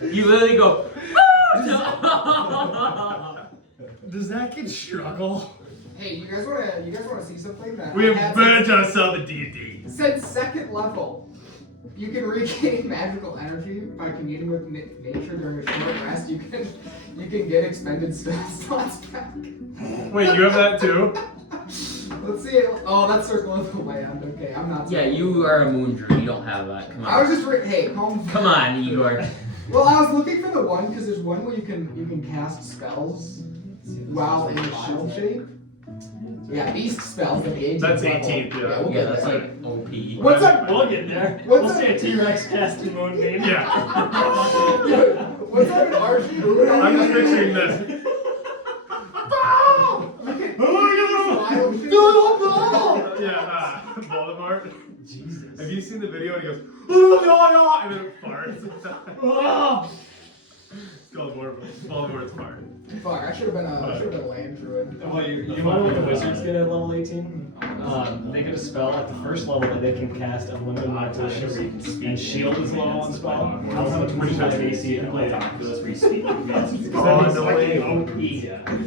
You literally go. Does that kid struggle? Hey, you guys wanna see something that We I have had burnt ourselves a D&D. since second level? You can regain magical energy by communing with nature during a short rest. You can get expended spell slots back. Wait, you have that too? Let's see it. Oh, that's Circle of the Land. Okay, I'm not. Yeah, you are a moon druid. You don't have that. Come I on. was just hey, home. Come on, Igor. Well, I was looking for the one because there's one where you can cast spells while in wild shape. Yeah, beast spells at the 18th That's level. 18th, yeah. we'll Yeah, get that's there. like OP. What's up? We'll get there. What's We'll up? see a T-Rex casting moonbeam. Yeah. What's up in Arch? I'm just picturing this. Yeah, Voldemort. Jesus. Have you seen the video and he goes, and then it farts? It's called Voldemort's fart. Fuck, I should have been a land druid. Well, you want what the wizards get at level 18? They get a spell at the first level that they can cast Illumination, and Shield is level 1 spell. I'll have a 25 AC and play it. Those free speed. Yes. Oh, no way.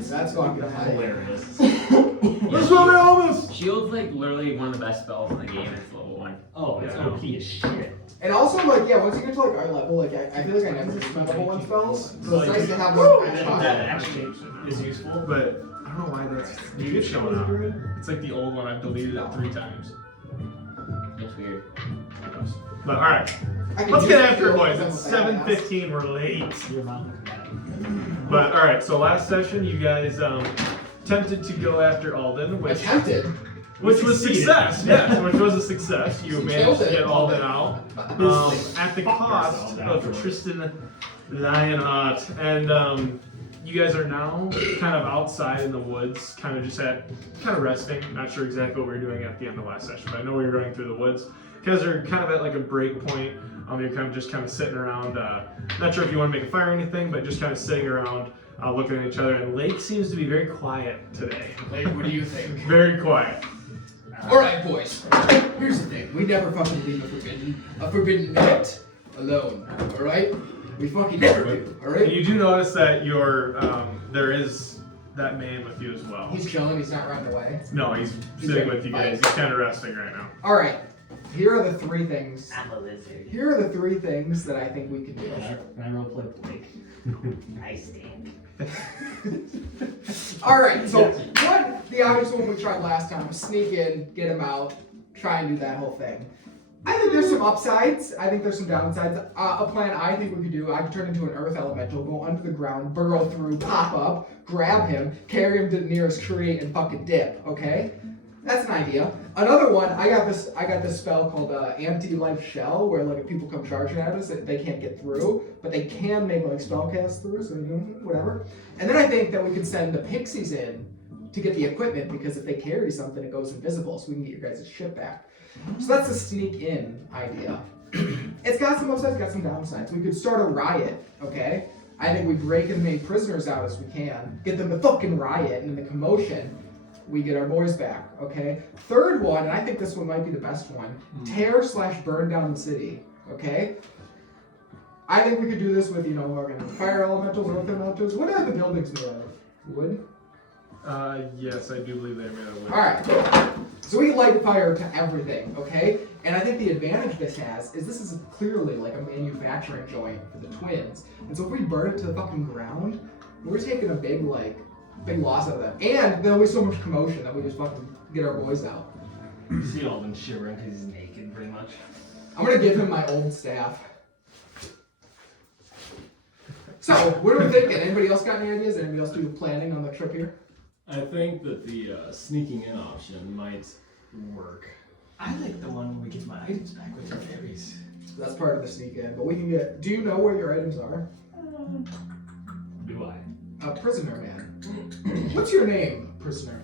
That's fucking Hilarious. Let's go to Elvis! Shield's like literally one of the best spells in the game. It's level 1. Oh, it's Yeah. OP as shit. And also, like, yeah, once you get to like our level, like, I feel like I never use my level 1 spells. So it's nice to have one. That actually is useful. But I don't know why that's showing up. It's like the old one. I've deleted it 3 times. It's weird. But alright, let's get after it, boys. It's 7:15. We're late. Your mom looked at But alright, so last session you guys attempted to go after Alden, Attempted. which was success. Yes, which was a success. You managed to get Alden out at the cost of Tristan Lionheart, and you guys are now kind of outside in the woods, kind of resting. Not sure exactly what we were doing at the end of last session, but I know we were running through the woods. You guys are kind of at like a break point. You're kind of sitting around. Not sure if you want to make a fire or anything, but just kind of sitting around, looking at each other. And Layk seems to be very quiet today. Like, what do you think? Very quiet. Alright, boys. Here's the thing. We never fucking leave a forbidden net alone. Alright? We fucking never do. Alright? You do notice that there is that man with you as well. He's chilling. He's not running away. No, he's sitting with you guys. He's kind of resting right now. Alright. Here are the 3 things. I'm a lizard. Here are the 3 things that I think we can do. Can I roleplay Blake? I stink. Alright, so one, the obvious one we tried last time was sneak in, get him out, try and do that whole thing. I think there's some upsides. I think there's some downsides. A plan I think we could do, I could turn into an earth elemental, go under the ground, burrow through, pop up, grab him, carry him to the nearest tree, and fucking dip, okay? That's an idea. Another one, I got this spell called Anti-Life Shell, where like if people come charging at us, they can't get through, but they can make like spell casts through, so you know, whatever. And then I think that we could send the pixies in to get the equipment, because if they carry something, it goes invisible, so we can get your guys' shit back. So that's the sneak in idea. It's got some upsides, got some downsides. We could start a riot, okay? I think we break as many prisoners out as we can, get them to fucking riot, and in the commotion, we get our boys back, okay? Third one, and I think this one might be the best one, tear/burn down the city, okay? I think we could do this with, fire elementals, earth elementals. What are the buildings made out of? Wood? Yes, I do believe they're made of wood. Alright, so we light fire to everything, okay? And I think the advantage this has is this is clearly like a manufacturing joint for the twins. And so if we burn it to the fucking ground, we're taking a big loss out of them. And there'll be so much commotion that we just fucking get our boys out. You see Alden shivering because he's naked, pretty much. I'm gonna give him my old staff. So, what are we thinking? Anybody else got any ideas? Anybody else do planning on the trip here? I think that the sneaking in option might work. I like the one where we get my items back with our fairies. That's part of the sneak in, but we can get. Do you know where your items are? Do I? Prisoner man. What's your name, prisoner?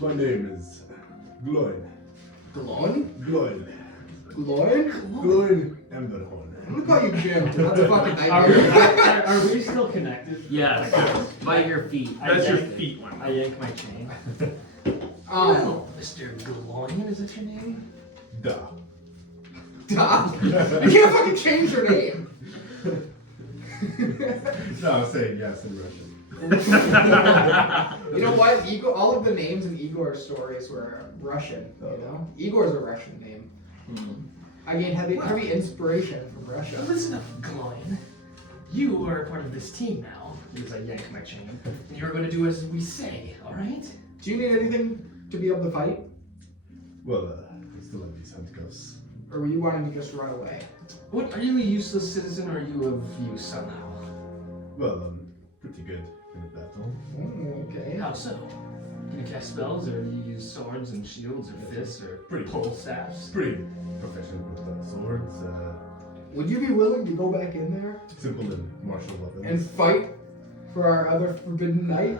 My name is Gloin. Gloin? Gloin. Gloin? Gloin Emberhorn. I'm gonna call you Jim, 'cause that's a fucking nightmare. Are we still connected? Yes. By your feet. That's your feet one. I yank my chain. Well, Mr. Gloin, is it your name? Da. Stop. You can't fucking change your name. No, I'm saying yes in Russian. You know what? Igor, all of the names in Igor's stories were Russian. You know, Igor's a Russian name. I mean, heavy inspiration from Russia. Listen up, Gloin. You are a part of this team now, because I yanked my chain, and you're going to do as we say, alright? Do you need anything to be able to fight? Well, I still have these handcuffs. Or were you wanting to just run away? What, are you a useless citizen, or are you of use somehow? Well, I'm pretty good in a battle. Okay. How so? Can you cast spells, or do you use swords and shields, or fists, or Pretty pole staffs? Pretty professional with swords. Would you be willing to go back in there Simple and martial weapons. and fight for our other forbidden knight?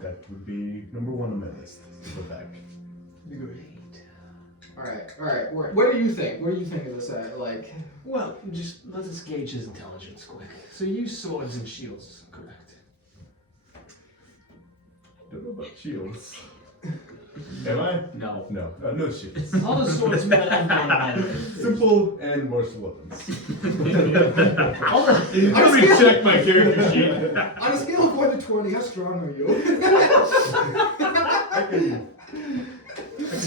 That would be number one on my list. To go back. Great. All right. What do you think? What do you think of this? Like, Well, just let us gauge his intelligence quick. So you use swords and shields, correct? Don't know about shields. Am I? No. No. No shields. All the swordsmen have one eye. Simple and martial weapons. All the Let me check my character sheet. on a scale of 1 to 20, how strong are you? I can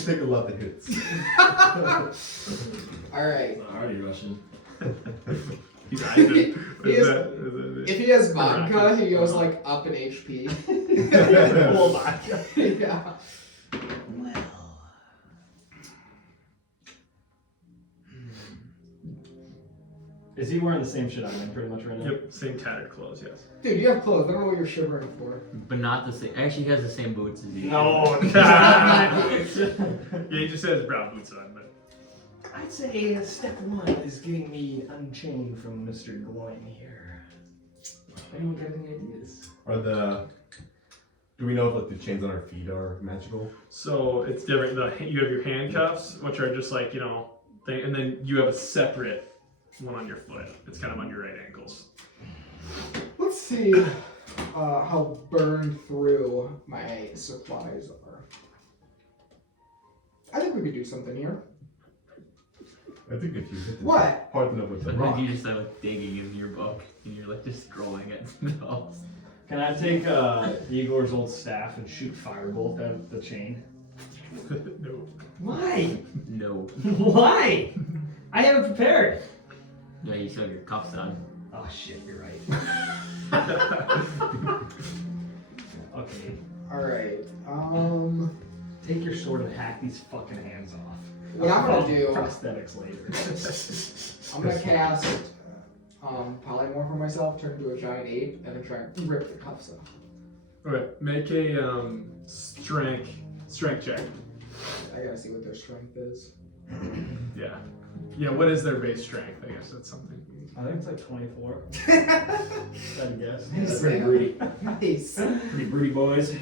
take a lot of hits. All right. Alrighty, Russian. He's Ivan. He is- If he has vodka, he goes like up in HP. full vodka. Yeah. Well. Is he wearing the same shit I'm in pretty much right now? Yep, same tattered clothes, yes. Dude, you have clothes. I don't know what you're shivering for. But not the same. Actually, he has the same boots as you. No. Yeah, he just has brown boots on, but I'd say step one is getting me unchained from Mr. Gloin here. Anyone got any ideas? Do we know if like the chains on our feet are magical? so it's different. You have your handcuffs, which are just like, and then you have a separate one on your foot. It's kind of on your right ankles. Let's see how burned through my supplies are. I think we could do something here. I think if you hit the What? hard enough with the Sometimes rock. you just like digging in your book and you're like just scrolling at spells. Can I take Igor's old staff and shoot firebolt at the chain? No. Why? No. Why? I haven't prepared. Yeah, you still have your cuffs on. Oh shit, you're right. Okay. All right. Take your sword and hack these fucking hands off. What I'm gonna do, Prosthetics later. I'm gonna cast polymorph for myself, turn into a giant ape, and then try and rip the cuffs off. Okay, make a strength check. I gotta see what their strength is. Yeah. Yeah, what is their base strength? I guess that's something. I think it's like 24. I'd guess. Nice, Pretty man. broody. Nice. Pretty broody boys.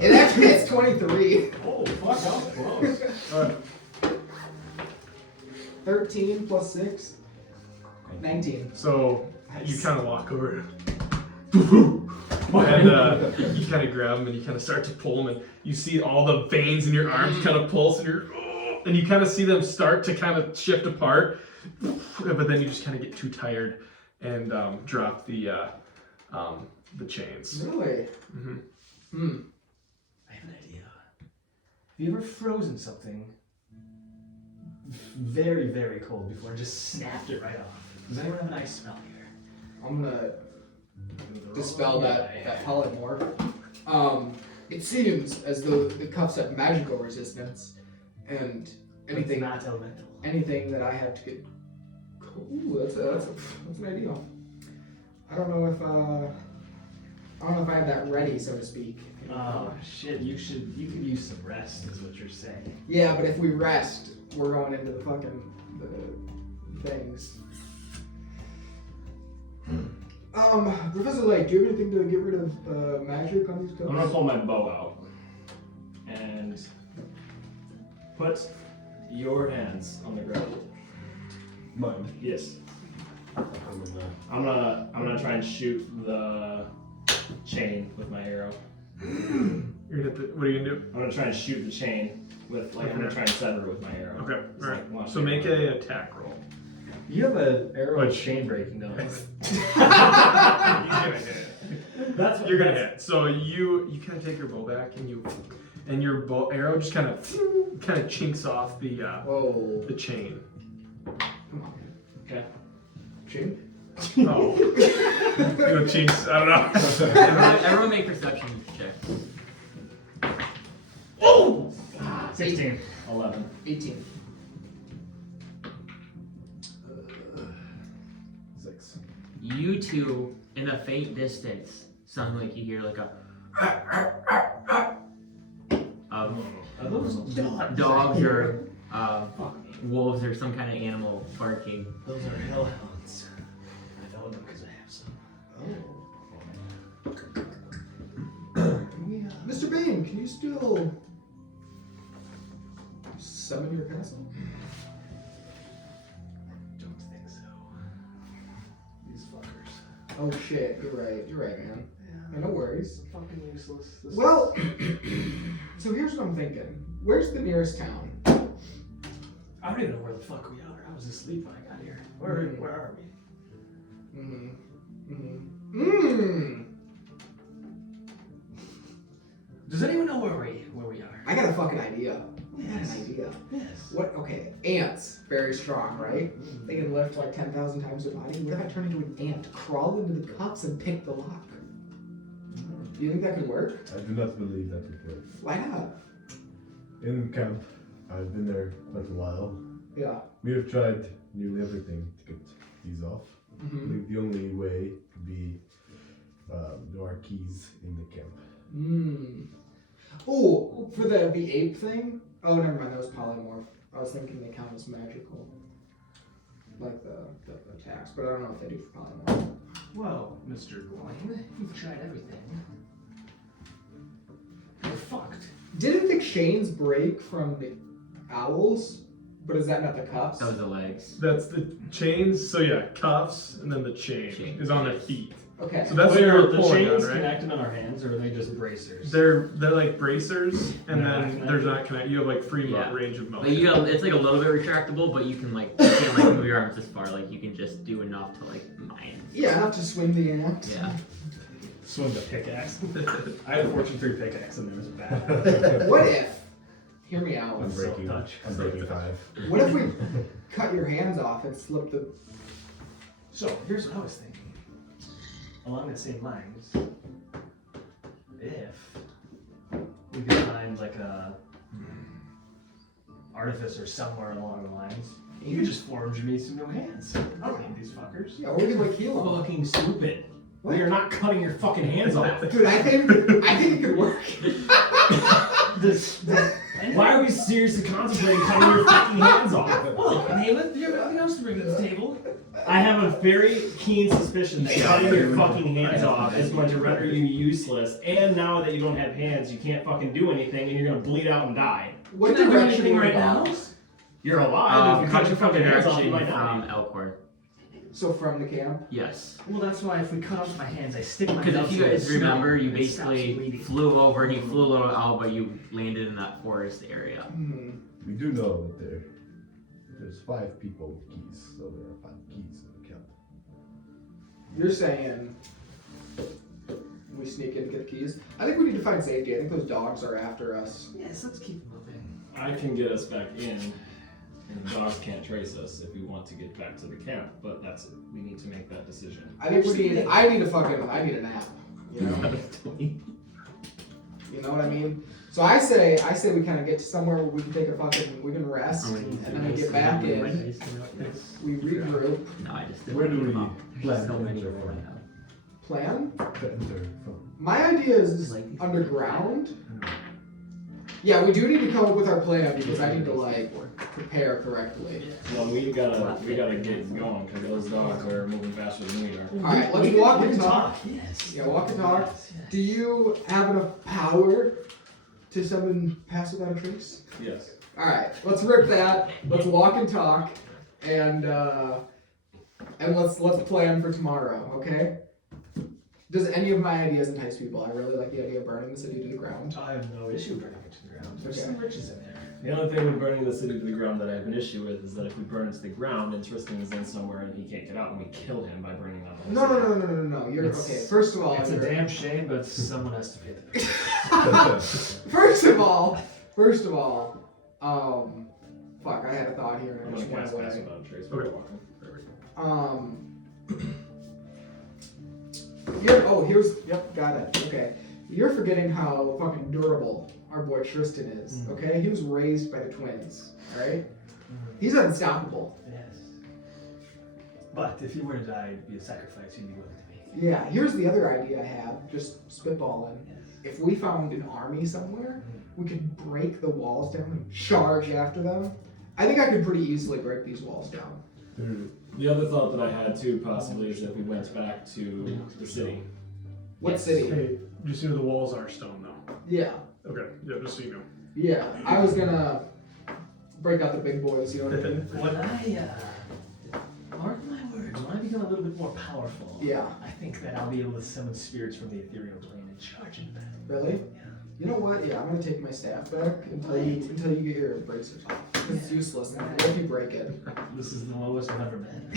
It actually hits 23. Oh, fuck, I was close. Alright. 13 plus 6. 19. So you Nice. kind of walk over and you kind of grab him and you kind of start to pull him and you see all the veins in your arms kind of pulse and you kind of see them start to kind of shift apart, but then you just kind of get too tired and drop the chains. Really? Mm-hmm. I have an idea. Have you ever frozen something very, very cold before and just snapped it right off? Does anyone have an ice spell here? I'm gonna dispel that polymorph. It seems as though the cuffs have magical resistance, and anything It's not elemental. anything that I have to get. Ooh, that's an idea. I don't know if I have that ready, so to speak. Oh shit! You could use some rest, is what you're saying. Yeah, but if we rest, we're going into the fucking things. Professor Layk, do you have anything to get rid of magic on these I'm gonna cups? pull my bow out and put your hands on the ground. Mine. Yes. I'm gonna I'm gonna try and shoot the chain with my arrow. You're gonna hit the, what are you gonna do? I'm gonna try and shoot the chain with, like, I'm gonna try and sever it with my arrow. Okay, It's alright. like, watch So me make roll. a attack roll. You have an arrow Which- of chain breaking, don't you? He's gonna hit. That's what You're gonna that's- hit. So you kind of take your bow back and your bow arrow just kind of chinks off Whoa. the chain. Come on. Okay. Chink. Oh, you know, chinks. I don't know. Everyone make perception check. Oh, 16. 11. 18. 6. You two, in a faint distance, sound like you hear like a Are those dogs or wolves or some kind of animal barking. Those are hellhounds. I know them because I have some. Mr. Bean, can you still summon your castle? Don't think so. These fuckers. Oh shit, you're right, man. Yeah, no worries. Fucking useless. Well, so here's what I'm thinking. Where's the nearest town? I don't even know where the fuck we are. I was asleep when I got here. Where are we? Does anyone know where we are? I got a fucking idea. Yes. An idea. Yes. What? Okay, ants, very strong, right? They can lift like 10,000 times their body. What if I turn into an ant, crawl into the cups, and pick the lock? Do you think that could work? I do not believe that would work. Why not? In camp, I've been there quite a while. Yeah. We have tried nearly everything to get these off. I Mm-hmm. believe the only way could be there are keys in the camp. Oh, for the ape thing? Oh, never mind. That was polymorph. I was thinking they count as magical, like the attacks, but I don't know if they do for polymorph. Well, Mr. Gloin, you've tried everything. We're fucked. Didn't the chains break from the owls? But is that not the cuffs? That was the legs. that's the chains. So yeah, cuffs, and then the chain Chain. is on their feet. Okay. So that's what you're the pulling chains on, right? connected on our hands, or are they just bracers? They're like bracers, and They're not then connected? there's not connect. You have like free Yeah. range of But motion. you got, it's like a little bit retractable, but you can't move your arms this far. Like you can just do enough to like mine. Yeah, enough to swing the ant. Yeah. Swing the pickaxe. I have a Fortune 3 pickaxe, and there was bad. What if? Hear me out. I'm Silk breaking. touch. I'm breaking 5. What if we cut your hands off and slip the? So, here's what I was thinking. Along the same lines, if we could find like a artificer somewhere along the lines, you could just forge me some new hands. I don't need these fuckers. Yeah, or we could like heal them. Fucking stupid. What? We are not cutting your fucking hands off. Dude, I think it could work. Why are we seriously contemplating cutting your fucking hands off? Well, Naileth, do you have anything else to bring to the table? I have a very keen suspicion that cutting your fucking hands off is going to render you useless, and now that you don't have hands, you can't fucking do anything, and you're gonna bleed out and die. What Can I do direction anything would right it now? go? You're alive. If you cut Coming your from the fucking hands off, you direction might from die. Elkhorn. So from the camp. Yes. Well, that's why if we cut off my hands, I stick my Because thumb if you to guys the snow, remember, you and it stops basically bleeding. flew over and you flew a little out, but you landed in that forest area. We do know that there's 5 people with keys, so there are 5 keys in the camp. You're saying we sneak in and get the keys? I think we need to find safety. I think those dogs are after us. Yes, let's keep moving. I can get us back in, and the dogs can't trace us if we want to get back to the camp. But we need to make that decision. I think I need a nap. You know? You know what I mean? So I say we kind of get to somewhere where we can rest, and then we get back in. We regroup. No, I just did. Where do we There's plan so to many enter more from? now. Plan? To enter from. My idea is underground. Yeah, we do need to come up with our plan because I need to like prepare correctly. Well, we gotta get going because those dogs are moving faster than we are. All right, let's walk and talk. Yes. Yeah, walk and talk. Do you have enough power to summon Pass Without a Trace? Yes. All right, let's rip that. Let's walk and talk, and let's plan for tomorrow. Okay? Does any of my ideas entice people? I really like the idea of burning the city to the ground. I have no issue burning it to the ground. There's Okay. some riches in there. The only thing with burning the city to the ground that I have an issue with is that if we burn it to the ground and Tristan is in somewhere and he can't get out and we kill him by burning out the whole city. No. You're It's- okay. First of all, It's a you're- damn shame, but someone has to pay the price. First of all, fuck, I had a thought here I'm and I gonna just cast went pass away. without a trace. Okay. Got it. Okay. You're forgetting how fucking durable our boy Tristan is, okay? He was raised by the twins, alright? He's unstoppable. Yes. But if you were to die, it'd be a sacrifice you'd be willing to make. Yeah, here's the other idea I have, just spitballing. Yes. If we found an army somewhere, we could break the walls down and charge after them. I think I could pretty easily break these walls down. The other thought that I had too, possibly, is if we went back to the city. What city? Hey, just know the walls are stone though. Yeah. Okay, yeah, just so you know. Yeah, I was gonna break out the big boys, you know what I mean? When I, mark my words, when I become a little bit more powerful, Yeah. I think that I'll be able to summon spirits from the ethereal plane and charge into them. Really? Yeah. You know what? Yeah, I'm gonna take my staff back until you get your bracers off. It's useless. What if you break it? This is the lowest I've ever been.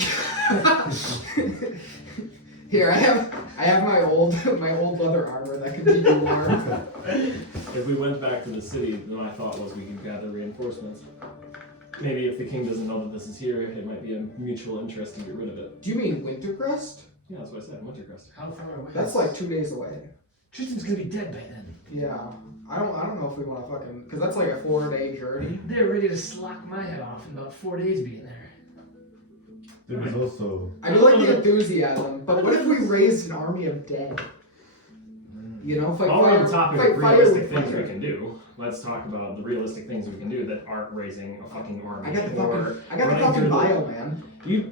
Here, I have my old leather armor that could keep you warm. If we went back to the city, then my thought was we could gather reinforcements. Maybe if the king doesn't know that this is here, it might be a mutual interest to get rid of it. Do you mean Wintercrest? Yeah, that's what I said, Wintercrest. How far away? That's like 2 days away. Tristan's gonna be dead by then. Yeah. I don't know if we want to fucking, because that's like a 4-day journey. They're ready to slack my head off in about 4 days being there. There is also I do like the enthusiasm, but what if we raised an army of dead? You know, fight While we're on the topic fight of fire realistic with things fire. we can do, let's talk about the realistic things we can do that aren't raising a fucking army. I got the or fucking running through the- vial, man. You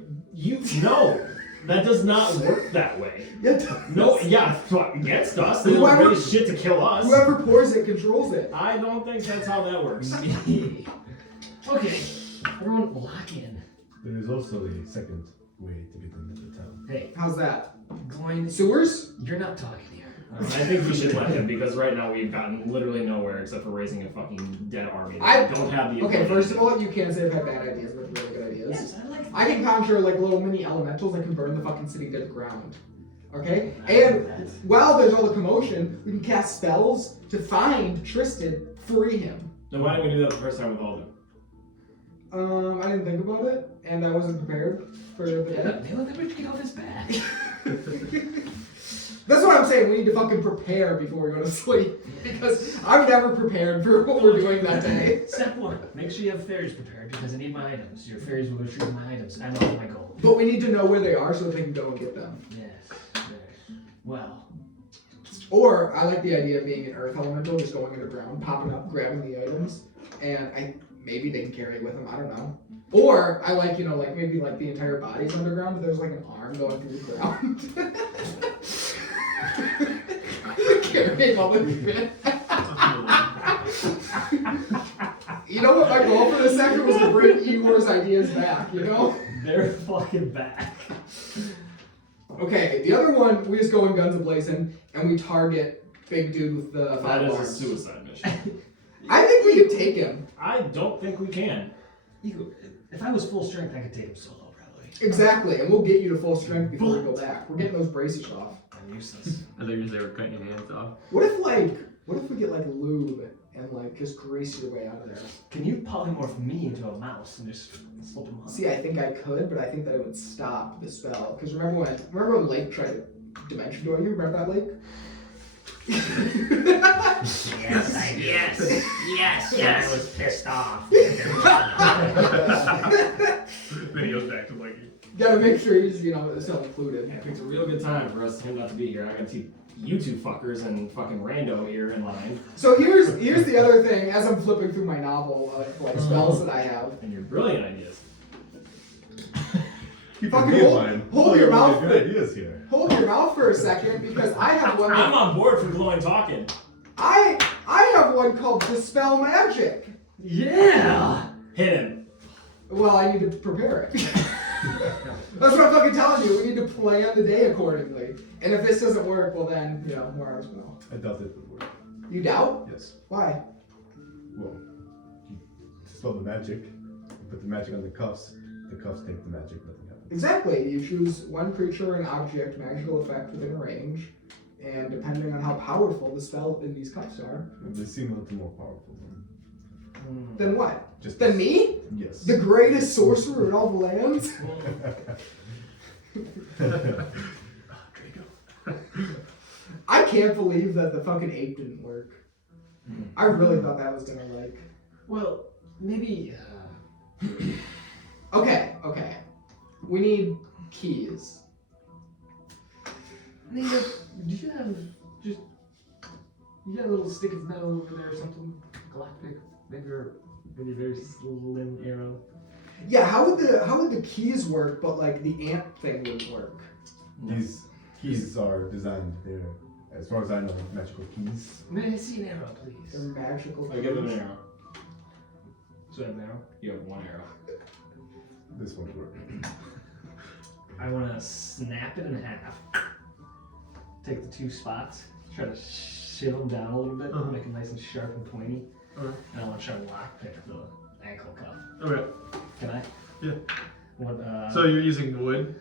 no, that does not work that way. Yeah, No, yeah, fuck, against us. They Whoever- don't raise shit to kill us. whoever pours it controls it. I don't think that's how that works. Okay, everyone lock in. there is also a second way to get into the town. Hey, How's that? Gloin, Sewers? you're not talking here. I think we should let him because right now we've gotten literally nowhere except for raising a fucking dead army. I don't have the Okay, ability first to of all, you can't say I've had bad ideas, but really good ideas. Yes, I like I can conjure like little mini elementals that can burn the fucking city to the ground. Okay? And while there's all the commotion, we can cast spells to find Tristan, free him. Then why didn't we do that the first time with Alden? I didn't think about it, and I wasn't prepared for the Yeah, day. Naileth never get off his back. That's what I'm saying. We need to fucking prepare before we go to sleep. Because I'm never prepared for what we're doing that day. Step 1, make sure you have fairies prepared because I need my items. Your fairies will retrieve my items and all my gold. But we need to know where they are so that they can go and get them. Yes, yes. Well, Or I like the idea of being an earth elemental, just going underground, popping up, grabbing the items, and maybe they can carry it with them. I don't know. Or I like, like maybe like the entire body's underground, but there's like an arm going through the ground. Carrying all the shit. You know what? My goal for this second was to bring Igor's ideas back. You know. they're fucking back. Okay, the other one, we just go in guns a-blazing, and we target big dude with the That five is a arms. suicide mission. I think we could take him. I don't think we can. Igor, if I was full strength, I could take him solo, probably. Exactly, and we'll get you to full strength before we go back. We're getting those braces off. I'm useless. I thought you said they were cutting your hands off. What if we get like lube and like just grease your way out of there? Can you polymorph me into a mouse and just slip him on? See, I think I could, but I think that it would stop the spell. Because remember when Layk tried to dimension door you? Remember that, Layk? Yes. I was pissed off. Then he goes back to like. Gotta make sure he's, still included. I picked a real good time for him not to be here. I gotta keep you two fuckers and fucking Rando here in line. So here's the other thing. As I'm flipping through my novel of like spells that I have, And your brilliant ideas. Keep Fucking me in hold- mind. hold your There are mouth. Good ideas here. hold your mouth for a second because I have one. I'm on board for Gloin talking. I have one called Dispel Magic. Yeah! Hit him. Well, I need to prepare it. That's what I'm fucking telling you. We need to plan the day accordingly. And if this doesn't work, well then, more hours will know. I doubt it would work. You doubt? Yes. Why? Well, you spell the magic, you put the magic on the cuffs take the magic, nothing happens. Exactly. You choose one creature and object, magical effect within a range, and depending on how powerful the spell in these cuffs are. They seem a little more powerful Then what? Just Then me? Yes. The greatest sorcerer in all the lands? I can't believe that the fucking ape didn't work. I really thought that was gonna Well, maybe. Okay. We need keys. Naileth, do you have just you got a little stick of metal over there or something? Galactic, maybe a very slim arrow. Yeah, how would the keys work, but like the ant thing wouldn't work? These keys are designed, they're, as far as I know, magical keys. May I see an arrow, They're please? magical. I give them an arrow. So I have an arrow. You have one arrow. This won't work. I want to snap it in half. Take the two spots, try to shiv them down a little bit, make them nice and sharp and pointy. And I want to try to lockpick the ankle cuff. Okay. Can I? Yeah. What, So you're using wood.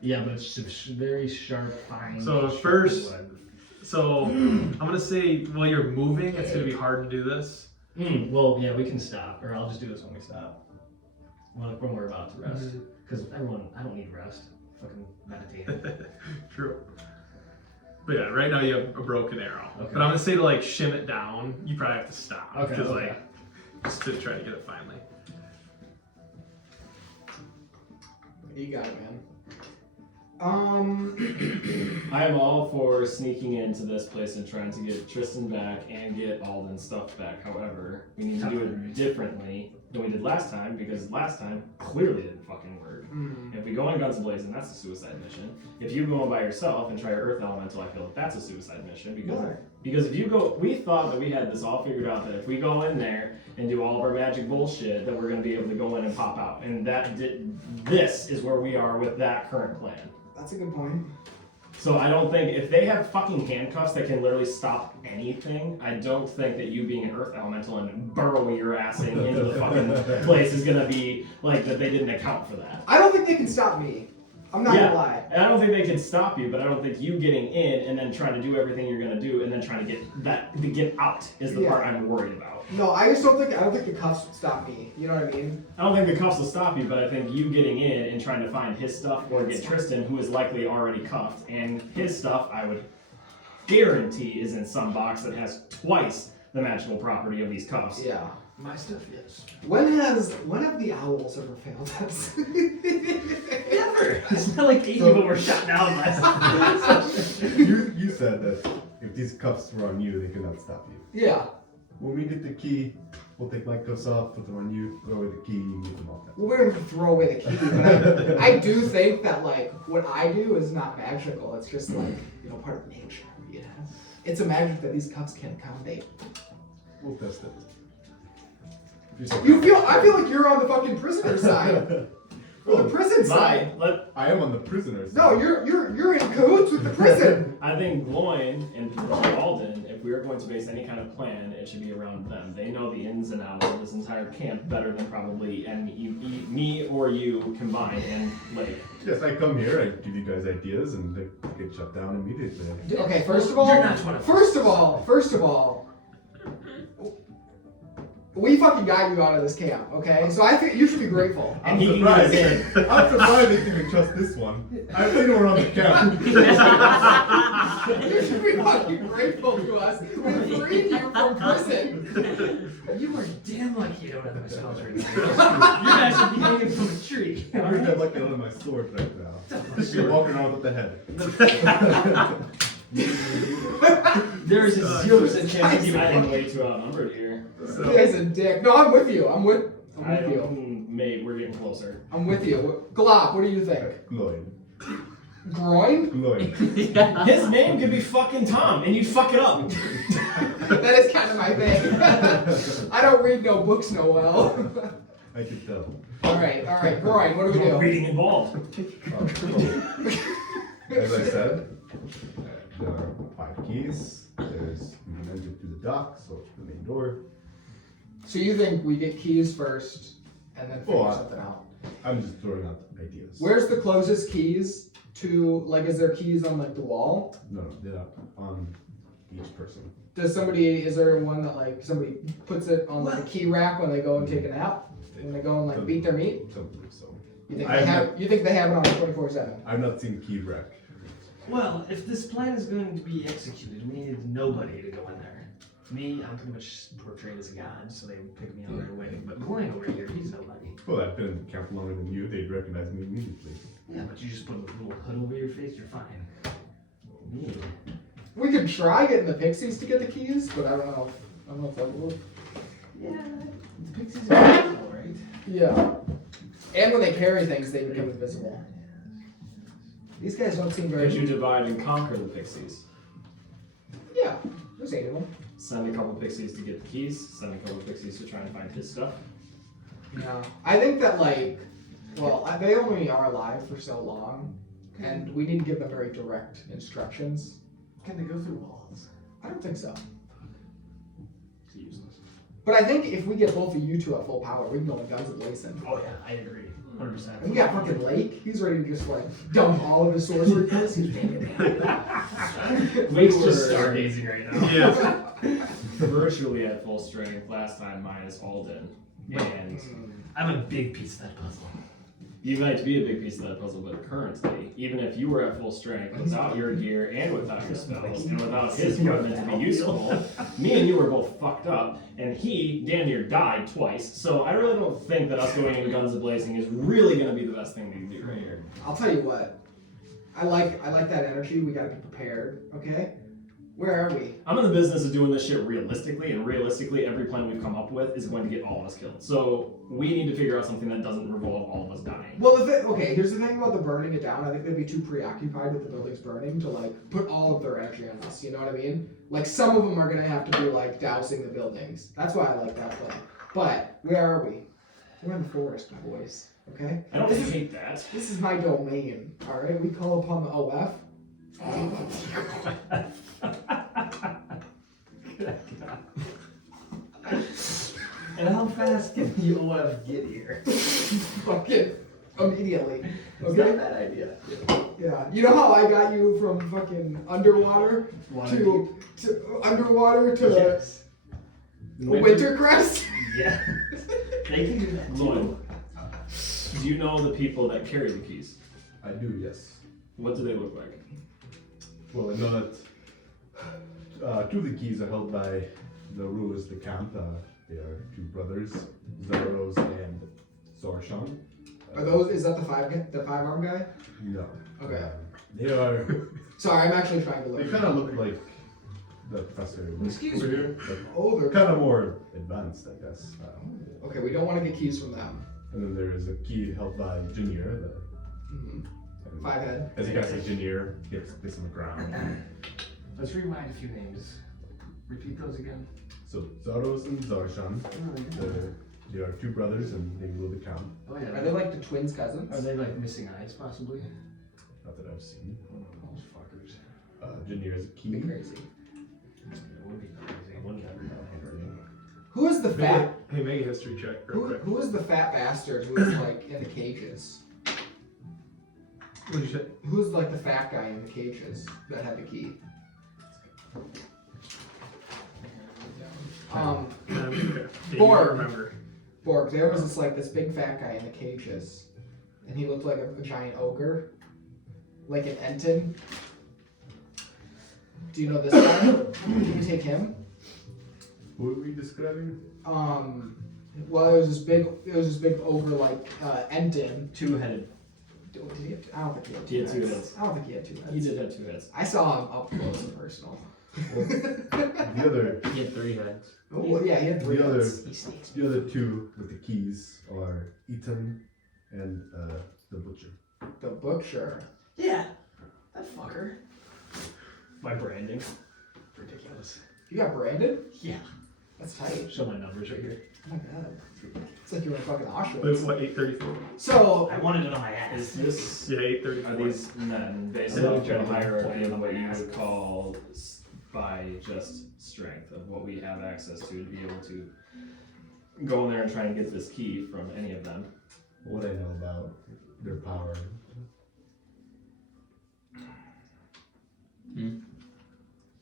yeah, but it's very sharp, fine. So sharp first- wood. So I'm gonna say while you're moving, it's gonna be hard to do this. Well, yeah, we can stop, or I'll just do this when we stop. When we're about to rest. Because I don't need rest. Fucking meditating. True. But yeah, right now you have a broken arrow. Okay. But I'm gonna say to like shim it down, you probably have to stop. Okay, Because okay. like, just to try to get it finally. You got it, man. I am all for sneaking into this place and trying to get Tristan back and get Alden's stuff back. However, we need to do it differently than we did last time, because last time clearly didn't fucking work. If we go on guns blazing, that's a suicide mission. If you go in by yourself and try Earth Elemental, I feel like that's a suicide mission, because if you go, we thought that we had this all figured out, that if we go in there and do all of our magic bullshit, that we're going to be able to go in and pop out. And this is where we are with that current plan. That's a good point. So I don't think, if they have fucking handcuffs that can literally stop anything, I don't think that you being an Earth Elemental and burrowing your ass into the fucking place is gonna be like that. They didn't account for that. I don't think they can stop me. I'm not gonna lie. And I don't think they could stop you, but I don't think you getting in and then trying to do everything you're gonna do and then trying to get out is the part I'm worried about. No, I don't think the cuffs would stop me. You know what I mean? I don't think the cuffs will stop you, but I think you getting in and trying to find his stuff or get Tristan, who is likely already cuffed, and his stuff I would guarantee is in some box that has twice the magical property of these cuffs. Yeah. My stuff, yes. When have the owls ever failed us? Never! It's not like 8 people were shot down last time. You said that if these cuffs were on you, they could not stop you. Yeah. When we get the key, we'll take my cuffs off, put them on you, throw away the key, and get them off. We don't have to throw away the key, but I do think that like what I do is not magical. It's just like part of nature. You know, it's a magic that these cuffs can accommodate. We'll test it. I feel like you're on the fucking prisoner side. Or the prison side. I am on the prisoner's No, side. you're in cahoots with the prison. I think Gloin and particularly Alden, if we are going to base any kind of plan, it should be around them. They know the ins and outs of this entire camp better than probably me or you combined and Layk. Yes, I come here, I give you guys ideas, and they get shut down immediately. Okay, first of all, You're not one of us. first of all, we fucking got you out of this camp, okay? So I think you should be grateful. I'm he can get us surprised. I'm surprised they can trust this one. I've seen him around the camp. You should be fucking grateful to us. We freed you from prison. You are damn lucky you don't have my spells right now. You guys should be hanging from a tree. I wish I'd like to my sword right now. You're walking around with the head. There is a 0% chance you I am way too outnumbered here. This guy's a dick. No, I'm with you. I'm with you. Mate, we're getting closer. I'm with you. Glock, what do you think? Gloin. Groin? Gloin. His name could be fucking Tom, and you'd fuck it up. That is kind of my thing. I don't read no books no well. I could tell. All right, Groin, what do we do? Reading involved. As I said, there are 5 keys. There's you can enter through the dock, so the main door. So you think we get keys first, and then figure Well, something out? I'm just throwing out ideas. Where's the closest keys to, like, is there keys on, like, the wall? No, they're not on each person. Is there one that, like, somebody puts it on, like, a key rack when they go and take a nap? When they go and, like, beat their meat? Don't believe so. You think I they have have? You think they have it on 24/7? I've not seen key rack. Well, if this plan is going to be executed, we need nobody to go in there. Me, I'm pretty much portrayed as a god, so they would pick me up right away. But Gloin over here, he's nobody. Well, I've been in camp longer than you. They'd recognize me immediately. Yeah, but you just put a little hood over your face, you're fine. Me. We could try getting the pixies to get the keys, but I don't know if that would work. Yeah, the pixies are invisible, right? Yeah. And when they carry things, they become invisible. These guys don't seem Could you very. divide and conquer the pixies? Yeah, there's 8 of them. Send a couple pixies to get the keys, send a couple pixies to try and find his stuff. Yeah. I think that, like, well, they only are alive for so long, and we need to give them very direct instructions. Can they go through walls? I don't think so. It's useless. But I think if we get both of you two at full power, we can go in guns blazing. Oh yeah, I agree. 100%. And we got fucking Layk. He's ready to just, like, dump all of his sorcery kills. He's Lake's just stargazing right now. Yeah. Virtually at full strength last time minus Alden. And I'm a big piece of that puzzle. you might be a big piece of that puzzle, but currently, even if you were at full strength without your gear and without your spells and without his equipment to be useful, me and you were both fucked up, and he damn near died twice. So I really don't think that us going into guns a-blazing is really going to be the best thing we can do right here. I'll tell you what. I like that energy. We gotta be prepared, okay? Where are we? I'm in the business of doing this shit realistically, and realistically, every plan we've come up with is going to get all of us killed. So we need to figure out something that doesn't revolve all of us dying. Well, here's the thing about the burning it down. I think they'd be too preoccupied with the buildings burning to, like, put all of their energy on us. You know what I mean? Like, some of them are gonna have to be, like, dousing the buildings. That's why I like that plan. But where are we? We're in the forest, my boys. Okay? I don't hate that. This is my domain. All right? We call upon the OF. And how fast can the OF get here? Fucking immediately. It's Okay? not that idea. Yeah. You know how I got you from fucking underwater to underwater to Yes. Wintercrest? Yeah. They can do that too. Lloyd, do you know the people that carry the keys? I do, yes. What do they look like? Well, I know that 2 of the keys are held by the rulers of the camp. They are 2 brothers, Zaros and Xorshan. Is that the 5-arm guy? No. Okay. They are. Sorry, I'm actually trying to look. They kind of look like the professor Excuse over me. here. But Oh, they're kind of more advanced, I guess. okay. We don't want to get keys from them. And then there is a key held by Janir. Mm-hmm. And 5-head. as you guys say, Janir gets this on the ground. Let's rewind a few names. Repeat those again. So Zaros and Xorshan. They are 2 brothers, and they rule the camp. Oh yeah. Are they like the twins' cousins? Are they like missing eyes possibly? Not that I've seen. Those fuckers. Janir is a key. Be crazy. It would be crazy. I wouldn't ever know handwriting. Who is the fat? Hey, make a history check real quick. Who is the fat bastard who is like in the cages? What did you say? Who's like the fat guy in the cages that had the key? Okay. You Borg. remember. Borg. There was this big fat guy in the cages, and he looked like a giant ogre, like an Enton. Do you know this guy? Can we take him? Who are we describing? Well, it was this big ogre like Enton. 2-headed. Did he have, I don't think he had 2 He had 2 heads. heads. I don't think he had 2 heads. He did have 2 heads. I saw him up close and personal. The other, He had 3 heads. Oh, yeah, he had 3 The other- heads. He sneaks. the other 2 with the keys are Ethan and the butcher. The butcher. Yeah. That fucker. My branding. Ridiculous. You got branded? Yeah. That's tight. Show my numbers right here. Oh my god. It's like you're in fucking But Auschwitz. what, 834? So, I wanted it on my ass. Is this Yeah, 834. are these men based off the hierarchy of what you would call by just strength of what we have access to be able to go in there and try and get this key from any of them? What I know about their power.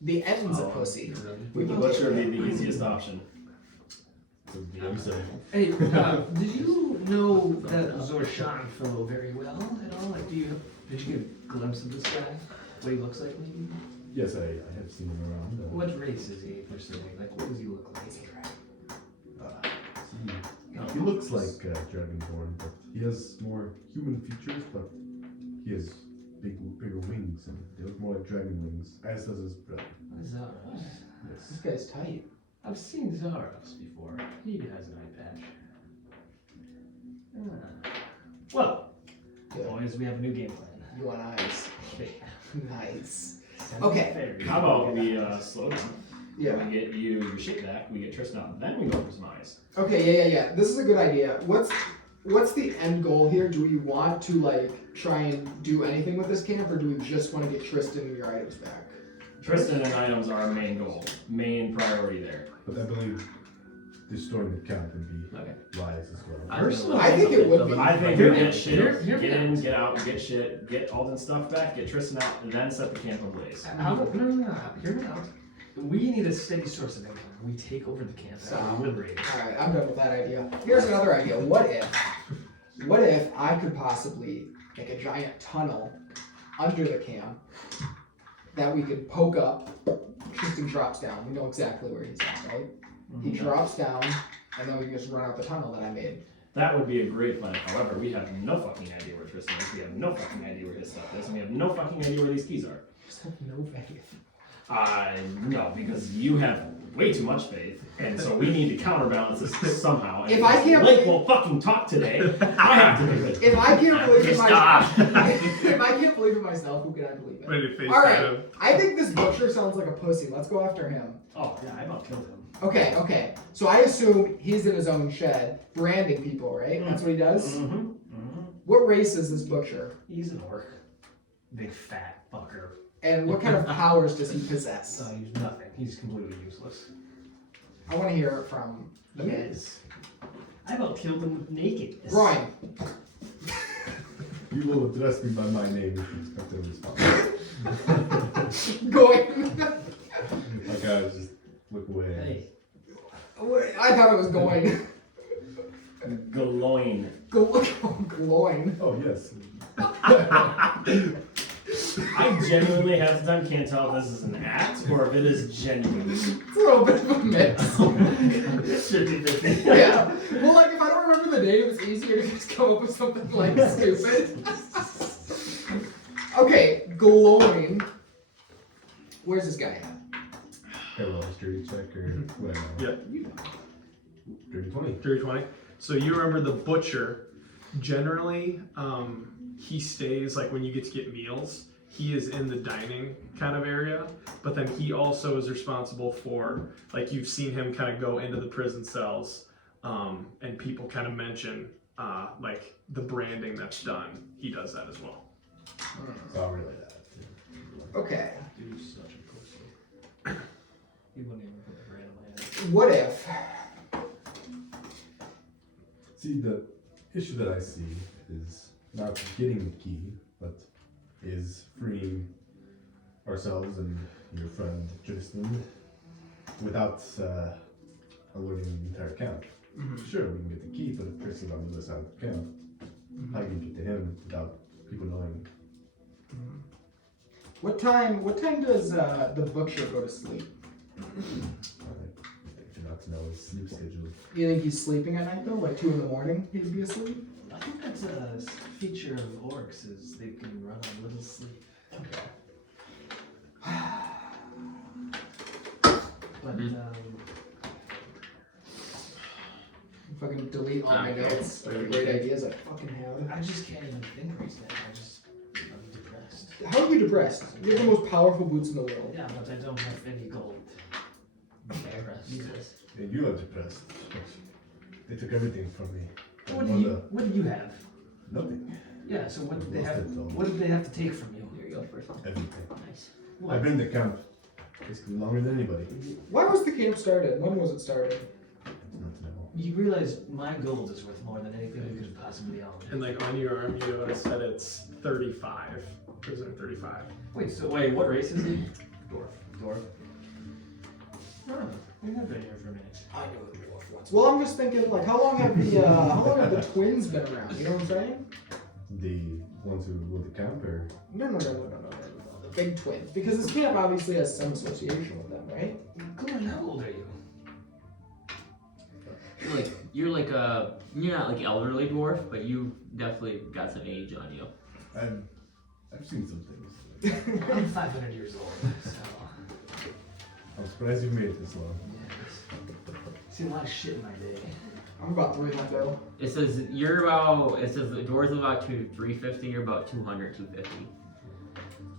the end's a pussy. The butcher would be the easiest option. So the DM said, Hey, do you know that Xorshan fellow very well at all? Like, did you get a glimpse of this guy? What he looks like, maybe? yes, I have seen him around. What race is he pursuing? Like, what does he look like? He looks like Dragonborn, but he has more human features, but he has bigger wings, and they look more like dragon wings, as does his brother. Zaros. This Yes. guy's tight. I've seen Zaros before. He has an eye patch. Well, Yeah. boys, we have a new game plan. You want eyes. Nice. Send Okay. fairies. How about we slow down? Yeah. We get you your shit back, we get Tristan out, then we go for some eyes. Okay, yeah. This is a good idea. What's the end goal here? Do we want to like try and do anything with this camp, or do we just want to get Tristan and your items back? Tristan and items are our main goal, main priority there. But I believe destroying the camp would be Okay. wise as well. Personally, I think it would be. I think Hear we me get out. shit, Hear me get in, out. get out, get shit, get Alden's stuff back, get Tristan out, and then set the camp ablaze. No. Hear me out. We need a steady source of income. We take over the camp and we liberate it. Alright, I'm done with that idea. Here's another idea. What if I could possibly make a giant tunnel under the camp that we could poke up? Tristan drops down. We know exactly where he's at, right? He drops down, and then we can just run out the tunnel that I made. That would be a great plan. However, we have no fucking idea where Tristan is, we have no fucking idea where his stuff is, and we have no fucking idea where these keys are. I just have no faith. No, because you have way too much faith, and so we need to counterbalance this somehow. And If I can't Layk believe- will fucking talk today, I have to do it. If I can't believe in Stop. myself, if I can't believe in myself, who can I believe in? Ready to face Alright, that. I think this butcher sounds like a pussy. Let's go after him. Oh, yeah, I about killed him. Okay. So I assume he's in his own shed, branding people, right? That's what he does? What race is this butcher? He's an orc. Big fat fucker. And what kind of powers does he possess? He's nothing. He's completely useless. I want to hear it from the He man. is. I about killed him with nakedness. Brian. You will address me by my name if you expect a response. Going. Like I just look away. Hey. I thought it was going. Gloin. Gloin. Oh yes. I genuinely half the time can't tell if this is an act or if it is genuine. It's a little bit of a mix. It's 50-50. Yeah. Well, like, if I don't remember the name, it's easier to just come up with something, like, stupid. Okay, Gloin. Where's this guy at? Hello, history check or whatever. Yeah. Dirty 20. Dirty 20. So you remember the butcher, generally, he stays, like when you get to get meals, he is in the dining kind of area, but then he also is responsible for, like you've seen him kind of go into the prison cells, and people kind of mention, like the branding that's done. He does that as well. So I'll relay that. Okay. Dude's such a pussy. He wouldn't even put the brand on my head. What if? See, the issue that I see is not getting the key, but is freeing ourselves and your friend Tristan without alerting the entire camp. Sure, we can get the key, but if Tristan's on the other side of the camp, how can you get to him without people knowing? What time does the butcher go to sleep? I do not know his sleep schedule. You think he's sleeping at night though? Like 2 a.m, he'd be asleep? I think that's a feature of orcs is they can run on little sleep. But Fucking delete all my Okay. notes. All the great ideas I fucking have. I just can't even think right now. I'm depressed. How are you depressed? You have the most powerful boots in the world. Yeah, but I don't have any gold. I'm depressed. And you are depressed. They took everything from me. What do you have? Nothing. Yeah, so what did they Lost have? it all. What did they have to take from you? Here you go first. Everything. Nice. I've been in the camp basically longer than anybody. Why was the camp started? When was it started? Not to know. You realize my gold is worth more than anything we could have possibly owned. And like on your arm, you notice that it's 35. Prisoner 35. Wait, what race is he? Dwarf. Oh, we've never been here for a minute. I know the dwarf ones. Well, I'm just thinking, like, how long have the twins been around? You know what I'm saying? The ones who rule the camp are No. The big twins. Because this camp obviously has some association with them, right? Gloin, how old are you? You're not like elderly dwarf, but you definitely got some age on you. I've seen some things. I'm 500 years old, so I'm surprised you made it this long. yeah, seen a lot of shit in my day. I'm about 300. It says the dwarves are about 350. You're about 200, 250.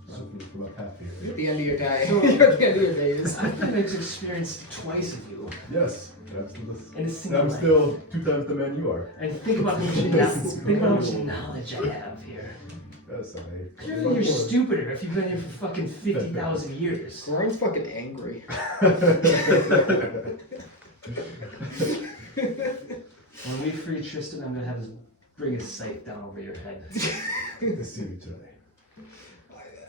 So for about half You're here. at the end of your day. So- You're at the end of your days. I've been able to experience twice of you Yes, absolutely. in a single I'm life. still 2 times the man you are. And think about how much knowledge I have here. Yes, Clearly you're stupider if you've been here for fucking 50,000 years. Glorion's fucking angry. When we free Tristan, I'm gonna have bring his scythe down over your head. To see you today.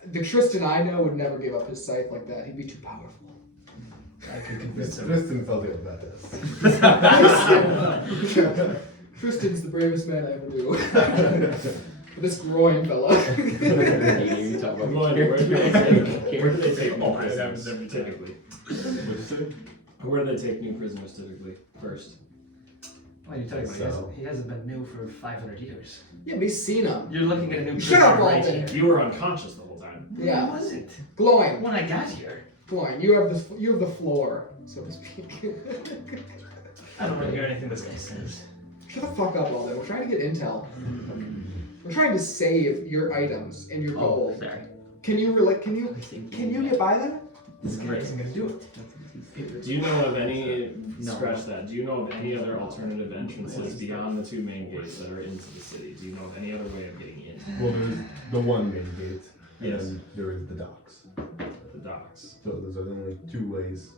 The Tristan I know would never give up his scythe like that. He'd be too powerful. I could convince him. Tristan felt like a badass. Tristan's the bravest man I ever knew. This groin fella. You talk about Where do they take new Oh, that prisoners was every time. typically? What'd you say? Where do they take new prisoners typically first? What are you talking about? So- He hasn't been new for 500 years. Yeah, but he's seen him. You're looking at a new Shut up, prisoner right Alden. here. You were unconscious the whole time. Yeah. I wasn't. Glowing. When I got here. Glowing. You have the floor, so to speak. I don't want to hear anything this guy says. Shut the fuck up, Alden. We're trying to get intel. We're trying to save your items and your Oh, gold. sorry. Can you get by that? This guy isn't gonna do it. Do you know of any, No. scratch that, do you know of any other alternative entrances beyond the 2 main gates that are into the city? Do you know of any other way of getting in? Well, there's the one main gate, and Yes. then there is the docks. The docks. So those are the only 2 ways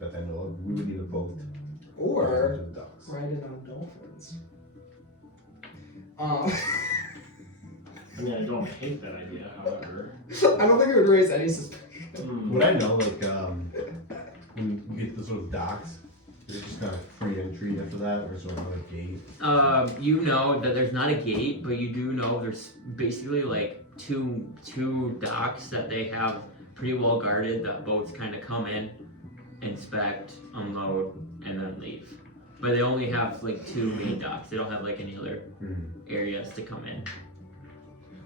that I know of. We would need a boat to Or the docks. riding on dolphins. I mean, I don't hate that idea, however. I don't think it would raise any suspicion. What I know, like, when you get to the sort of docks, there's just kind of free entry after that, or sort of a gate. You know that there's not a gate, but you do know there's basically like two docks that they have pretty well guarded that boats kind of come in, inspect, unload, and then leave. But they only have like 2 main docks. They don't have like any other areas to come in.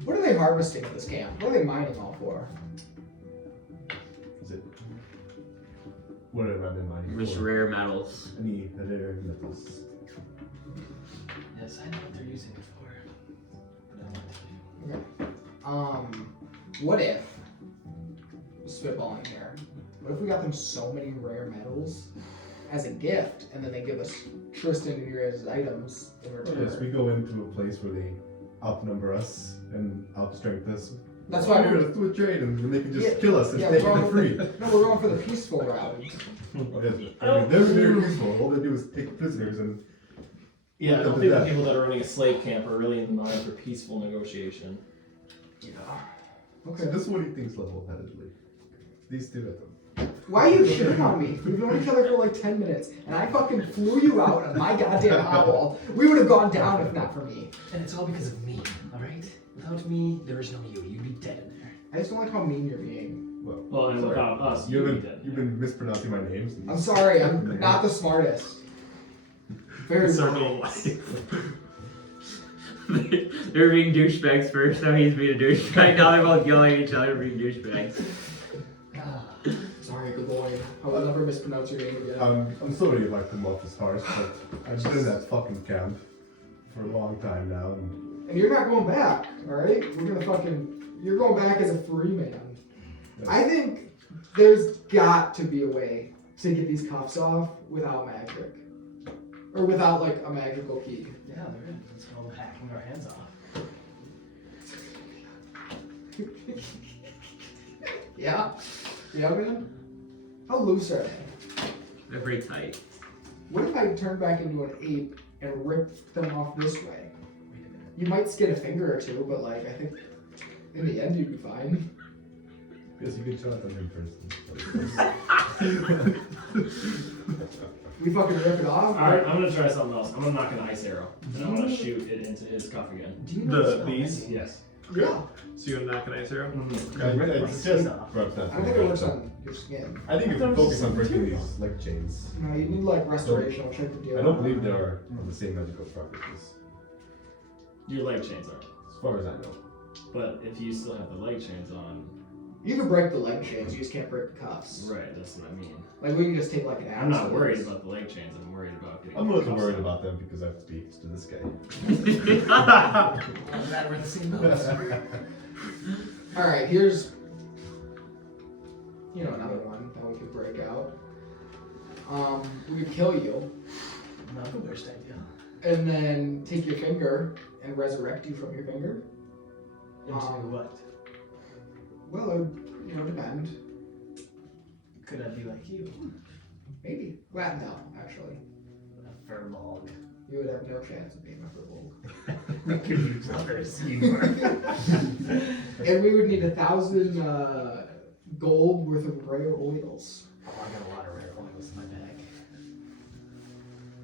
What are they harvesting at this camp? What are they mining all for? Is it? What have I been mining Just for? rare metals. Any rare metals. Yes, I know what they're using it for. But I want to What if, spitballing here, what if we got them so many rare metals as a gift, and then they give us Tristan and your items in return? Yes, we go into a place where they outnumber us and outstrength us. That's why Here, we're, let's do a trade, and then they can just Yeah, kill us and yeah, take we're it going free. no, we're going for the peaceful route. Yes, I mean, they're very useful. All they do is take prisoners and Yeah, I Look don't up think to the that. people that are running a slave camp are really in the mind for peaceful negotiation. Yeah. so Okay. this one he thinks level-headedly. These 2 at them. Why are you shitting on me? We've known each other for like 10 minutes, and I fucking flew you out of my goddamn owl. We would have gone down if not for me. And it's all because of me, alright? Without me, there is no you. You'd be dead in there. I just don't like how mean you're being. Well, and sorry. without us, You've you'd be been, dead. you've been mispronouncing my names. and- I'm sorry, I'm not the smartest. Very Circle wise. of life. They're being douchebags first, now he's being a douchebag. Now they're both yelling at each other for being douchebags. Sorry, good boy. I will never mispronounce your name again. I'm sorry if I come off as harsh, but I've been in that fucking camp for a long time now, and And you're not going back, alright? We're gonna fucking. You're going back as a free man. I think there's got to be a way to get these cuffs off without magic. Or without like a magical key. Yeah, there is. It's called hacking our hands off. Yeah? Yeah, man? How loose are they? They're pretty tight. What if I turn back into an ape and rip them off this way? You might skid a finger or two, but like, I think in the end you'd be fine. Because you can shot them in person. We fucking rip it off? Alright, I'm gonna try something else. I'm gonna knock an ice arrow. And I wanna shoot it into his cuff again. Do you know These? Yes. Yeah. So you're gonna knock an ice arrow? Mm-hmm. It's just rough I don't think it works on your skin. I think if you focus on breaking these leg chains, No, you need like restoration, which I could do. I don't believe they are on the same magical properties, Your leg chains are. as far as I know. But if you still have the leg chains on, You can break the leg chains, you just can't break the cuffs. right, that's what I mean. Like we can just take like an axe. I'm not to worried this. about the leg chains, I'm worried about getting I'm a the little cuffs worried off. about them because I have to speak to this guy. I'm glad we're in the same boat. Alright, here's another one that we could break out. We could kill you Not the worst idea. and then take your finger and resurrect you from your finger. Into what? Well, it would, depend. Could I be like you? Maybe. Well, no, actually. A Firbolg. You would have no chance of being a Firbolg. Look at you fuckers, Igor. And we would need 1,000 gold worth of rare oils. Oh, I got a lot of rare oils in my bag.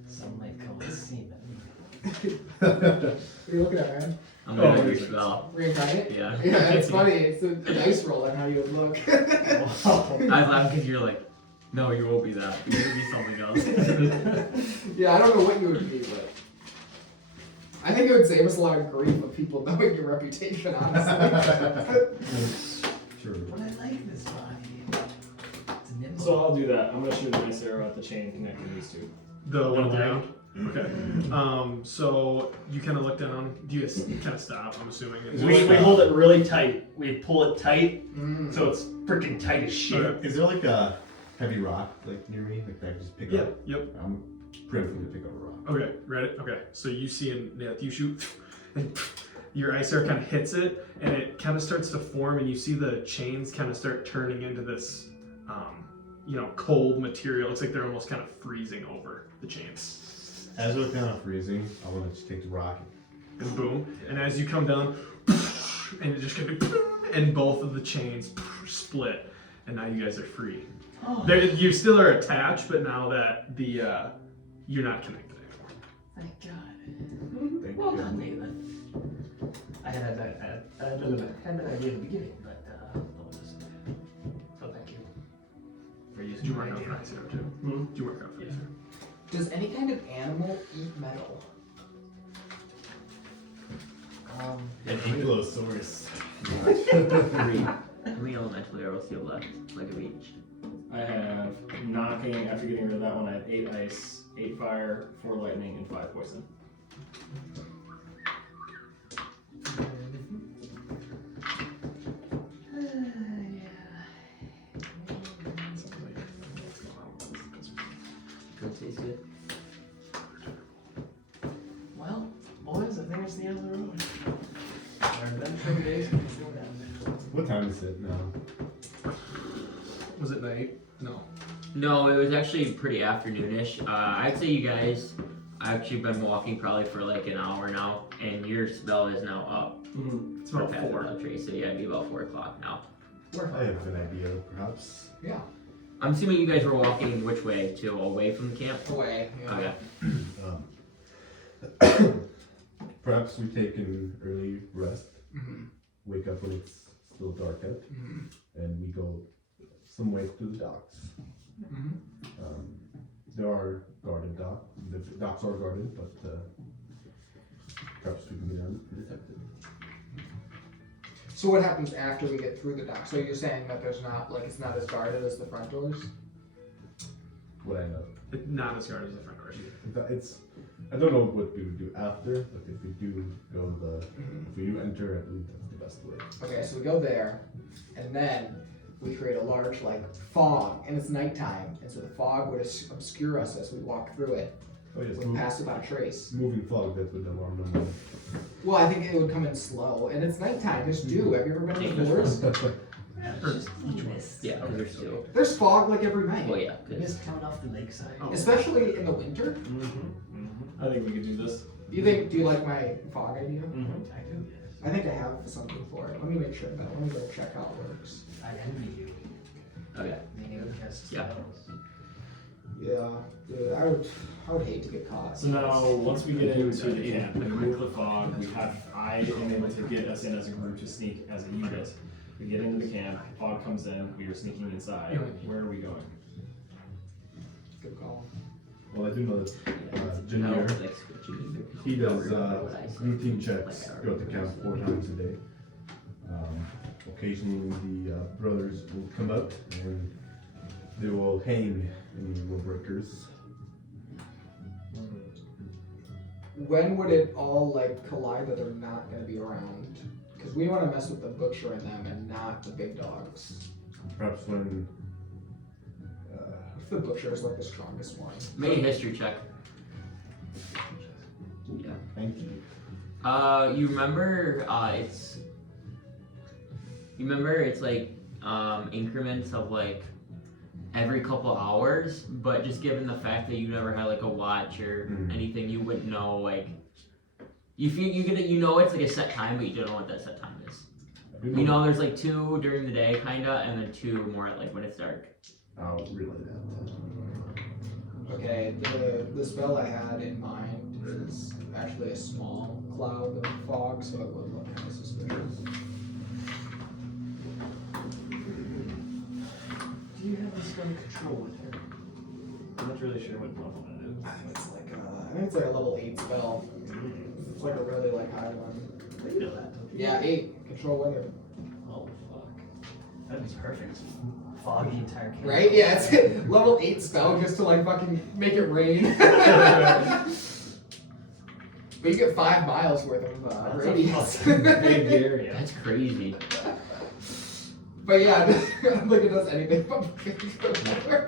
Some might call it semen. What are you looking at, man? I'm gonna do your spell. Reincarnate? Yeah. Yeah, it's funny. It's a dice roll on how you would look. I laugh because you're like, no, you won't be that. You're gonna be something else. Yeah, I don't know what you would be, but I think it would save us a lot of grief of people knowing your reputation, honestly. Sure. But I like this body. It's nimble. So I'll do that. I'm gonna shoot an ice arrow at the chain connecting these two. The one on the ground? Okay. So you kind of look down. Do you guys kind of stop? I'm assuming. We hold it really tight. We pull it tight, Mm. so it's freaking tight as shit. Okay. Is there like a heavy rock like near me? Like that I can just pick Yeah. up? Yep. I'm preempting to pick up a rock. Okay. Ready? Okay. So you see, you shoot, and your ice arrow kind of hits it, and it kind of starts to form, and you see the chains kind of start turning into this, cold material. Looks like they're almost kind of freezing over the chains. As we're kind of freezing, I want to just take the rock. And boom. And as you come down, and it just kind of, and both of the chains split, and now you guys are free. Oh, You still are attached, but now that you're not connected anymore. thank God. Thank Well you. done, Naileth. I had an idea in the beginning, but so thank you for Did using you my work out idea. for ice arrow too? Hmm? Did you work out for ice arrow? Does any kind of animal eat metal? And Ankylosaurus. three. How many elemental arrows do you have left? Like of each. I have knocking, after getting rid of that one, I have 8 ice, 8 fire, 4 lightning, and 5 poison. Good, tastes good. Well, boys, I think it's the end of the road. Our adventure days can still down. What time is it now? Was it night? No. No, it was actually pretty afternoonish. I'd say you guys, I've actually been walking probably for like an hour now, and your spell is now up. It's about For Path of 4. Entry, so yeah, it'd be about 4 o'clock now. I have an idea, perhaps. Yeah. I'm assuming you guys were walking which way? To away from the camp? Away. Yeah. Okay. Perhaps we take an early rest, Mhm. wake up when it's still dark out, Mhm. and we go some way to the docks. Mhm. There are guarded docks. The docks are guarded, but perhaps we can get undetected. So what happens after we get through the dock? So you're saying that there's not, like, it's not as guarded as the front doors? What I know. Not as guarded as the front doors. I don't know what we would do after, but if we do Mhm. if we do enter, I believe that's the best way. Okay, so we go there, and then we create a large fog, and it's nighttime, and so the fog would obscure us as we walk through it. Oh yes, We pass without a trace. moving fog that would alarm them. Well, I think it would come in slow, and it's nighttime. There's dew. Have you ever been in the forest? Yeah, because there's two. There's fog every night, Well, yeah. It is coming off the lakeside. especially in the winter. I think we could do this. Do you like my fog idea? I do. I think I have something for it. Let me make sure though. Let me go check how it works. I envy you. Okay. Being able to cast Yeah. spells. Yeah, dude, I would hate to get caught. So now, once we get into the camp, we remove the fog. I am able to get us in as a group to sneak as a unit. We get into the camp. Fog comes in. We are sneaking inside. Where are we going? Good call. Well, I do know that No, Janir, like, switching. he does routine checks throughout the camp 4 times a day. Occasionally the brothers will come up and they will hang any rule breakers. When would it all collide that they're not going to be around? Because we want to mess with the butcher and them and not the big dogs. Perhaps when If the butcher is the strongest one. Make a history check. Yeah. thank you. You remember it's increments of every couple hours, but just given the fact that you never had a watch or anything, you wouldn't know you feel you know it's a set time, but you don't know what that set time is. You know there's 2 during the day kinda, and then 2 more at when it's dark. I'll relay that. Okay, the spell I had in mind is actually a small cloud of fog, so it would look kind of suspicious. Do you have a spell control with her? I'm not really sure what level that is. I think it's a level 8 spell. It's a really high one. You know that, don't you? Yeah, 8. Control weather. Oh, fuck. That'd be perfect. Fog the entire camp. Right? Yeah, it's level 8 spell just to fucking make it rain. But you get 5 miles worth of That's radius. a big area. That's crazy. But yeah, I don't think it does anything but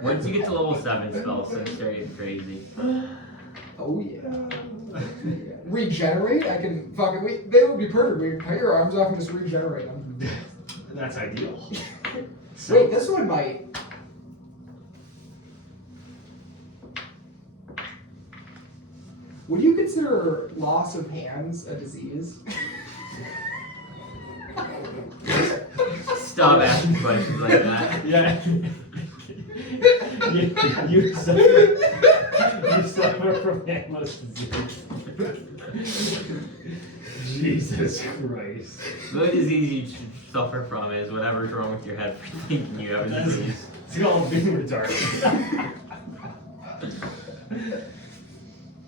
Once you get to level 7 spells, things start getting crazy. Oh yeah. Regenerate? I can fucking they would be perfect. We can cut your arms off and just regenerate them. That's ideal. Wait, this one might. Would you consider loss of hands a disease? Stop asking questions like that. Yeah. you suffer from Hamlet's disease. Jesus Christ. The only disease you should suffer from is whatever's wrong with your head for thinking you have a disease. It's called being retarded.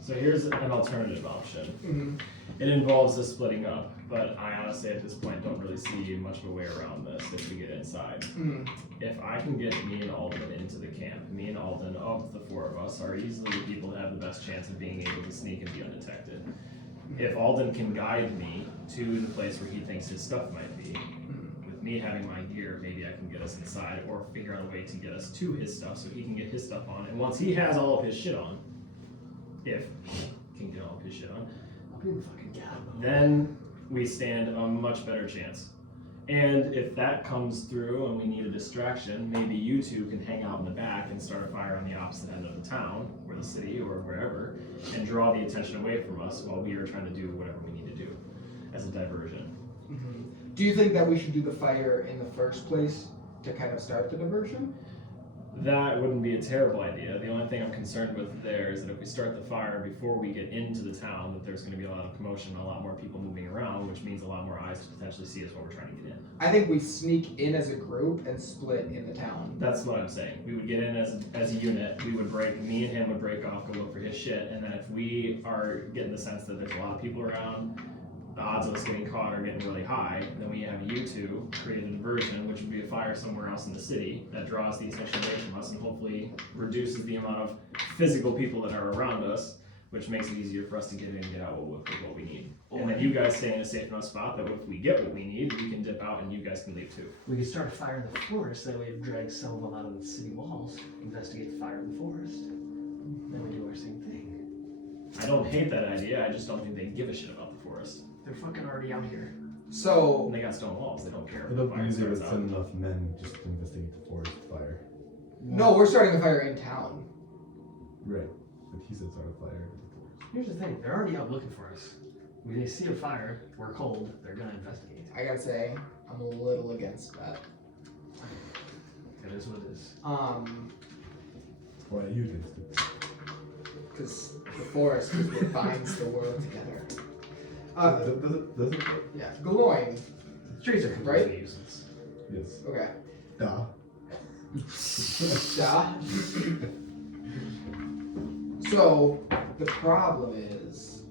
So here's an alternative option. Mm-hmm. It involves us splitting up, but I honestly at this point don't really see much of a way around this if we get inside. Mm-hmm. If I can get me and Alden into the camp, me and Alden, of the 4 of us, are easily the people that have the best chance of being able to sneak and be undetected. If Alden can guide me to the place where he thinks his stuff might be, with me having my gear, maybe I can get us inside or figure out a way to get us to his stuff so he can get his stuff on. And once he has all of his shit on, if he can get all of his shit on, I'll be the fucking cat. then we stand a much better chance. And if that comes through and we need a distraction, maybe you two can hang out in the back and start a fire on the opposite end of the town, or the city, or wherever, and draw the attention away from us while we are trying to do whatever we need to do as a diversion. Mm-hmm. Do you think that we should do the fire in the first place to kind of start the diversion? That wouldn't be a terrible idea. The only thing I'm concerned with there is that if we start the fire before we get into the town, that there's going to be a lot of commotion, a lot more people moving around, which means a lot more eyes to potentially see us while we're trying to get in. I think we sneak in as a group and split in the town. That's what I'm saying. We would get in as a unit. We would me and him would break off, go look for his shit, and then if we are getting the sense that there's a lot of people around, the odds of us getting caught are getting really high, then we have you two create a diversion, which would be a fire somewhere else in the city that draws the attention away from us and hopefully reduces the amount of physical people that are around us, which makes it easier for us to get in and get out with what we need. And then you guys stay in a safe enough spot that if we get what we need, we can dip out and you guys can leave too. We could start a fire in the forest, that way it drags some of them out of the city walls. Investigate the fire in the forest. Then we do our same thing. I don't hate that idea, I just don't think they give a shit about the forest. They're fucking already out here. So And they got stone walls, they don't care I if the don't fire believe they would starts out. send enough men just to investigate the forest fire. no, we're starting a fire in town. Right. But he said start a fire in the forest. Here's the thing, they're already out looking for us. When they see a fire, we're cold, they're gonna investigate. I gotta say, I'm a little against that. It is what it is. Why are you against it? Because the forest is what binds the world together. Does it? Yeah, Gloin. The trees are completely useless. Yes. Okay. Duh. Yeah. So the problem is,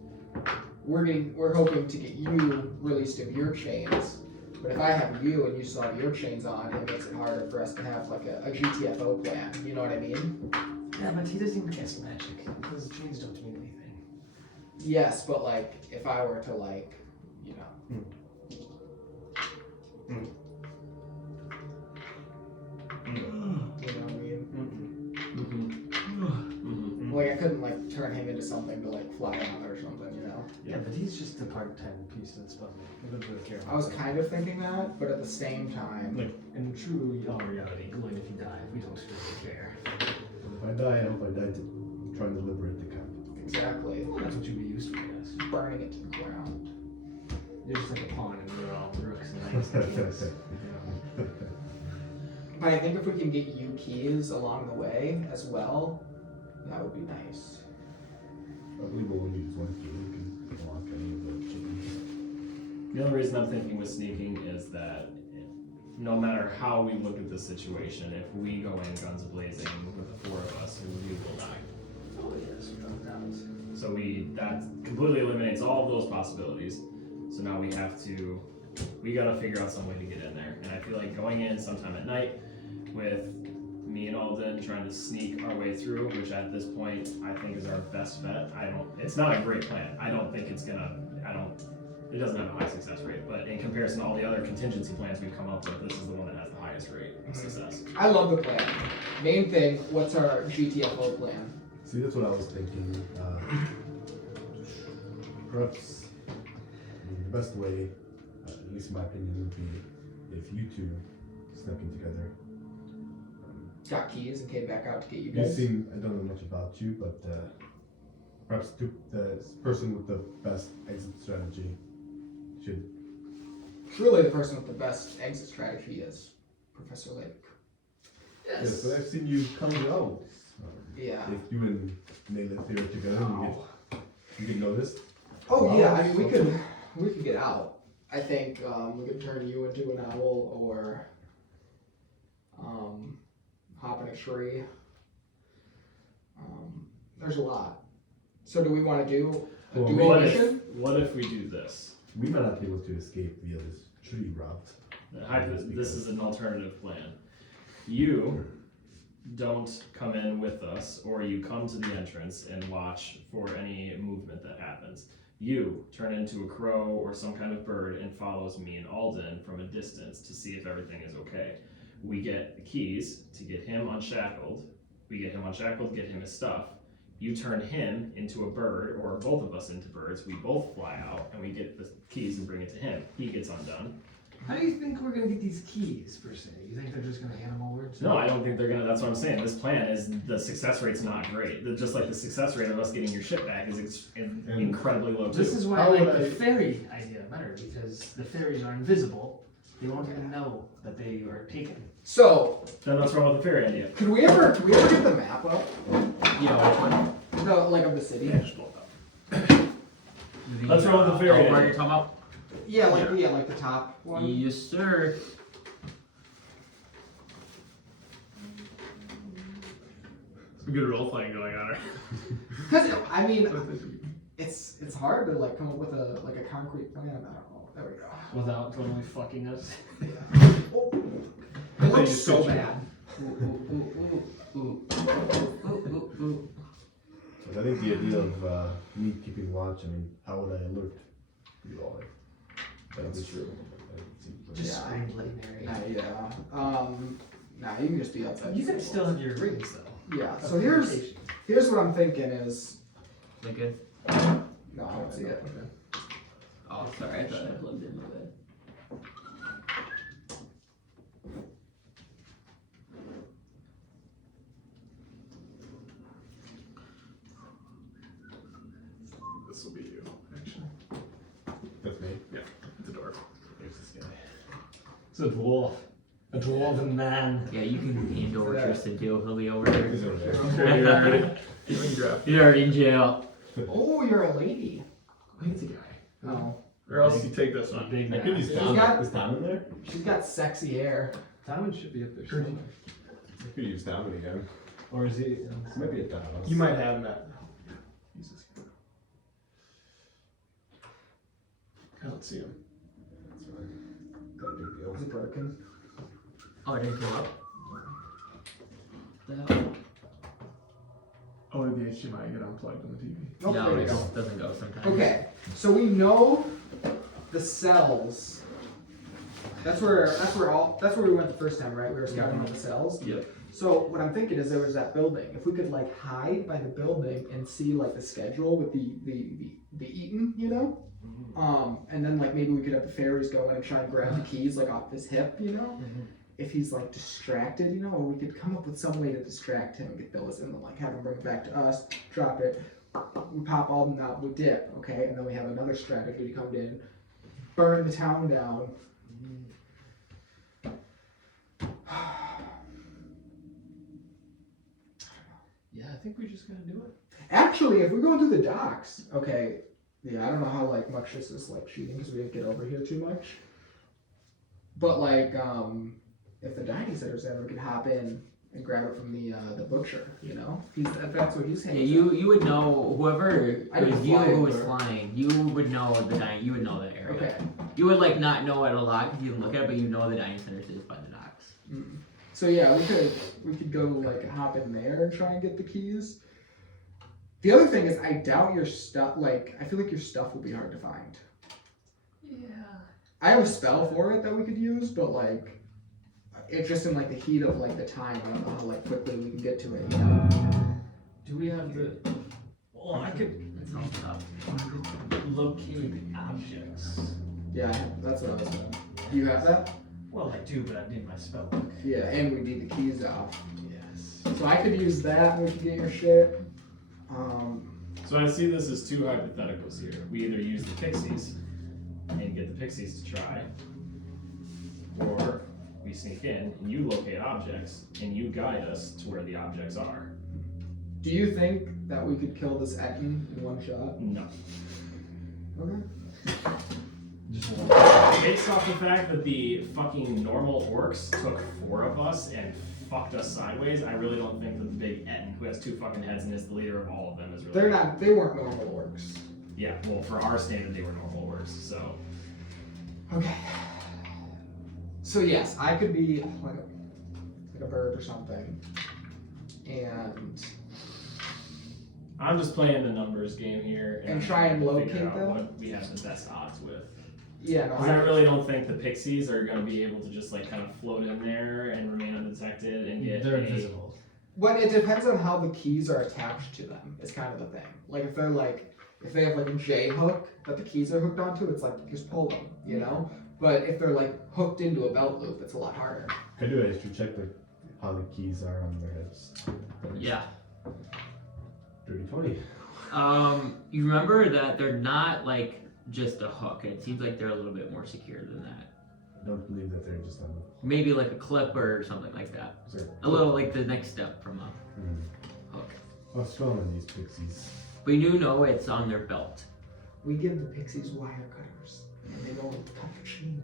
we're hoping to get you released of your chains. But if I have you and you still have your chains on, it makes it harder for us to have like a GTFO plan. You know what I mean? Yeah, but he doesn't even cast magic. Those chains don't mean anything. Yes, but like if I were to like, you know. You know what I mean? Like I couldn't like turn him into something to like fly on or something, you know? Yeah, but he's just a part-time piece of this puzzle. We don't really care about I was that. kind of thinking that, but at the same time, Like, in true reality, Gloin, if you die, we don't really care. If I die, I hope I die trying to liberate the camp. exactly, Well, that's what you'd be used for, I guess. burning it to the ground. You're just like a pawn and we're all rooks and knights and kings. But I think if we can get you keys along the way as well, that would be nice. I believe we'll only use one key. We can lock any of the chickens. The only reason I'm thinking with sneaking is that no matter how we look at the situation, if we go in guns blazing with the four of us, we will die. Oh, yes, without doubt. So that completely eliminates all of those possibilities. So now we gotta figure out some way to get in there. And I feel like going in sometime at night with me and Alden trying to sneak our way through, which at this point I think is our best bet. It's not a great plan. It doesn't have a high success rate, but in comparison to all the other contingency plans we've come up with, this is the one that has the highest rate of success. I love the plan. Main thing, what's our GTFO plan? See, that's what I was thinking. Perhaps the best way, at least in my opinion, would be if you two snuck in together. Got keys and came back out to get you You guys. seem, I don't know much about you, but perhaps the person with the best exit strategy should. Truly, the person with the best exit strategy is Professor Layk. Yes, but I've seen you come out. Yeah. If you and Naileth here together, you get noticed. Oh yeah, I mean we could get out. I think we could turn you into an owl or hop in a tree. There's a lot. So do we want to do a Well, dual What mission? if we do this? We might not be able to escape via this tree route. This is an alternative plan. You don't come in with us, or you come to the entrance and watch for any movement that happens. You turn into a crow or some kind of bird and follows me and Alden from a distance to see if everything is okay. We get the keys to get him unshackled. We get him unshackled, get him his stuff. You turn him into a bird, or both of us into birds. We both fly out, and we get the keys and bring it to him. He gets undone. How do you think we're gonna get these keys, per se? You think they're just gonna hand them over to... No, I don't think they're gonna. That's what I'm saying. This plan is the success rate's not great. Just like the success rate of us getting your shit back is incredibly low too. This is why I How like would the I- fairy idea better, because the fairies are invisible. They won't even know that they are taken. So Then what's wrong with the fairy idea? could we ever get the map up? Yeah, which one? Like of the city? Just blow it up. Let's roll with the fairy Elkhorn idea. you're talking about? Yeah, like the top one. Yes, sir. Some good role playing going on. Because I mean, it's hard to like come up with a concrete plan. I don't know. There we go. Without totally fucking us. Oh, it looks so bad. But I think the idea of me keeping watch, I mean, how would I alert you all? That's true. Just Yeah. scream Bloody Mary. Nah, you can just be outside. You can still have your rings though. Yeah. So here's what I'm thinking is. Is that good? No, I don't see it. Oh, sorry, I thought I plugged in my bed. This will be you, actually. That's me. Yeah, the door. Here's this guy. It's a dwarf. A dwarven man. Yeah, you can hand over Tristan too. He'll be over there. He's over there. Okay, you already? You can grab. You're in jail. Oh, you're a lady. Lazy guy. Oh, Or else you take this one. Big I could use She's Tom. got- Is Tom in there? she's got sexy hair. Diamond should be up there Sure. somewhere. I could use Tom again. Or is he? This might be a Tom. You might have that. Use this guy. I don't see him. That's fine. Not a big deal. Is it broken? Oh, it didn't come up. The hell? Oh, did the HDMI get unplugged on the TV? Oh, No, there it you go. just doesn't go sometimes. Okay, so we know the cells. That's where we went the first time, right? We were scouting out the cells. Yep. So what I'm thinking is there was that building. If we could like hide by the building and see like the schedule with the Eaton, you know, and then like maybe we could have the fairies go in and try and grab the keys like off his hip, you know. If he's like distracted, you know, or we could come up with some way to distract him and get those in, and like have him bring it back to us, drop it, we pop Alden out, we dip, okay, and then we have another strategy to come in, burn the town down. Yeah, I think we just gotta do it. Actually, if we go into the docks, okay, yeah, I don't know how like much this is like cheating because we didn't get over here too much, but like if the dining center's there, we could hop in and grab it from the butcher, you know, if that's what he's Yeah, saying. you would know whoever I it was didn't you fly who was over. flying. You would know the dining. You would know that area. Okay. You would like not know it a lot because you can look at it, but you know the dining center is by the docks. Mm. So yeah, we could go like hop in there and try and get the keys. The other thing is I doubt your stuff, like I feel like your stuff will be hard to find. Yeah. I have a spell for it that we could use, but like it's just in like the heat of like the time, I don't know how like quickly we can get to it, you know? Do we have the? Well, I could It's all tough. locate objects. Yeah, that's what I was saying. Do you have that? Well, I do, but I need my spell book. Yeah, and we need the keys off. Yes. So I could use that and we could get your shit. So I see this as two hypotheticals here. We either use the pixies and get the pixies to try, or we sneak in and you locate objects and you guide us to where the objects are. Do you think that we could kill this Etten in one shot? No. Okay. Based off the fact that the fucking normal orcs took 4 of us and fucked us sideways, I really don't think that the big Etten, who has 2 fucking heads and is the leader of all of them, is really. They weren't normal orcs. Yeah, well, for our standard, they were normal orcs, so. Okay. So yes, I could be like a bird or something. And I'm just playing the numbers game here. And I'm try and trying to figure locate out them? what we have the best odds with. yeah, no, Because I really don't think the pixies are going to be able to just like kind of float in there and remain undetected and get They're a- invisible. But it depends on how the keys are attached to them. Is kind of the thing. Like if they have like a J hook that the keys are hooked onto, it's like you just pull them, you know. But if they're like hooked into a belt loop, it's a lot harder. Can I do a history check like how the keys are on their heads? Yeah. Dirty 20. You remember that they're not like just a hook. It seems like they're a little bit more secure than that. I don't believe that they're just on the. Maybe like a clip or something like that. Is there, A little like the next step from a hook. How strong are these pixies? We do know it's on their belt. We give the pixies wire cutters, and they don't cut the chain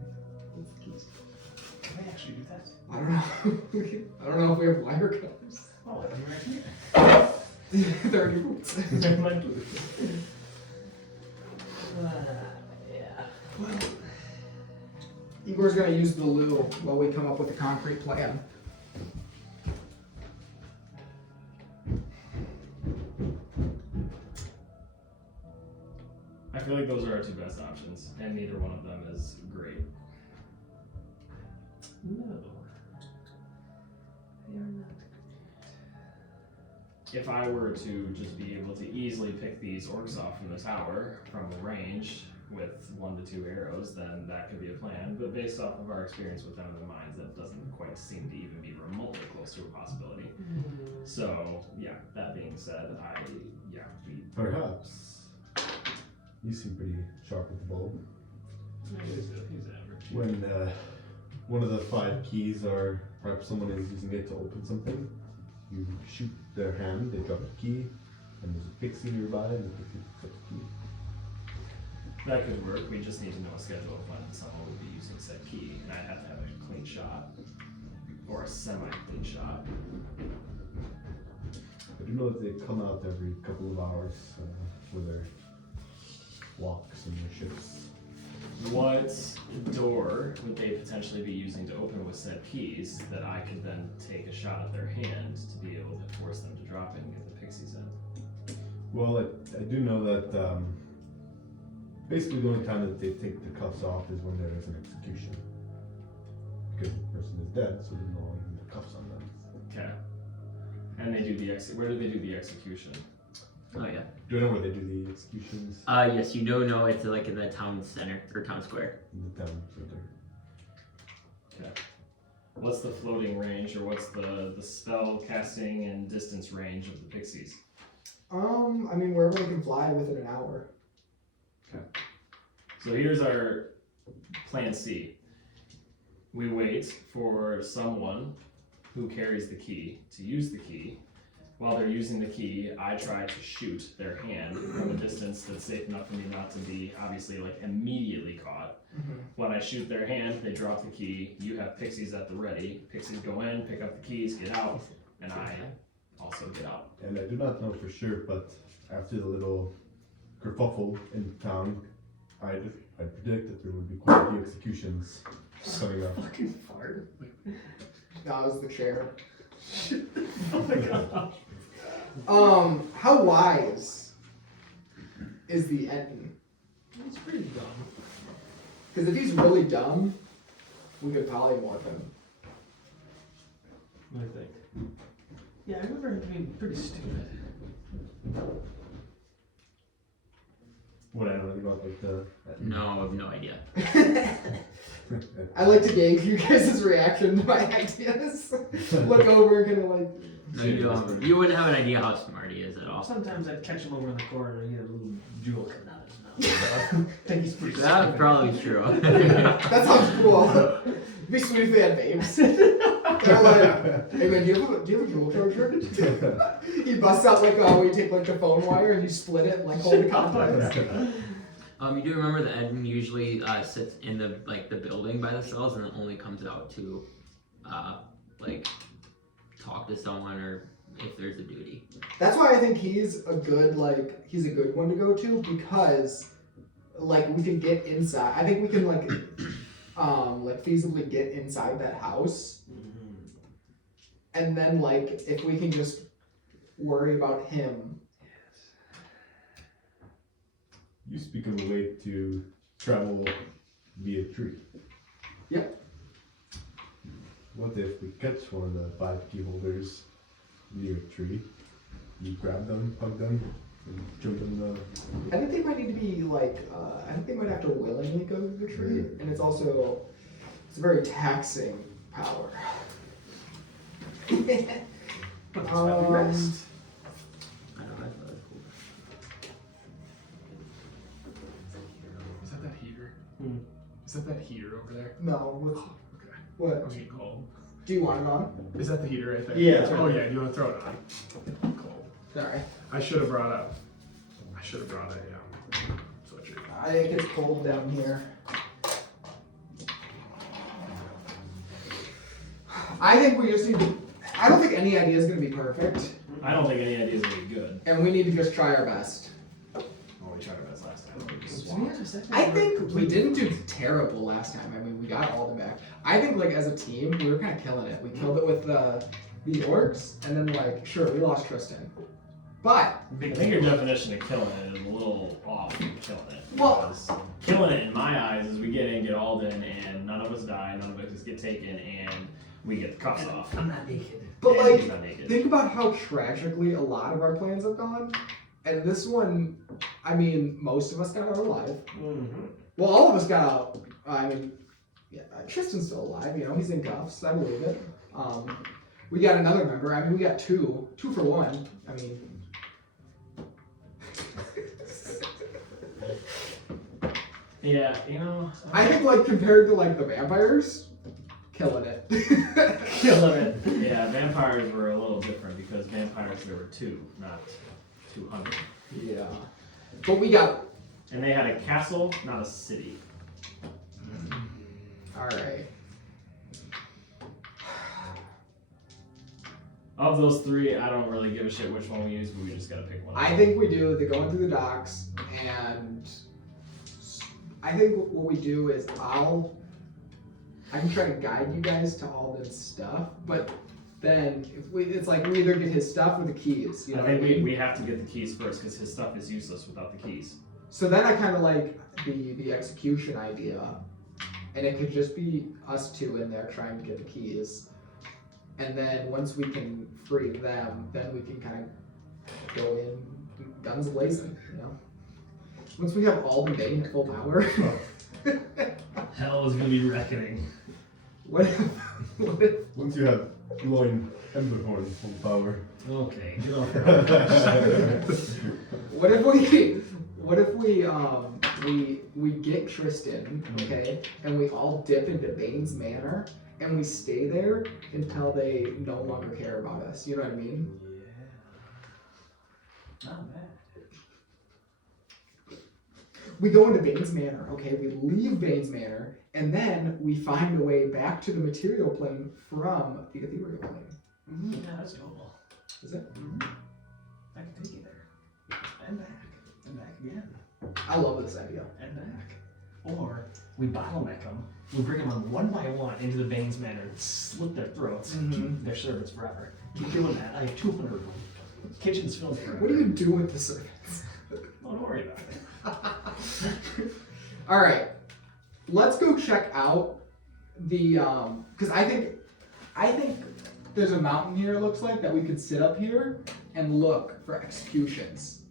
with the keys. Can I actually do that? I don't know. I don't know if we have wire cutters. Oh, let me right here. 30 boots. Yeah. Igor's gonna use the loo while we come up with a concrete plan. two best options, and neither one of them is great. No. They are not. If I were to just be able to easily pick these orcs off from the tower from range with 1 to 2 arrows, then that could be a plan. But based off of our experience with them in the mines, that doesn't quite seem to even be remotely close to a possibility. So yeah, that being said, Perhaps. You seem pretty sharp with the bow. He's average. When one of the 5 keys, or perhaps someone is using it to open something, you shoot their hand, they drop a key, and there's a pixie nearby, and the pixie picks up the key. that could work. We just need to know a schedule of when someone would be using said key, and I'd have to have a clean shot or a semi-clean shot. I do know that they come out every couple of hours for their walks and their shifts. What door would they potentially be using to open with said keys that I could then take a shot at their hand to be able to force them to drop it and get the pixies in? Well, I do know that basically the only time that they take the cuffs off is when there is an execution. Because the person is dead, so there's no longer the cuffs on them. Okay. And they do the where do they do the execution? Oh yeah. Do you know where they do the executions? Yes, you do know it's like in the town center or town square. In the town center. Okay. What's the floating range, or what's the spell casting and distance range of the pixies? I mean, wherever they can fly within an hour. Okay. So here's our plan C. We wait for someone who carries the key to use the key. While they're using the key, I try to shoot their hand from a distance that's safe enough for me not to be obviously like immediately caught. Mm-hmm. When I shoot their hand, they drop the key. You have pixies at the ready. Pixies go in, pick up the keys, get out, and I also get out. And I do not know for sure, but after the little kerfuffle in town, I'd predict that there would be quite a few executions coming up. Fucking fart. That was the chair. Oh my god. How wise is the Enton? It's pretty dumb. Because if he's really dumb, we could polymorph him. I think. Yeah, I remember him being pretty stupid. What I don't know about like the. No, I have no idea. I like to gauge you guys' reaction to my ideas. Look over, kind of like. No, you wouldn't have an idea how smart he is at all. Sometimes I'd catch him over in the corner and get a little jewel coming out of his mouth. I think he's pretty That's stupid. probably true. That sounds cool. It'd be sweet if they had babes. They're like, hey man, do you have a jewel charger? He busts out like where you take like the phone wire and you split it and like hold the contacts. You do remember the Edmund usually sits in the the building by the cells and then only comes out to like talk to someone or if there's a duty. That's why I think he's a good one to go to, because like we can get inside. I think we can like feasibly get inside that house. And then like if we can just worry about him. You speak of a way to travel via tree. Yep. What if we catch one of the 5 key holders near a tree? You grab them, hug them, and jump in the. I think they might need to be like. I think they might have to willingly go to the tree, and it's a very taxing power. But it's probably rest. I don't know, I thought that was cool. Is that that heater? Hmm. Is that that heater over there? No, Okay. I what? was getting cold. Do you want it on? Is that the heater right there? Yeah, it's right Oh there. yeah, do you want to throw it on? Cold. Sorry. I should have brought a sweatshirt. I think it's cold down here. I think we just need to. I don't think any idea is going to be perfect, I don't think any idea is going to be good. and we need to just try our best. Oh, we tried our best last time. We just So yeah, just I think we didn't do terrible last time. I mean, we got Alden back. I think like as a team, we were kind of killing it. We killed it with the orcs, and then like sure we lost Tristan, but I think your definition of killing it is a little off from killing it. Well- Because killing it in my eyes is we get in, get Alden, and none of us die, none of us get taken, and we get the cuffs off. I'm not naked. But And he's like, not naked. think about how tragically a lot of our plans have gone. And this one, I mean, most of us got out alive. Mm-hmm. Well, all of us got out. I mean, yeah, Tristan's still alive. You know, he's in cuffs. I believe it. We got another member. I mean, we got two for one. I mean. Yeah, you know. I think, like, compared to, like, the vampires, killing it. Killing it. Yeah, vampires were a little different because vampires there were 2, not 200. Yeah. But we got. And they had a castle, not a city. Alright. Of those 3, I don't really give a shit which one we use, but we just gotta pick one. I think we do the going through the docks, and I think what we do is I can try to guide you guys to all this stuff, but then it's like we either get his stuff or the keys. You know I think what I mean? we have to get the keys first because his stuff is useless without the keys. So then I kind of like the execution idea, and it could just be us 2 in there trying to get the keys, and then once we can free them, then we can kind of go in guns blazing. You know, once we have all the Bane at full power. Hell is gonna be reckoning. What if Once you have Gloin Emberhorn full power. Okay. what if we get Tristan, okay, and we all dip into Bane's Manor and we stay there until they no longer care about us. You know what I mean? Yeah. Not bad. We go into Bane's Manor, okay, we leave Bane's Manor, and then we find a way back to the material plane from the ethereal plane. Yeah, that's doable. Is it? I can take you there. And back. And back again. I love this idea. And back. Or we bottleneck them. We bring them on one by one into the Bane's Manor and slit their throats. Mhm. Keep their servants forever. Keep doing that. I have 200 of them. Kitchen's filled forever. What do you do with the servants? Oh, don't worry about it. All right, let's go check out the because I think there's a mountain here. It looks like that we could sit up here and look for executions.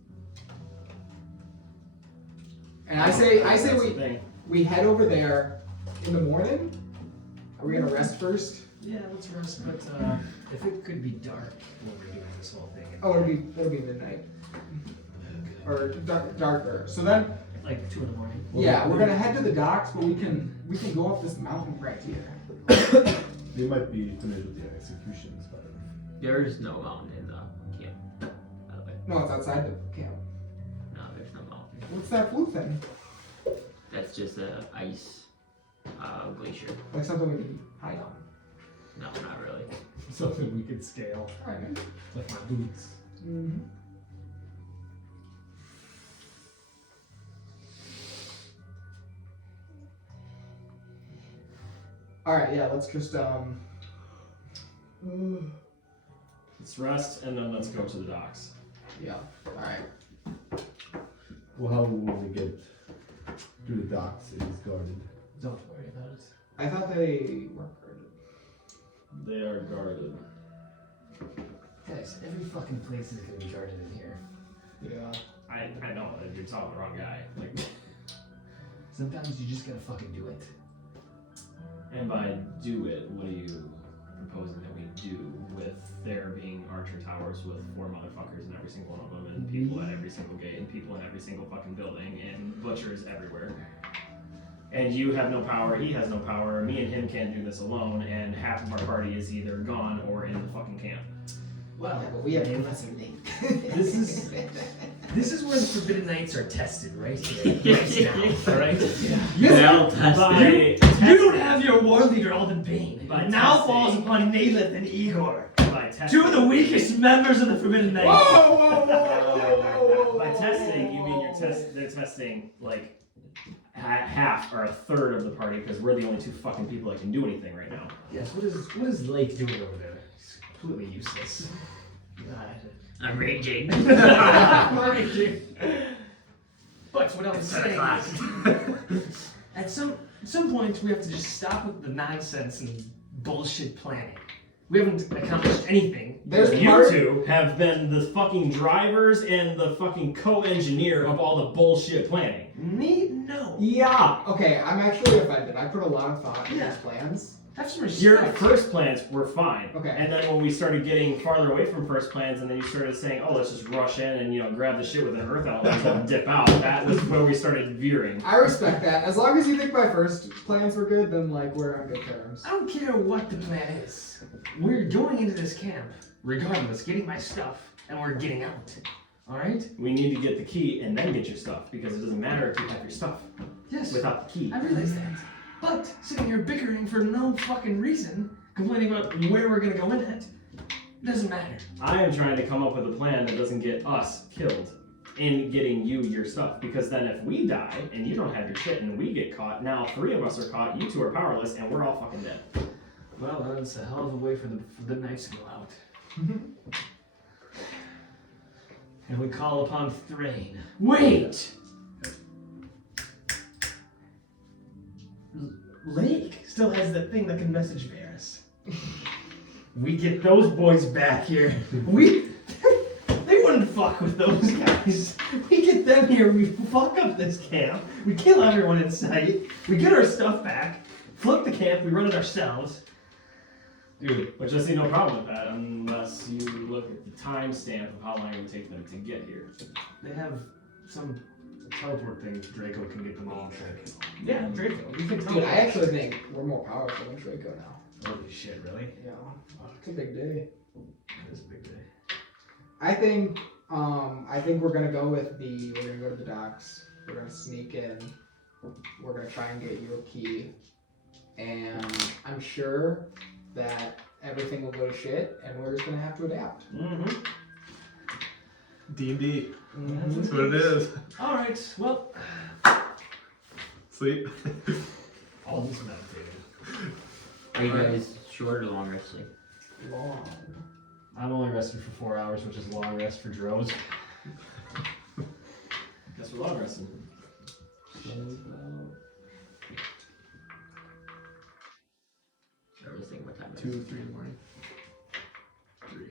And I say That's the thing. we head over there in the morning. Are we gonna rest first? Yeah, let's rest. But if it could be dark when we're doing this whole thing. Oh, it'll be midnight or darker. So then, Like 2 in the morning. yeah, we're gonna head to the docks, but we can go up this mountain right here. They might be familiar with the executions, but There is no mountain in the camp, by the way. No, it's outside the camp. No, there's no mountain. What's that blue thing? That's just a ice glacier. Like something we can hide on. No, not really. Something we could scale. Alright. Like my boots. Mm-hmm. Alright, yeah, let's just Let's rest and then let's go to the docks. yeah. Alright. well, how will we get through the docks? It is guarded. Don't worry about it. I thought they weren't guarded. They are guarded. Guys, every fucking place is gonna be guarded in here. Yeah. I know, you're talking the wrong guy. Like, Sometimes you just gotta fucking do it. and by do it, what are you proposing that we do with there being archer towers with 4 motherfuckers in every single one of them, and people at every single gate, and people in every single fucking building, and butchers everywhere? And you have no power, he has no power, me and him can't do this alone, and half of our party is either gone or in the fucking camp. Well, Yeah, but we have I mean, Professor Layk. this is where the Forbidden Knights are tested, right here. Right now, alright? Battle tested. By You don't have your war leader, Alden Bane. By It now testing. falls upon Naileth and Igor. by testing. 2 of the weakest members of the Forbidden Knights. Whoa, whoa, whoa! By testing, you mean they're testing like half or a third of the party because we're the only 2 fucking people that can do anything right now. Yes, what is Layk doing over there? He's completely useless. God. I'm raging. Raging. But what I'm saying is, at some point, we have to just stop with the nonsense and bullshit planning. We haven't accomplished anything. You two have been the fucking drivers and the fucking co-engineer of all the bullshit planning. Me? No. Yeah. Okay, I'm actually offended. I put a lot of thought into these plans. Have some respect. Your first plans were fine. Okay. And then when we started getting farther away from first plans, and then you started saying, "Oh, let's just rush in and grab the shit with an earth element and dip out," that was where we started veering. I respect that. As long as you think my first plans were good, then like we're on good terms. I don't care what the plan is. We're going into this camp, regardless, getting my stuff, and we're getting out. Alright? We need to get the key and then get your stuff, because it doesn't matter if you have your stuff Yes. without the key. I realize that. But sitting here bickering for no fucking reason, complaining about where we're gonna go in at, doesn't matter. I am trying to come up with a plan that doesn't get us killed in getting you your stuff, because then if we die and you don't have your shit and we get caught, now 3 of us are caught, you 2 are powerless, and we're all fucking dead. Well, that's a hell of a way for the knives to go out. And we call upon Thrain. Wait! Layk still has that thing that can message Varys. We get those boys back here. They wouldn't fuck with those guys. We get them here, we fuck up this camp, we kill everyone in sight, we get our stuff back, flip the camp, we run it ourselves. Dude, which I see no problem with that, unless you look at the timestamp of how long it would take them to get here. They have some teleport thing. Draco can get them all back. Yeah, Draco. You can tell Dude, me. I actually think we're more powerful than Draco now. Holy shit, really? Yeah. It's a big day. That is a big day. I think we're gonna go with we're gonna go to the docks, we're gonna sneak in, we're gonna try and get you a key, and I'm sure that everything will go to shit and we're just gonna have to adapt. Mm-hmm. D&D. Mm-hmm. That's what it is. Alright, well, Sleep. all this meditated. Are you guys short or long resting? Long. I'm only resting for 4 hours, which is a long rest for drones. Guess we're long resting. I was thinking what time it 2, is. 3 in the morning. 3.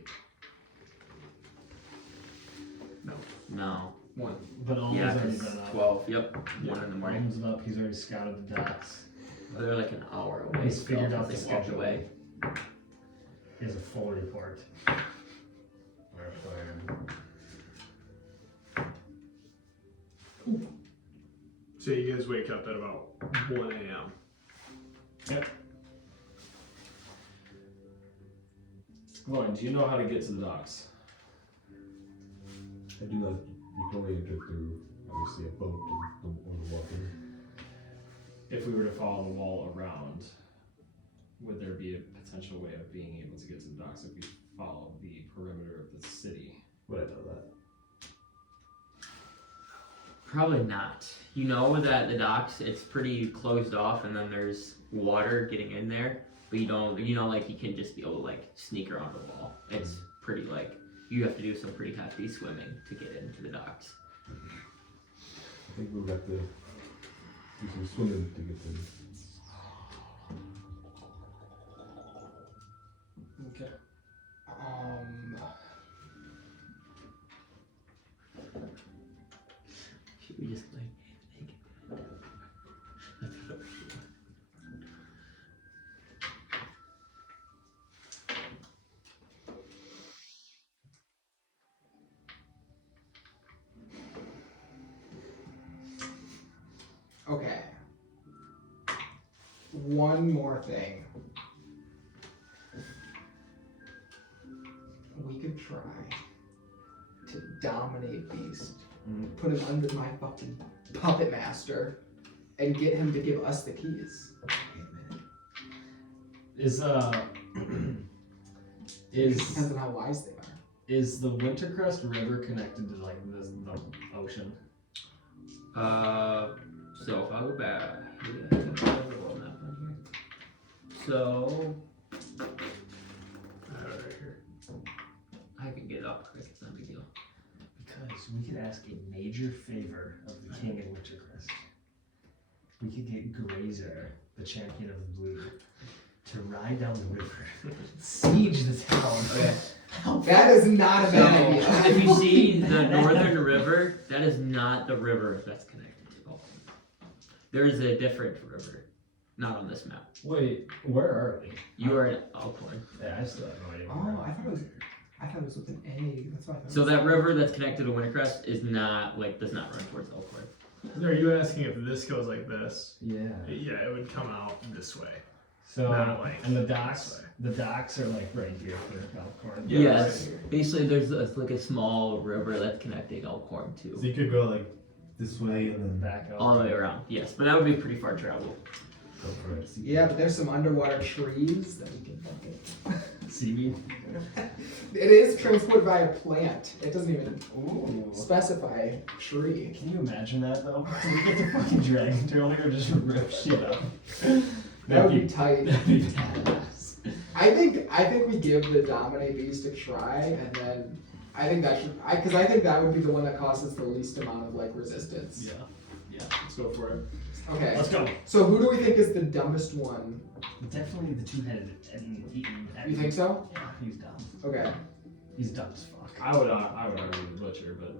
No. 1. But Alden's Yeah, already it's been up. 12. Yep. 1 in the morning. Alden's up, he's already scouted the docks. They're like an hour away. He's still, figured out the because they walked schedule. away. He has a full report. So you guys wake up at about 1 a.m. Yep. Gloin, do you know how to get to the docks? I do not. You can only enter through, obviously, a boat or the water. If we were to follow the wall around, would there be a potential way of being able to get to the docks if we follow the perimeter of the city? Would I know that? Probably not. You know that the docks, it's pretty closed off, and then there's water getting in there. But you don't, like you can just be able to like sneak around the wall. It's pretty like you have to do some pretty hefty swimming to get into the docks. I think we'll have to do some swimming to get in. Okay. Should we just like Okay. One more thing. We could try to dominate Beast, put him under my fucking puppet master, and get him to give us the keys. Is Depends on how wise they are. is the Wintercrest River connected to like the ocean? So if I go back, yeah, I have the world map on here. So Right here. I can get it up quick. It's not a big deal. Because Because we could ask a major favor of the King in Wintercrest. We could get Grazer, the champion of the blue, to ride down the river, siege the town. Okay. That is not a bad idea. If you see the northern river, that is not the river that's connected to Elkhorn. There is a different river, not on this map. Wait, where are we? You are in Elkhorn. Yeah, I still have no idea. Oh, I thought it was with an A. That's why I thought. So that river that's connected to Wintercrest is not does not run towards Elkhorn. Are you asking if this goes like this? Yeah. Yeah, it would come out this way. So, Not like and the this docks, way. the docks are like right here for Elkhorn. Yeah, Yes. Basically, there's like a small river that's connecting Elkhorn So to you could go like this way and then Back up. all the way around. Yes, but that would be pretty far travel. go for it. Yeah, but there's some underwater trees that we can fucking. Seaweed. It is transported by a plant. It doesn't even Ooh. specify tree. Can you imagine that though? We get the fucking dragon turtle here just rip shit up. That would be tight. That'd be badass. I think we give the dominate beast a try, and then I think that should because I think that would be the one that causes the least amount of like resistance. Yeah. Yeah. Let's go for it. Okay. Let's go. So who do we think is the dumbest one? Definitely the two-headed and eaten. You think so? Yeah, he's dumb. Okay. He's dumb as fuck. I would argue the butcher, but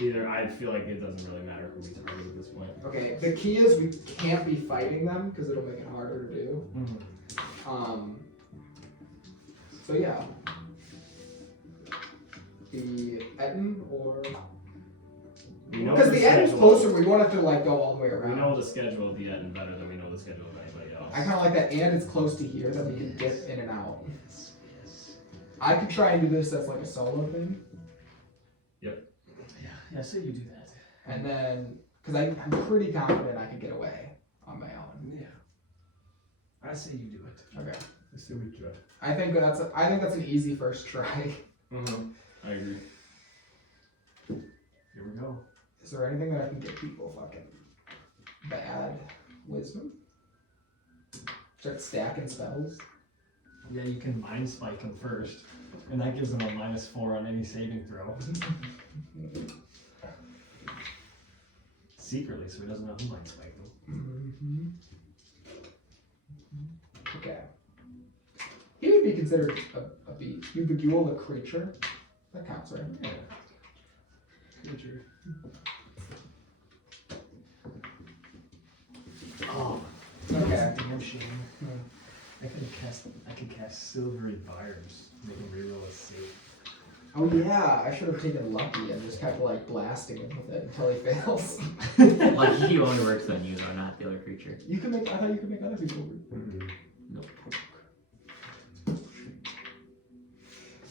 either I feel like it doesn't really matter who we target at this point. Okay. The key is we can't be fighting them because it'll make it harder to do. Mm-hmm. So yeah. The Etten or We know because the Etten's schedule- closer, we won't have to like go all the way We around. know the schedule of the Etten better than we know the schedule of anybody else. I kind of like that, and it's close to here that we can dip in and out. Yes, yes. I could try and do this as like a solo thing, Yeah, I say you do that. and then because I'm pretty confident I could get away on my own. Yeah. I say you do it. Okay, Let's see what we try. I think that's an easy first try. Mm-hmm. I agree. Here we go. Is there anything that I can get people fucking bad wisdom? Start stacking spells. Yeah, you can mind spike him first, and that gives him a -4 on any saving throw. Secretly, so he doesn't know who mind spiked him. Okay. He would be considered a beast. You begule a creature. That counts, right? Yeah. Creature. Oh. Okay. That's a damn shame. I could cast silvery barbs, make him reroll a save. Oh yeah, I should have taken lucky and just kept like blasting him with it until he fails. Lucky only works on you though, not the other creature. You can make. I thought you could make other people. Mm-hmm. Nope.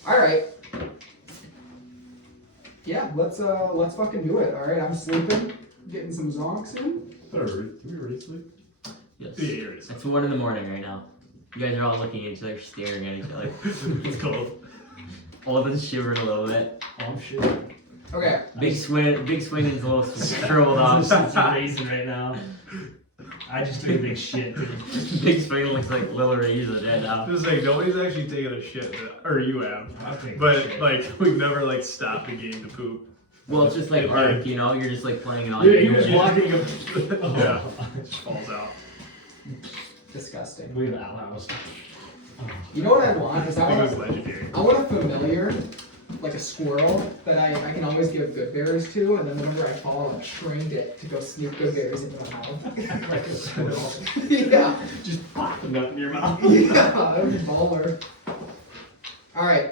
All right. Yeah, let's fucking do it. All right, I'm sleeping, getting some zonks in. Did we already sleep? Yes. Yeah, here it is. It's 1 in the morning right now. You guys are all looking at each other, staring at each other. It's cold. Alden's shivered a little bit. Oh, I'm shit. Okay. Big swing is a little curled off. It's raisin right now. I just took a big shit. Big swing looks like Lil Reeves is dead now. Just like nobody's actually taken a shit, or you have. I'll take But shit. like we've never like stopped the game to poop. Well, it's just like Yeah. Ark, you know? You're just like playing it all. Yeah, year. he was walking. Yeah, it just falls out. Disgusting. We have outhouse. You know what I want is I I think it want was legendary. I want a familiar, like a squirrel that I can always give good berries to, and then whenever I fall, I've trained it to go sneak good berries into my mouth. Like a squirrel. Yeah. Just pop a nut in your mouth. Yeah, that would be baller. All right,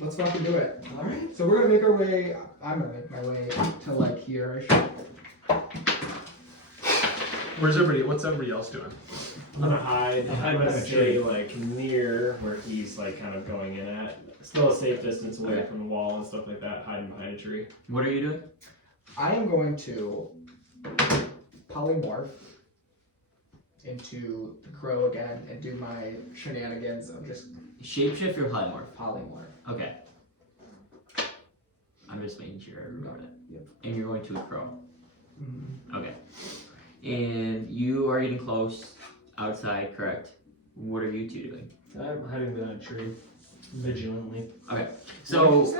let's fucking do it. All right. So we're gonna make our way. I'm gonna make my way to like here. Where's everybody? What's everybody else doing? I'm gonna hide. Hide I'm by gonna the stay tree. like near where he's like kind of going in at. Still a safe distance away Okay. from the wall and stuff like that, hiding behind a tree. What are you doing? I am going to polymorph into the crow again and do my shenanigans of just Shapeshift or polymorph? polymorph. Okay. I'm just making sure I got it. Yep. And you're going to a crow. Mm-hmm. Okay. And you are getting close outside, correct? What are you two doing? I'm hiding behind a tree, vigilantly. Okay. What did you So, say?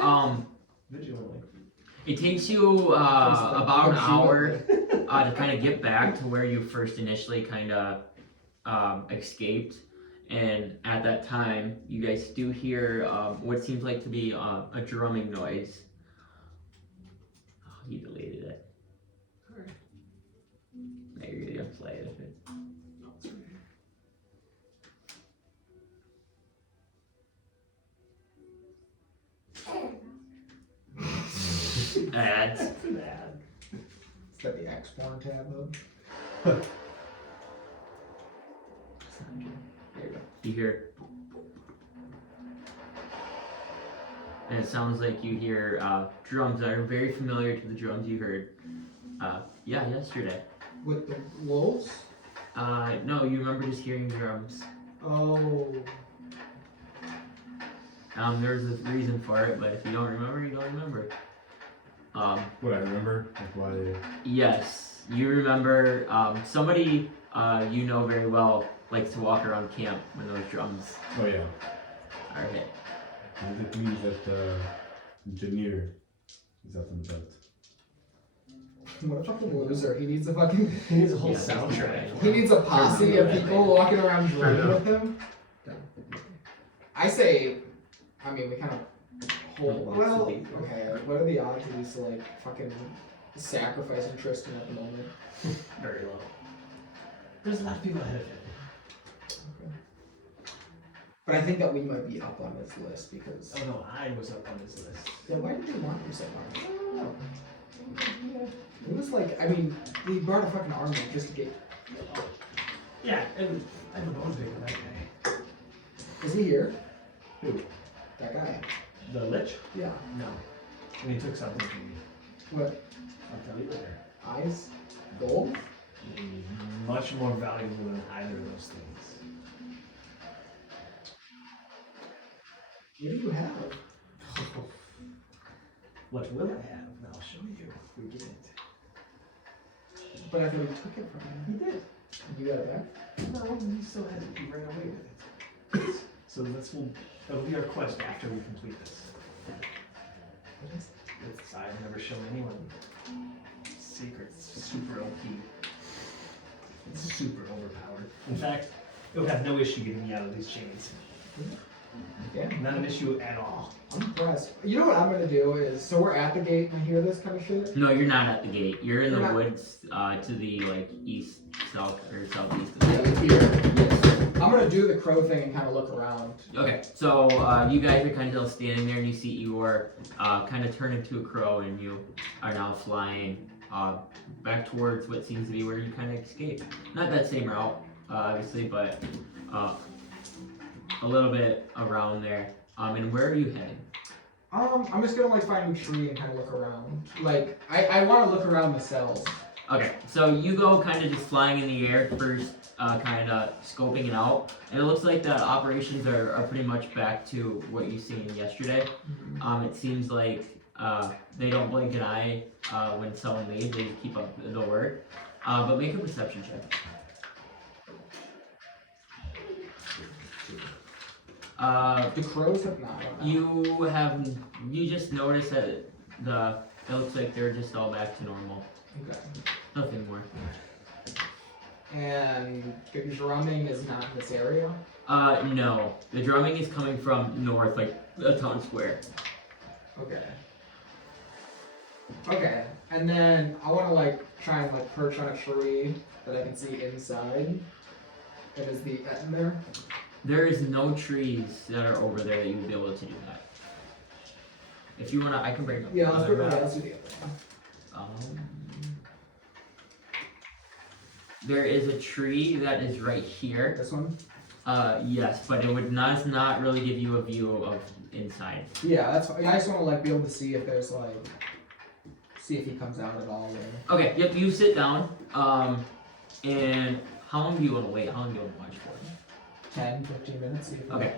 vigilantly. It takes you about an hour to kind of get back to where you first initially kind of escaped. And at that time, you guys do hear what seems like to be a drumming noise. Oh, he deleted it. Sorry. Now you're gonna play it if it's. No, it's right here. Ads. That's an ad. It's got the X-Porn tab up. There you go. You hear. And it sounds like you hear drums that are very familiar to the drums you heard. Yesterday. With the wolves? No, you remember just hearing drums. Oh. There's a reason for it, but if you don't remember, you don't remember. What I remember, like why. Yes, you remember somebody you know very well likes to walk around camp when those drums Oh yeah. are hit. And it means that Janir is out on the belt. What a fucking loser. He needs a fucking. He needs a whole Yeah, soundtrack. He needs a posse of people walking around Fair drumming enough. with him. I say, I mean, we kind of hold. Well, okay. What are the odds of he's like fucking sacrificing Tristan at the moment? Very low. There's a lot of people ahead of him. But I think that we might be up on this list because. Oh no, I was up on this list. Yeah, why did you want him so much? I don't know. It was like, I mean, he brought a fucking army just to get. Yeah, and I'm a motivated for that guy. Is he here? Who? That guy. The Lich? Yeah. No. And he took something from me. What? I'll tell you later. Eyes? Gold? Much more valuable than either of those things. What do you have? What will I have? And I'll show you. We get it. But I thought he took it from him. He did. You got it back? No, he still has it. He ran away with it. So that'll be our quest after we complete this. What is I've never shown anyone secrets. Super OP. It's super overpowered. In fact, it would have no issue getting me out of these chains. Yeah. Not an issue at all. I'm impressed. You know what I'm gonna do is, so we're at the gate and I hear this kind of shit. No, you're not at the gate. You're in the You're not- woods to the like east, south, or southeast of Yeah, the like here. Yes. I'm gonna do the crow thing and kind of look around. Okay, so you guys are kind of standing there and you see Igor kind of turn into a crow and you are now flying back towards what seems to be where you kind of escaped. Not that same route, obviously, but a little bit around there. And where are you heading? I'm just gonna like find a tree and kind of look around. Like, I want to look around the cells. Okay, so you go kind of just flying in the air first, kind of scoping it out, and it looks like the operations are pretty much back to what you seen yesterday. It seems like they don't blink an eye when someone leaves; they keep up the work. But make a perception check. The crows have not. You just notice that it looks like they're just all back to normal. Okay. Nothing more. And the drumming is not in this area. No. The drumming is coming from north, like a town square. Okay. Okay. And then I want to like try and like perch on a tree that I can see inside. And is the in there? There is no trees that are over there that you would be able to do that. If you wanna, I can bring up. Yeah, let's another do map. let's do the other one. There is a tree that is right here. This one? Yes, but it would not really give you a view of inside. Yeah, that's fine. I just want to like be able to see if there's like, see if he comes out at all. Or... Okay, yep, you sit down. And how long do you want to wait? How long do you want to watch for? 10, 15 minutes. See if Okay.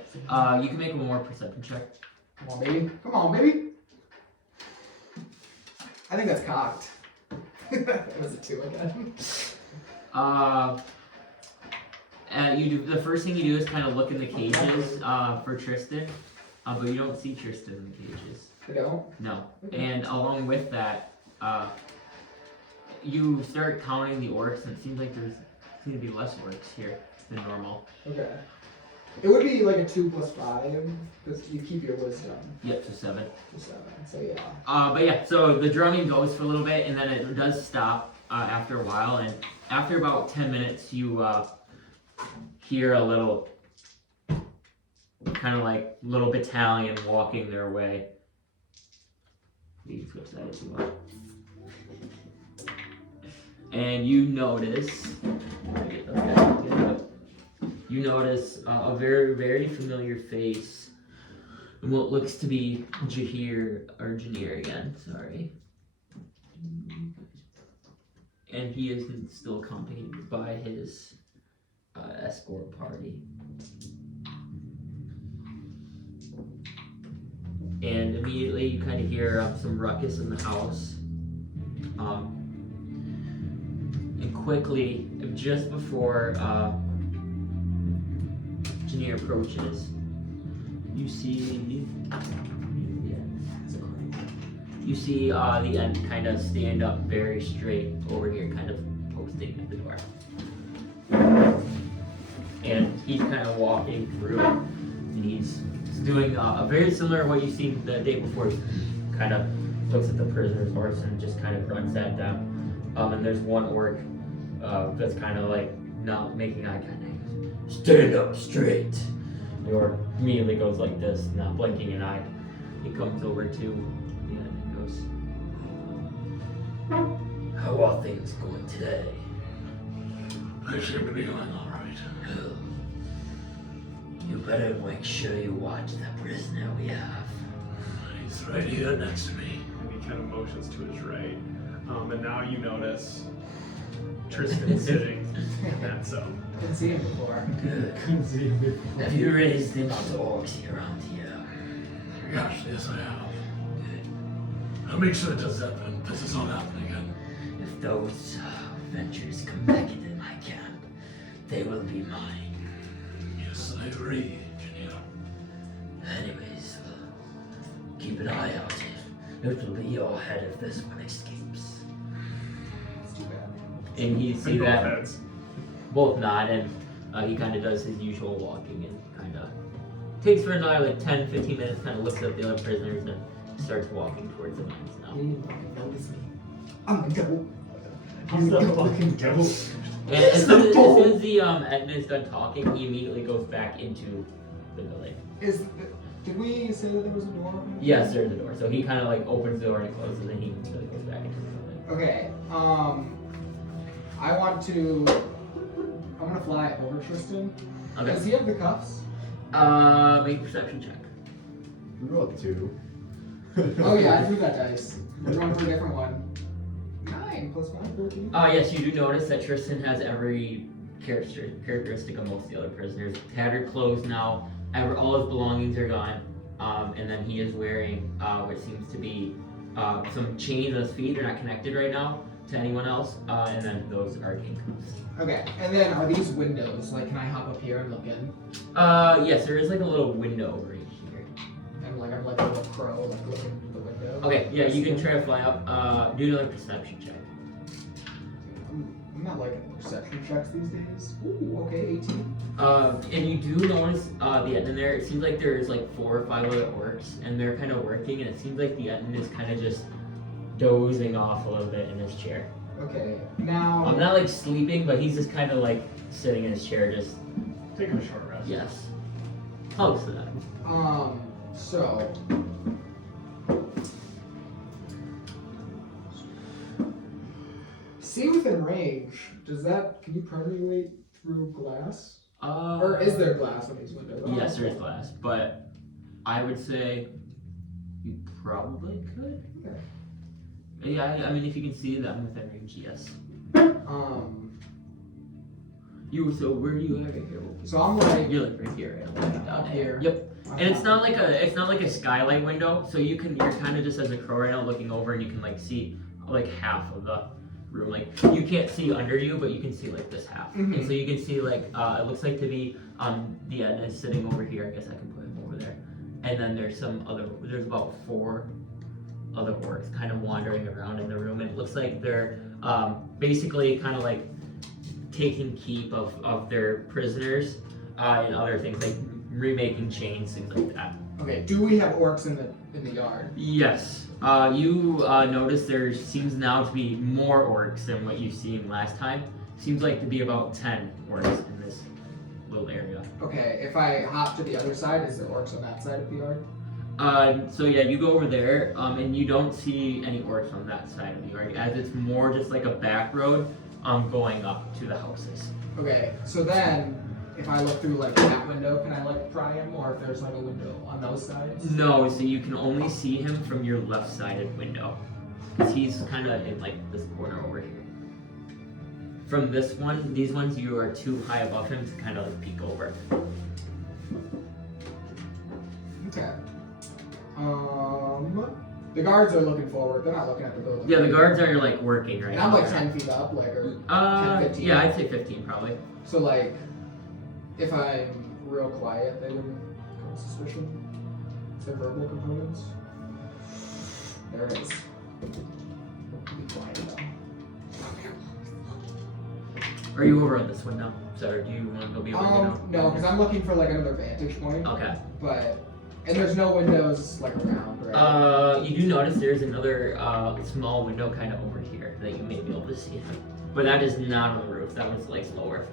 You can make one more perception check. Come on, baby. Come on, baby. I think that's cocked. It was a 2 again. You do the first thing you do is kind of look in the cages for Tristan, but you don't see Tristan in the cages. They don't? No. Okay. And along with that, you start counting the orcs, and it seems like there's seem to be less orcs here than normal. Okay. It would be like a 2 + 5, because you keep your wisdom Yep, so 7. to 7. So yeah. But yeah, so the drumming goes for a little bit, and then it does stop after a while, and after about 10 minutes, you hear a little, kind of like little battalion walking their way. You can switch that as well. And you notice, a very, very familiar face, and what looks to be Janir again. Sorry. And he is still accompanied by his escort party. And immediately you kind of hear some ruckus in the house. And quickly, just before Janir approaches, you see the end kind of stand up very straight over here, kind of posting at the door. And he's kind of walking through, and he's doing very similar to what you've seen the day before. He kind of looks at the prisoner's horse and just kind of grunts at them. And there's one orc that's kind of like not making eye contact. Stand up straight. The orc immediately goes like this, not blinking an eye. He comes over to the end and goes, "How are things going today?" I seem to be going all right. Well, you better make sure you watch the prisoner we have. He's right here next to me. And he kind of motions to his right. And now you notice Tristan sitting in that cell. Didn't see him before. Good. Have you raised any orcs around here? Gosh, yes I have. I'll make sure this does not happen again. If those ventures come back into my camp, they will be mine. Yes, I agree, Janir. Anyways, keep an eye out. It will be your head if this one escapes. It's too bad. And you see Both that heads. both nod, and he kind of does his usual walking and kind of takes for another like 10-15 minutes, kind of looks at the other prisoners and starts walking towards the mines now. I'm gonna go. He's the fucking ghost. And as soon as the Edna is done talking, he immediately goes back into the building. Did we say that there was a door? Yes, there's a door. So he kind of like opens the door and closes, and then he immediately goes back into the building. Okay. I want to fly over Tristan. Okay. Does he have the cuffs? Make a perception check. We rolled 2. Oh yeah, I threw that dice. We're going for a different one. 9 + 5, 14. Yes, you do notice that Tristan has every characteristic of most of the other prisoners. Tattered clothes now. All his belongings are gone. And then he is wearing what seems to be some chains on his feet. They're not connected right now to anyone else. And then those arcane cuffs. Okay, and then are these windows? Like, can I hop up here and look in? Yes, there is like a little window right here. And like, I'm like a little crow, like looking through the window. Okay, yeah, you can try to fly up. Do another perception check. I'm not liking perception checks these days. Ooh, okay, 18. And you do notice the end in there. It seems like there's like 4 or 5 other orcs, and they're kind of working, and it seems like the end is kind of just dozing off a little bit in his chair. Okay, now. I'm not like sleeping, but he's just kind of like sitting in his chair, just Taking a short rest. yes, close to that. So. See within range. Can you permeate through glass? Or is there glass on these windows? Yes, there is glass, but I would say you probably could. Okay. Yeah, I mean, if you can see them within range, yes. So where do you have it here? So I'm like You're like right here, right? up here. Yep. And it's not like a skylight window, so you're kind of just as a crow right now looking over, and you can like see like half of the room. Like you can't see under you, but you can see like this half. Mhm. And so you can see like it looks like to be the end is sitting over here. I guess I can put him over there. and then there's about 4 other orcs kind of wandering around in the room, and it looks like they're basically kind of like taking keep of their prisoners and other things like remaking chains, things like that. Okay, do we have orcs in the yard? Yes. You notice there seems now to be more orcs than what you've seen last time. Seems like to be about 10 orcs in this little area. Okay, if I hop to the other side, is there orcs on that side of the yard? So yeah, you go over there, and you don't see any orcs on that side of the yard, as it's more just like a back road, going up to the houses. Okay, so then, if I look through like that window, can I like pry him, or if there's like a window on those sides? No, so you can only see him from your left-sided window, because he's kind of in like this corner over here. From these ones, you are too high above him to kind of like peek over. Okay. The guards are looking forward. They're not looking at the building. Yeah, the guards are like working right And now. I'm like 10 feet up, like, or 10, 15. Yeah, I'd say 15 probably. So like, if I'm real quiet, they wouldn't cause suspicion. Is there verbal components? There it is. Be quiet though. Are you over on this one now? So do you want to go be over here now? No, because I'm looking for like another vantage point. Okay. And there's no windows like around, right? You do notice there's another small window kind of over here that you may be able to see him. But that is not on the roof. That one's like lower.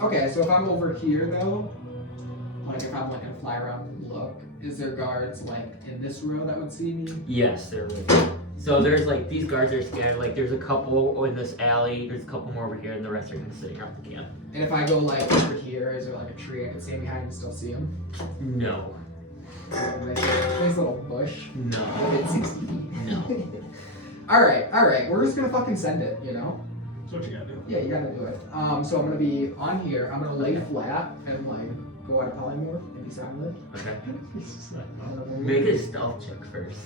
Okay, so if I'm over here though, like if I'm like gonna fly around and look, is there guards like in this row that would see me? Yes, there would be. So there's like, these guards are scattered. Like there's a couple in this alley, there's a couple more over here, and the rest are kind of sitting around the camp. And if I go like over here, is there like a tree I can stand behind and still see him? No. Nice little bush. No. Within 60 feet. No. Alright, we're just gonna fucking send it, you know? That's what you gotta do. Yeah, you gotta do it. So I'm gonna be on here, I'm gonna lay flat and like go at a polymorph and be silent. Okay. Uh, Make a stealth check first.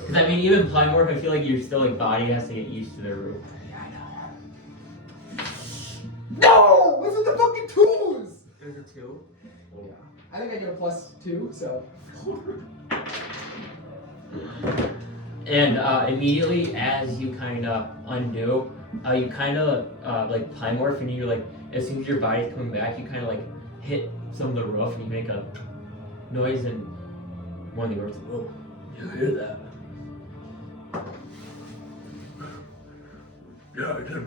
Because I mean, even polymorph, I feel like your still like body has to get used to their roof. Yeah, I know. No! What's with the fucking twos? There's a 2. Yeah. I think I get a +2, so. And immediately as you kind of undo, you kind of like polymorph, and you like, as soon as your body's coming back, you kind of like hit some of the roof, and you make a noise, and one of the orcs, "Whoa, you hear that?" Yeah, I did.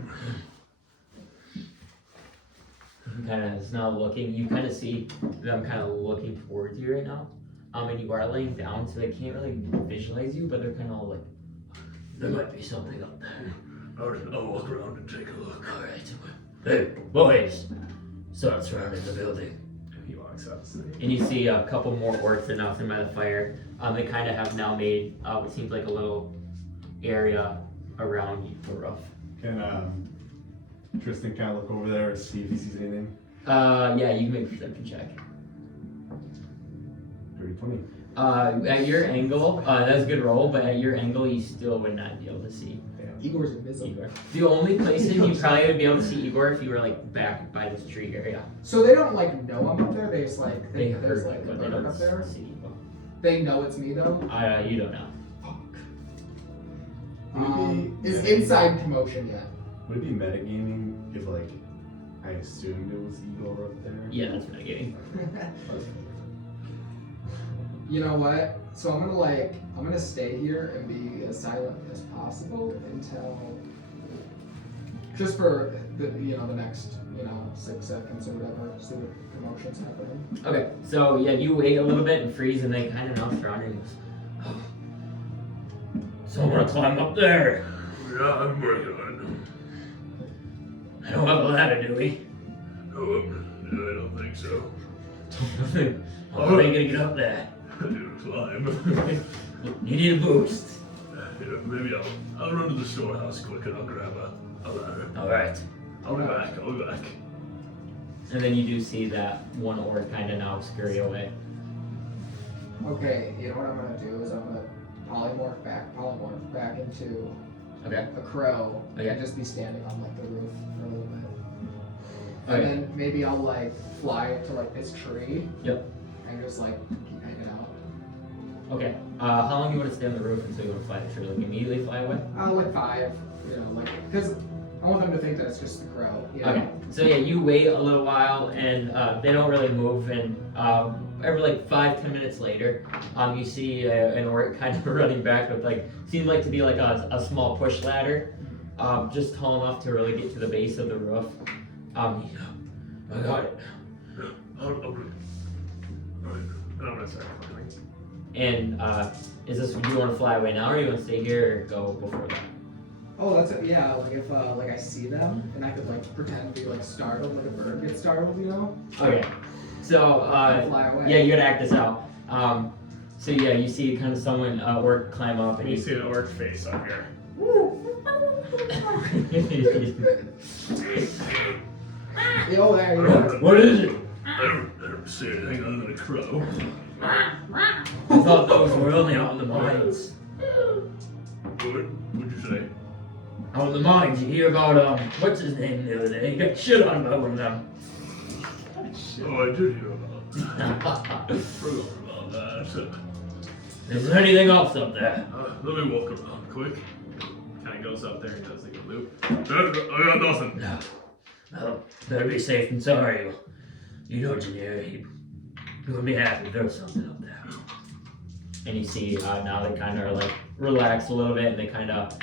Kind of is now looking. You kind of see them kind of looking towards you right now. And you are laying down, so they can't really visualize you, but they're kind of all like, there might be something up there. I'll walk around and take a look. All right. Hey, boys, start surrounding the building. He walks up. And you see a couple more orcs that are out there by the fire. They kind of have now made what seems like a little area around the roof. Can Tristan kind of look over there and see if he sees anything? Yeah, you can make a perception check. 30, 20. At your angle, that's a good roll, but at your angle, you still would not be able to see Igor's invisible. Igor. The only places you probably would be able to see Igor if you were like back by this tree area. So they don't like know I'm up there, they just like They think there's heard like you, a but they bird don't up there. see you. They know it's me though. You don't know. Is inside commotion yet? Would it be metagaming if, like, I assumed it was Igor up there? Yeah, that's metagaming. You know what? So I'm gonna stay here and be as silent as possible until just for the next 6 seconds or whatever. See what commotion's happening. Okay, so yeah, you wait a little bit and freeze, and they kind of now surround you. So I'm gonna climb up there. Yeah, I'm working on I don't have a ladder, do we? it. I don't think so. How are you gonna get up there? I need to climb. You need a boost. Maybe I'll run to the storehouse quick and I'll grab a ladder. Alright. I'll be back. And then you do see that one orc kind of now scurry away. Okay, you know what I'm gonna do is I'm gonna polymorph back into Okay. a crow Okay. and just be standing on like the roof for a little bit. Okay. And then maybe I'll like fly to like this tree. Yep. and just like keep hanging out. Okay. How long do you want to stay on the roof until you want to fly the tree? Like immediately fly away? Like 5, because I want them to think that it's just the crow. You know? Okay. So yeah, you wait a little while, and they don't really move, and every like 5-10 minutes later, you see an orc kind of running back with like seems like to be like a small push ladder, just tall enough to really get to the base of the roof. I got it. I'll bring it. Alright. And I'm gonna start climbing. And is this? Do you want to fly away now, or you want to stay here or go before that? Oh, that's it. Yeah, like if like I see them and I could like pretend to be like startled, like a bird gets startled, you know? Okay. So Fly away. yeah, you gotta act this out. So yeah, you see kind of someone orc climb up, and You see an orc face up here. Yo, there you go. What is it? I don't say anything other than a crow. I thought those were only out in the mines. What'd you say? Out in the mines, you hear about what's his name the other day? He got shit on by one of them. Oh, I did hear about that. Forgot about that. Is there anything else up there? Let me walk around quick. Kind of goes up there and does like a loop. I got nothing. No. Well, better be safe than sorry. You know, Janir, he would be happy if there was something up there. And you see now they kind of like relax a little bit, and they kind of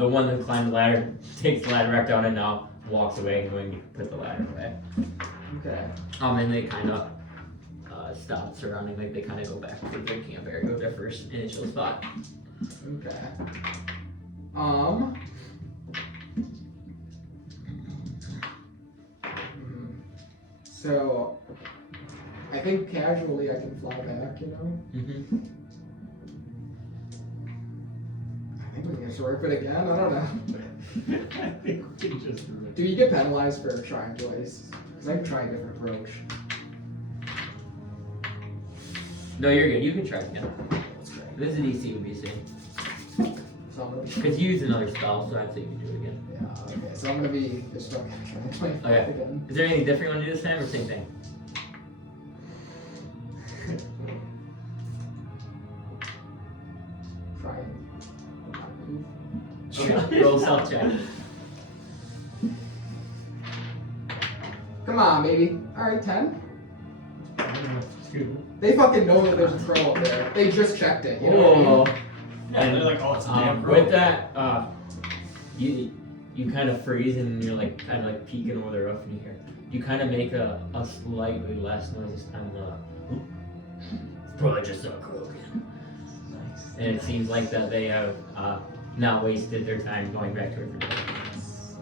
the one that climbed the ladder takes the ladder back down and now walks away and going to put the ladder away. Okay. And they kind of stop surrounding, like they kind of go back to their camp area, their first initial spot. Okay. So, I think casually I can fly back, you know? Mm-hmm. I think we can just work it again, I don't know. I think we can just do it. Do you get penalized for trying twice? Because I can try a different approach. No, you're good. You can try again. That's great. This is an EC would be safe. So I'm gonna be, Because you use another spell, so I'd say you can do it again. yeah, okay, so I'm gonna be just okay, Okay. again. Is there anything different you want to do this time, or same thing? Try and Okay, roll self check. Come on, baby. Alright, 10. I don't know, 2. They fucking know that there's a crow up there. They just checked it, you know what I mean? Oh. Yeah, they're like, oh, it's a damn crow. With that, you kind of freeze and you're like kind of like peeking over the roof, and you kind of make a slightly less noise this time. It's probably just a crow again. Nice. And it seems like that they have not wasted their time going back to it.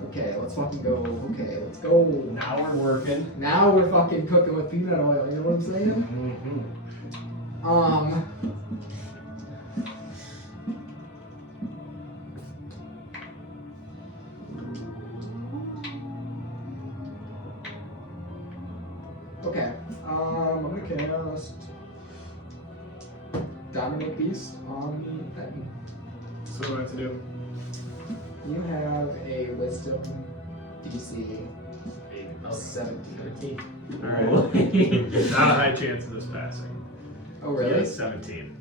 Okay, let's fucking go. Okay, let's go. Now we're working. Now we're fucking cooking with peanut oil, you know what I'm saying? Mm-hmm. Okay, I'm gonna cast Dominate Beast on Benton. So what do I have to do? You have a Wisdom DC of 17. Alright. Not a high chance of this passing. Oh, really? Yeah, 17.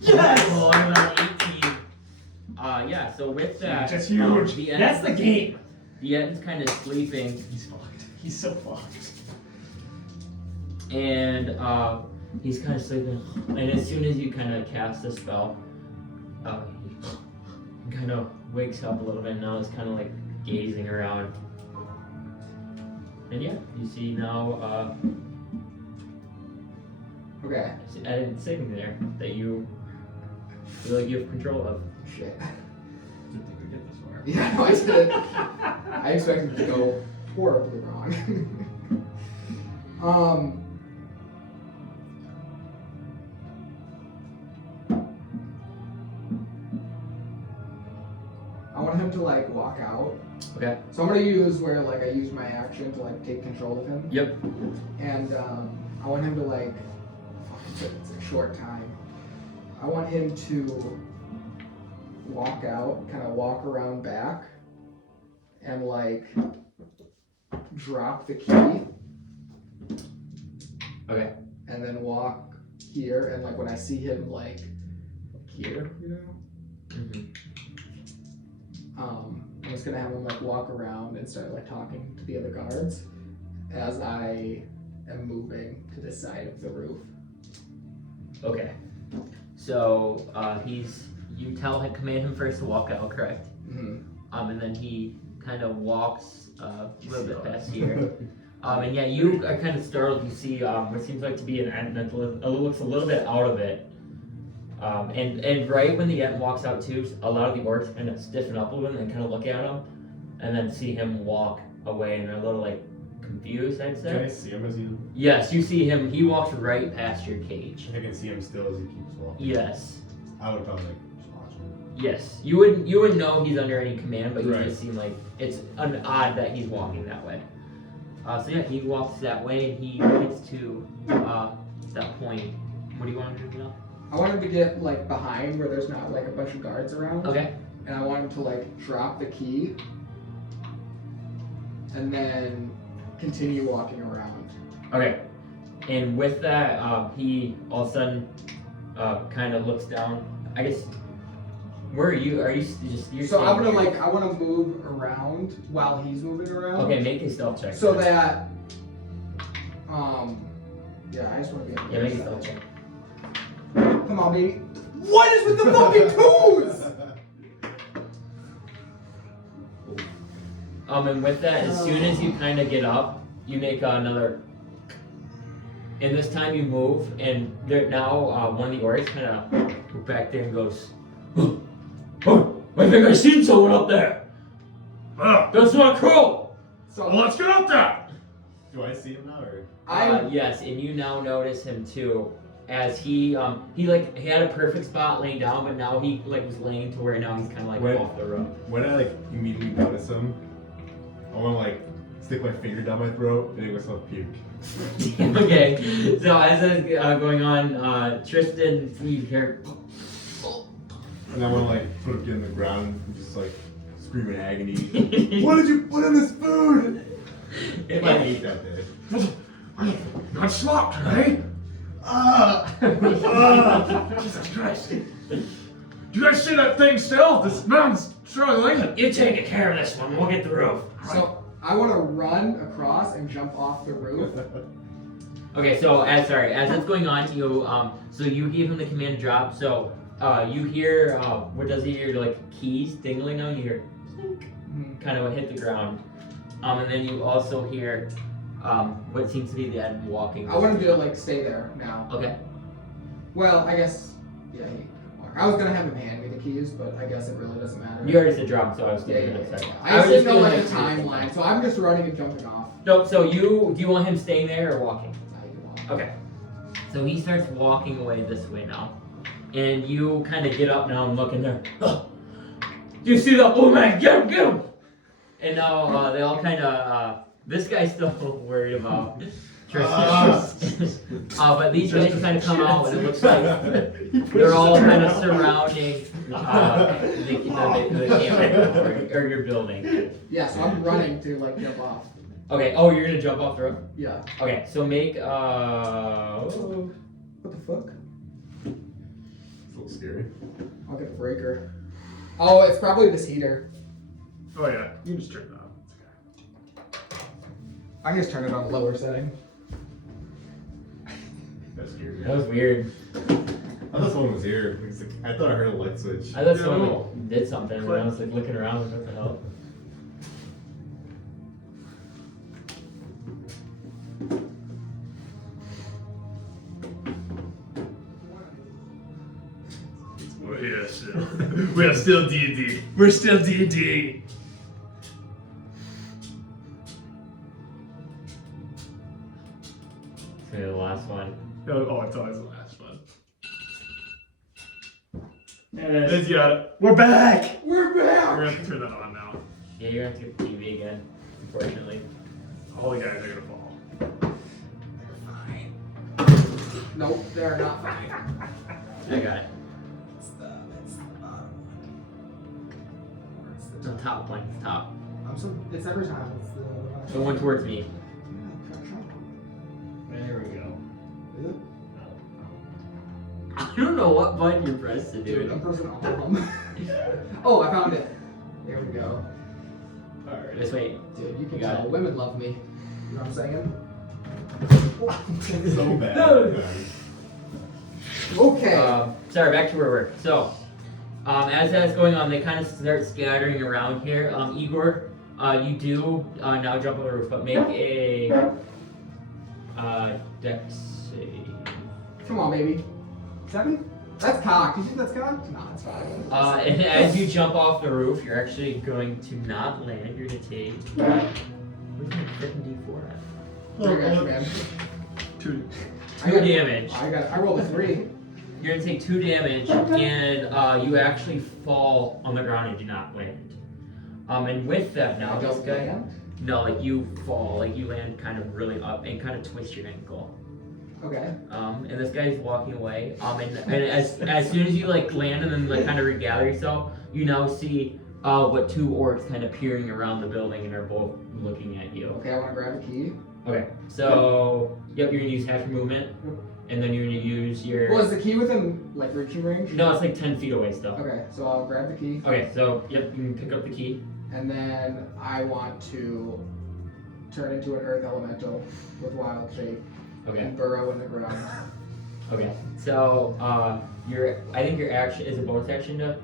Yes! Oh, I'm at 18. Yeah, so with that, That's huge. the That's the game. The end's kind of sleeping, He's fucked. He's so fucked. and he's kind of sleeping. And as soon as you kind of cast the spell, he kind of wakes up a little bit. Now he's kind of like gazing around. And yeah, you see now Okay. it's sitting there that you feel like you have control of. Shit. Didn't think we'd get this far. Yeah, no, I did. I expected it to go horribly wrong. I want him to like walk out. Okay. So I'm gonna use where like I use my action to like take control of him. Yep. And I want him to like, it's a short time. I want him to walk out, kind of walk around back, and like drop the key. Okay. And then walk here, and like when I see him like here, you know, Mm-hmm. I'm just gonna have him like walk around and start like talking to the other guards as I am moving to the side of the roof. Okay. So you command him first to walk out, correct? Mm-hmm. And then he kind of walks a little bit past here. And yeah, you are kind of startled. You see what seems like to be an ant that looks a little bit out of it. And right when the ant walks out too, a lot of the orcs kind of stiffen up a little bit and kind of look at him, and then see him walk away, and they're a little like confused, I'd say. Can I see him as he? Yes, you see him. He walks right past your cage. I can see him still as he keeps walking. Yes. I would probably like just watch him. Yes. You wouldn't know he's under any command, but you Right. just seem like it's odd that he's walking that way. So yeah, he walks that way, and he gets to that point. What do you want him to do now? I want him to get like behind where there's not like a bunch of guards around. Okay. And I want him to like drop the key and then continue walking around. Okay. And with that, he all of a sudden kind of looks down. I guess. Where are you? Are you just? You're So I'm staying gonna here? I want to move around while he's moving around. Okay, make a stealth check. So that, yeah, I just want to be on the Yeah, make a other stealth side. check. Come on, baby. What is with the fucking twos? And with that, as soon as you kind of get up, you make another. And this time you move, and there now one of the orcs kind of back there and goes, "Oh, I think I seen someone up there. That's not cool." So Well, let's get up there. Do I see him now or? Yes, and you now notice him too, as he had a perfect spot laying down, but now he like was laying to where now he's kind of like When- off the road. When I like immediately notice him, I want to like stick my finger down my throat and make myself puke. Okay, so as that's going on, Tristan, you hear. And I want to like put him in the ground and just like scream in agony. What did you put in this food? If I ate that day. Not slopped, eh? Jesus Christ. Do you guys see that thing still? This man's struggling. You take care of this one. We'll get the roof. So I want to run across and jump off the roof. Okay, so as that's going on, you so you gave him the command to drop. So you hear what does he hear? Like keys dingling on. You hear kind of hit the ground, and then you also hear what seems to be the end walking. I want him to like stay there now. Okay. Well, I guess yeah. I was gonna have him hand me the keys, but I guess it really doesn't matter. You already said drop, so I was Yeah, giving yeah, it a second. yeah. I just didn't know doing like it the timeline, so I'm just running and jumping off. Nope. So do you want him staying there or walking? Now you can walk. Okay. So he starts walking away this way now. And you kind of get up now and look in there. Oh, do you see that? Oh man, get him, get him! And now they all kind of, this guy's still worried about Tristan. But these guys kind of come out and it looks like they're all kind of surrounding the camp or your building. Yeah, so I'm running to like jump off. Okay, oh, you're gonna jump off the roof? Yeah. Okay, so make, What the fuck? It's a little scary. I'll get a breaker. Oh, it's probably this heater. Oh yeah, you can just turn it off. I can just turn it on lower setting. That's scary. that was weird. I thought someone was here. It's like, I thought I heard a light switch. I thought Yeah, someone no. like, did something and I was like looking around like, what the hell? We are still D&D. We're still D&D. It's gonna be the last one. Oh, it's always the last one. And It's got it. We're back. We're back! We're gonna have to turn that on now. Yeah, you're gonna have to get the TV again, unfortunately. All the guys are gonna fall. Nope, they're not fine. I got it. It's the bottom one. Or it's The top one, the top. it's every time. It's the The one towards me. there we go. I don't know what button you're pressed to do. I'm pressing all of them. Oh, I found it. There we go. Alright, just wait. Dude, you can Got tell it. women love me. You know what I'm saying? So bad. Okay. Sorry, back to where we're. So, as that's going on, they kind of start scattering around here. Igor, you do now jump on the roof, but make a dex save. Come on, baby. 7? That's cocked. You think that's cocked? No, it's fine. And as you jump off the roof, you're actually going to not land. You're going to take. Where's my freaking D4 at? I got you, man. 2. 2 damage. I rolled a 3. You're gonna take 2 damage, and you actually fall on the ground and do not land. And with that, now this guy, no, like you fall, like you land kind of really up and kind of twist your ankle. Okay. And this guy's walking away. And as soon as you like land and then like kind of regather yourself, you now see what 2 orcs kind of peering around the building and are both looking at you. Okay, I want to grab a key. Okay, so yep, you're gonna use half your movement, and then you're gonna use your. Well, is the key within like reaching range? No, it's like 10 feet away still. Okay, so I'll grab the key, Okay, so yep, you can pick up the key. and then I want to turn into an earth elemental with wild shape Okay. and burrow in the ground. Okay. So I think your action is a bonus action to.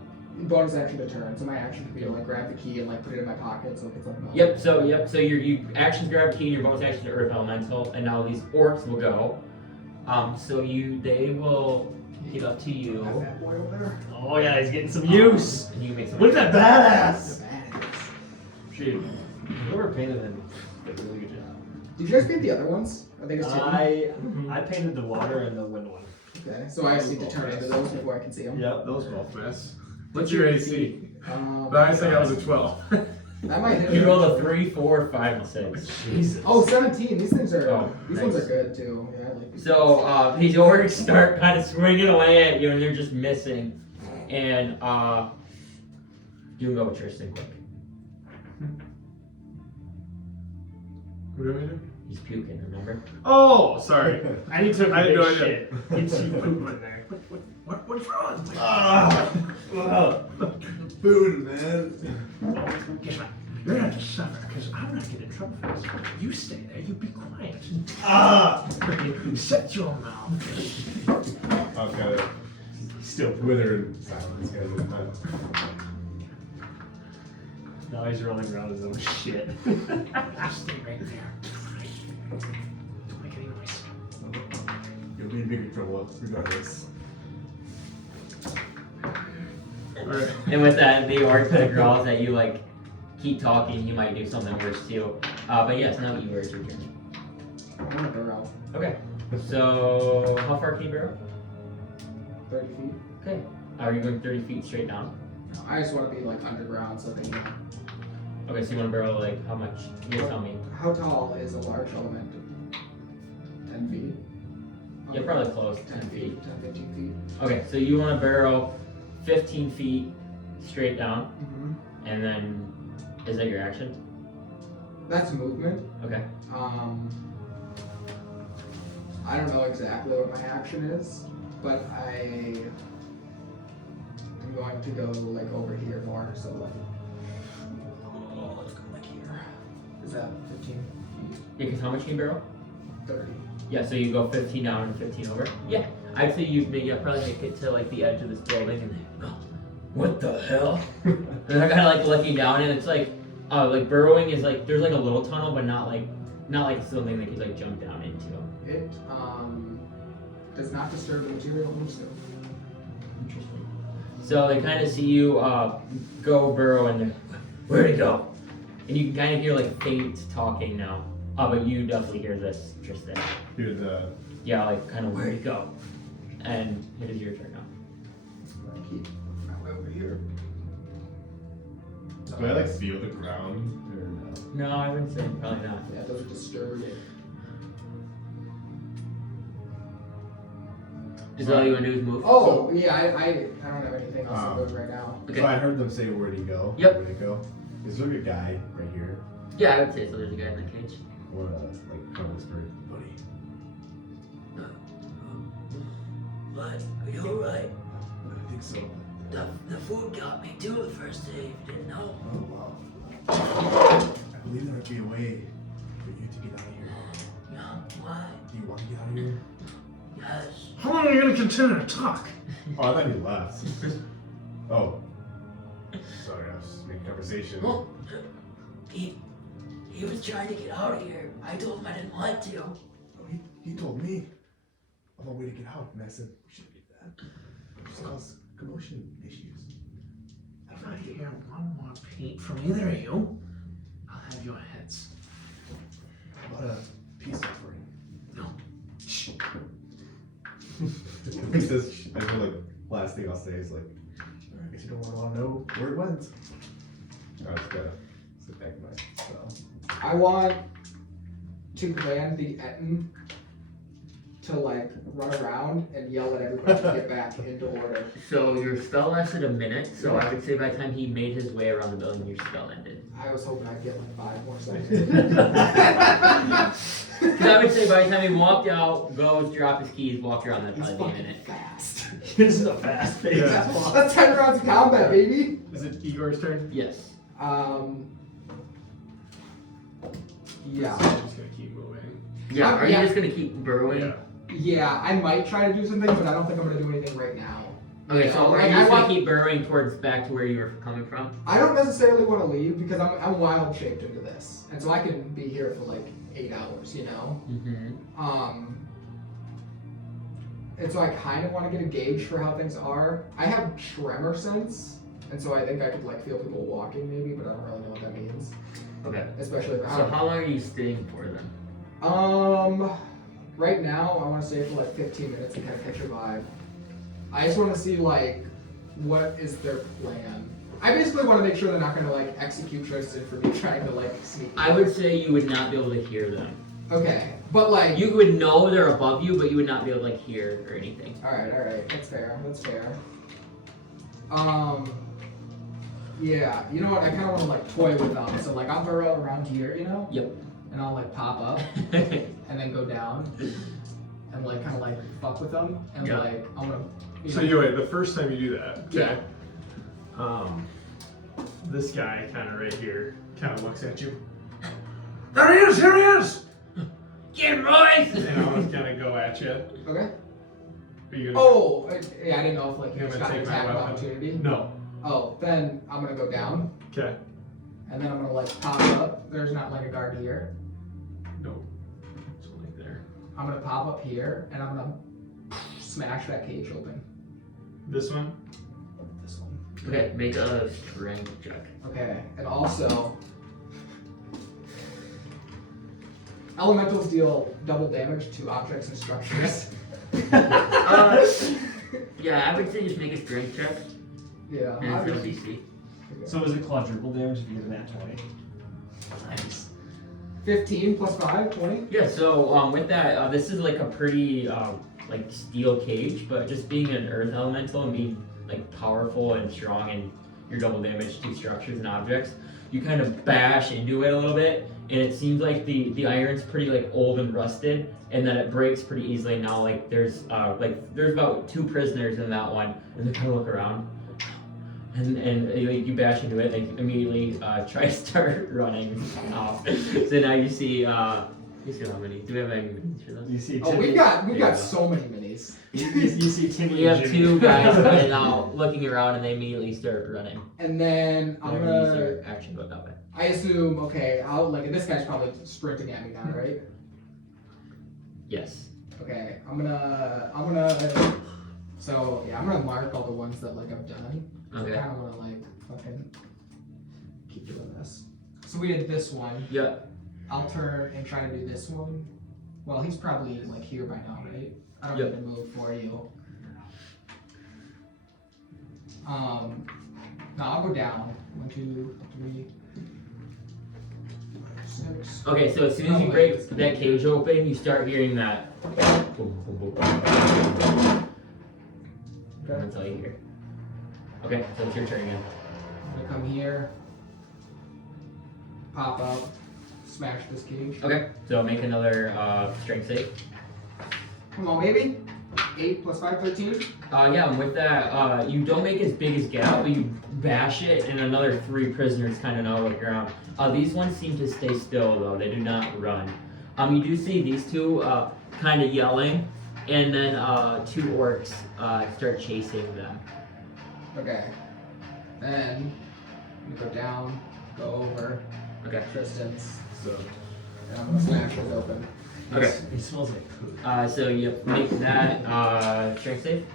Bonus action to turn, so my action could be to like grab the key and like put it in my pocket so it gets like melted. Yep. So your actions grab key and your bonus action to earth elemental, and now these orcs will go. So they will get up to you. That bad boy over there. Oh yeah, he's getting some use. And you make some. Look at that badass. Shoot. Whoever painted him did a really good job. Did you guys paint the other ones? Are they just hidden? I painted the water and the wind one. Okay, so I just need to turn into those before I can see them. Yep. Those both miss. What's your your AC? Um, But I say I was a 12. that might hit. You me. roll a 3, 4, 5, and 6. Jesus. Oh, 17. These things are Oh, these ones nice. are good too. Yeah, I like these. So these orcs start kind of swinging away at you, and they're just missing. And you can go with Tristan quick. What do we do? He's puking, remember? Oh, sorry. I need to I had no big idea. shit. Get you poop in there. What's wrong? Food, man. Guess what? You're gonna have to suffer because I'm not getting in trouble for this. You stay there. You be quiet. You shut your mouth. I've got to Still wither in silence, guys. Now he's rolling around his own shit. Just stay right there. Don't make any noise. You'll be in bigger trouble regardless. Alright. And with that, the orc kind of growls at you, like, keep talking, you might do something worse too. But yes, now you are your turn. I want to burrow Okay. So, how far can you barrel? 30 feet. Okay. Are you going 30 feet straight down? No, I just want to be like underground so they know. Okay, so you want to barrel, like, how much? You tell me. How tall is a large element? 10 feet? Yeah, probably close, 10 feet. 10, 15 feet. Okay, so you want to barrel 15 feet straight down, Mm-hmm. and then, is that your action? That's movement. Okay. I don't know exactly what my action is, but I'm going to go like over here more, so like, let's go like here. Is that 15 feet? Yeah, because how much can you barrel? 30. Yeah, so you go 15 down and 15 over? Yeah. I'd say you'd probably make it to, like, the edge of this building, and then, what the hell? And they're kind of, like, looking down, and it's like burrowing is, like, there's, like, a little tunnel, but not like something they could, like, jump down into. It does not disturb the material it moves through. Interesting. So they kind of see you go burrow, and they're, where'd it go? And you can kind of hear, like, faint talking now. But you definitely hear this, Tristan. Here's Yeah, like, kind of, where'd it go? And it is your turn now. I'm gonna keep my way over here. do I like feel the ground or no? No, I wouldn't say, probably not. Yeah, it doesn't disturb it. Is all you want to do is move? Oh, yeah, I don't have anything else to move right now. Okay. So I heard them say where'd he go? Yep. Where'd he go? Is there a guy right here? Yeah, I would say so. There's a guy in the cage. Or like kind of whisper, buddy. But Are you alright? I think so. The food got me too the first day, if you didn't know. Oh, wow. I believe there might be a way for you to get out of here. Yeah, why? Do you want to get out of here? Yes. How long are you gonna continue to talk? Oh, I thought you left. Oh. Sorry, I was just making conversation. Well, he was trying to get out of here. I told him I didn't want to. Oh, he told me of a way to get out, and I said, we shouldn't do that. It just cause commotion issues. If I hear one more peep from either of you, I'll have your heads. How about a peace offering? No. Shh. He says, I feel like last thing I'll say is like, I guess you don't want to know where it went. I just gotta sit back in my cell. I want to command the Etten to like run around and yell at everybody to get back into order. So your spell lasted a minute, so I would say by the time he made his way around the building, your spell ended. I was hoping I'd get like 5 more seconds. Because I would say by the time he walked out, goes, drop his keys, walked around, that'd He's probably be a fucking minute. fast. This is a fast pace. Yeah. That's 10 rounds of combat, baby. Is it Igor's turn? Yes. Yeah. So I'm just gonna keep moving. Yeah, are Yeah. you just gonna keep burrowing? Yeah. Yeah, I might try to do something, but I don't think I'm gonna do anything right now. Okay, You so know, are like, you I just gonna want- keep burrowing towards back to where you were coming from? I don't necessarily want to leave because I'm wild shaped into this, and so I can be here for like 8 hours, you know. Mm-hmm. And so I kind of want to get a gauge for how things are. I have tremor sense, and so I think I could like feel people walking maybe, but I don't really know what that means. Okay. Especially if So how long are you staying for then? right now I want to stay for like 15 minutes and kind of catch a vibe. I just want to see like what is their plan. I basically want to make sure they're not going to like execute Tristan for me trying to like sneak. I would say you would not be able to hear them. Okay, but like You would know they're above you, but you would not be able to like hear or anything. All right, that's fair. Yeah, you know what? I kind of want to like toy with them. So like I'll burrow around here, you know, Yep. and I'll like pop up and then go down and like kind of like fuck with them and Yeah. like I want to. So you wait, the first time you do that, Yeah. this guy kind of right here kind of looks at you. There he is! Here he is! Get him, boys! And I'm gonna kind of go at you. Okay. Are you gonna? Oh, yeah, I didn't know if like you You're just gonna got an take my attack of weapon? opportunity. No. Oh, then I'm gonna go down Okay. and then I'm gonna like pop up. There's not like a guard here. No. It's only there. I'm gonna pop up here and I'm gonna smash that cage open. This one. This one. Okay, make a strength check. Okay, and also, elementals deal double damage to objects and structures. Yeah, I would say just make a strength check Yeah, and for CC. So is it quadruple damage if you get an at 20? Nice. 15 plus 5, 20. Yeah, so with that, this is like a pretty like steel cage, but just being an earth elemental and being like powerful and strong and your double damage to structures and objects, you kind of bash into it a little bit, and it seems like the iron's pretty like old and rusted, and that it breaks pretty easily. Now like there's about 2 prisoners in that one, and they kind of look around, and you bash into it, and they immediately try to start running off. So now you see how many? Do we have any minis for those? You see Oh, Timmy, we've got Yeah. so many minis. you see Timmy We have and 2 Jimmy. guys coming out, looking around, and they immediately start running. And then I'm Whenever you use gonna, your action go that way. I assume, okay, I'll like this guy's probably sprinting at me now, right? Yes. Okay, I'm gonna, so yeah, I'm gonna mark all the ones that like I've done. I Okay. kind of want to like fucking keep doing this. So we did this one. Yeah. I'll turn and try to do this one. Well, he's probably like here by now, right? I don't Yep. need to move for you. No, I'll go down. 1, 2, 3, 5, 6. Okay, so as soon as you break that cage open, you start hearing that. Boom, boom, boom. That's all you hear. Okay, so it's your turn again. I'm gonna come here, pop up, smash this cage. Okay, so make another strength save. Come on, baby. 8 plus 5, 13. Yeah, and with that, you don't make as big as gap, but you bash it, and another 3 prisoners kind of know what you're on. These ones seem to stay still, though. They do not run. You do see these 2 kind of yelling, and then 2 orcs start chasing them. Okay. Then I'm gonna go down, go over. Okay. Tristan's. So, And I'm gonna smash it open. Okay. He smells like poop. So you make that strength save.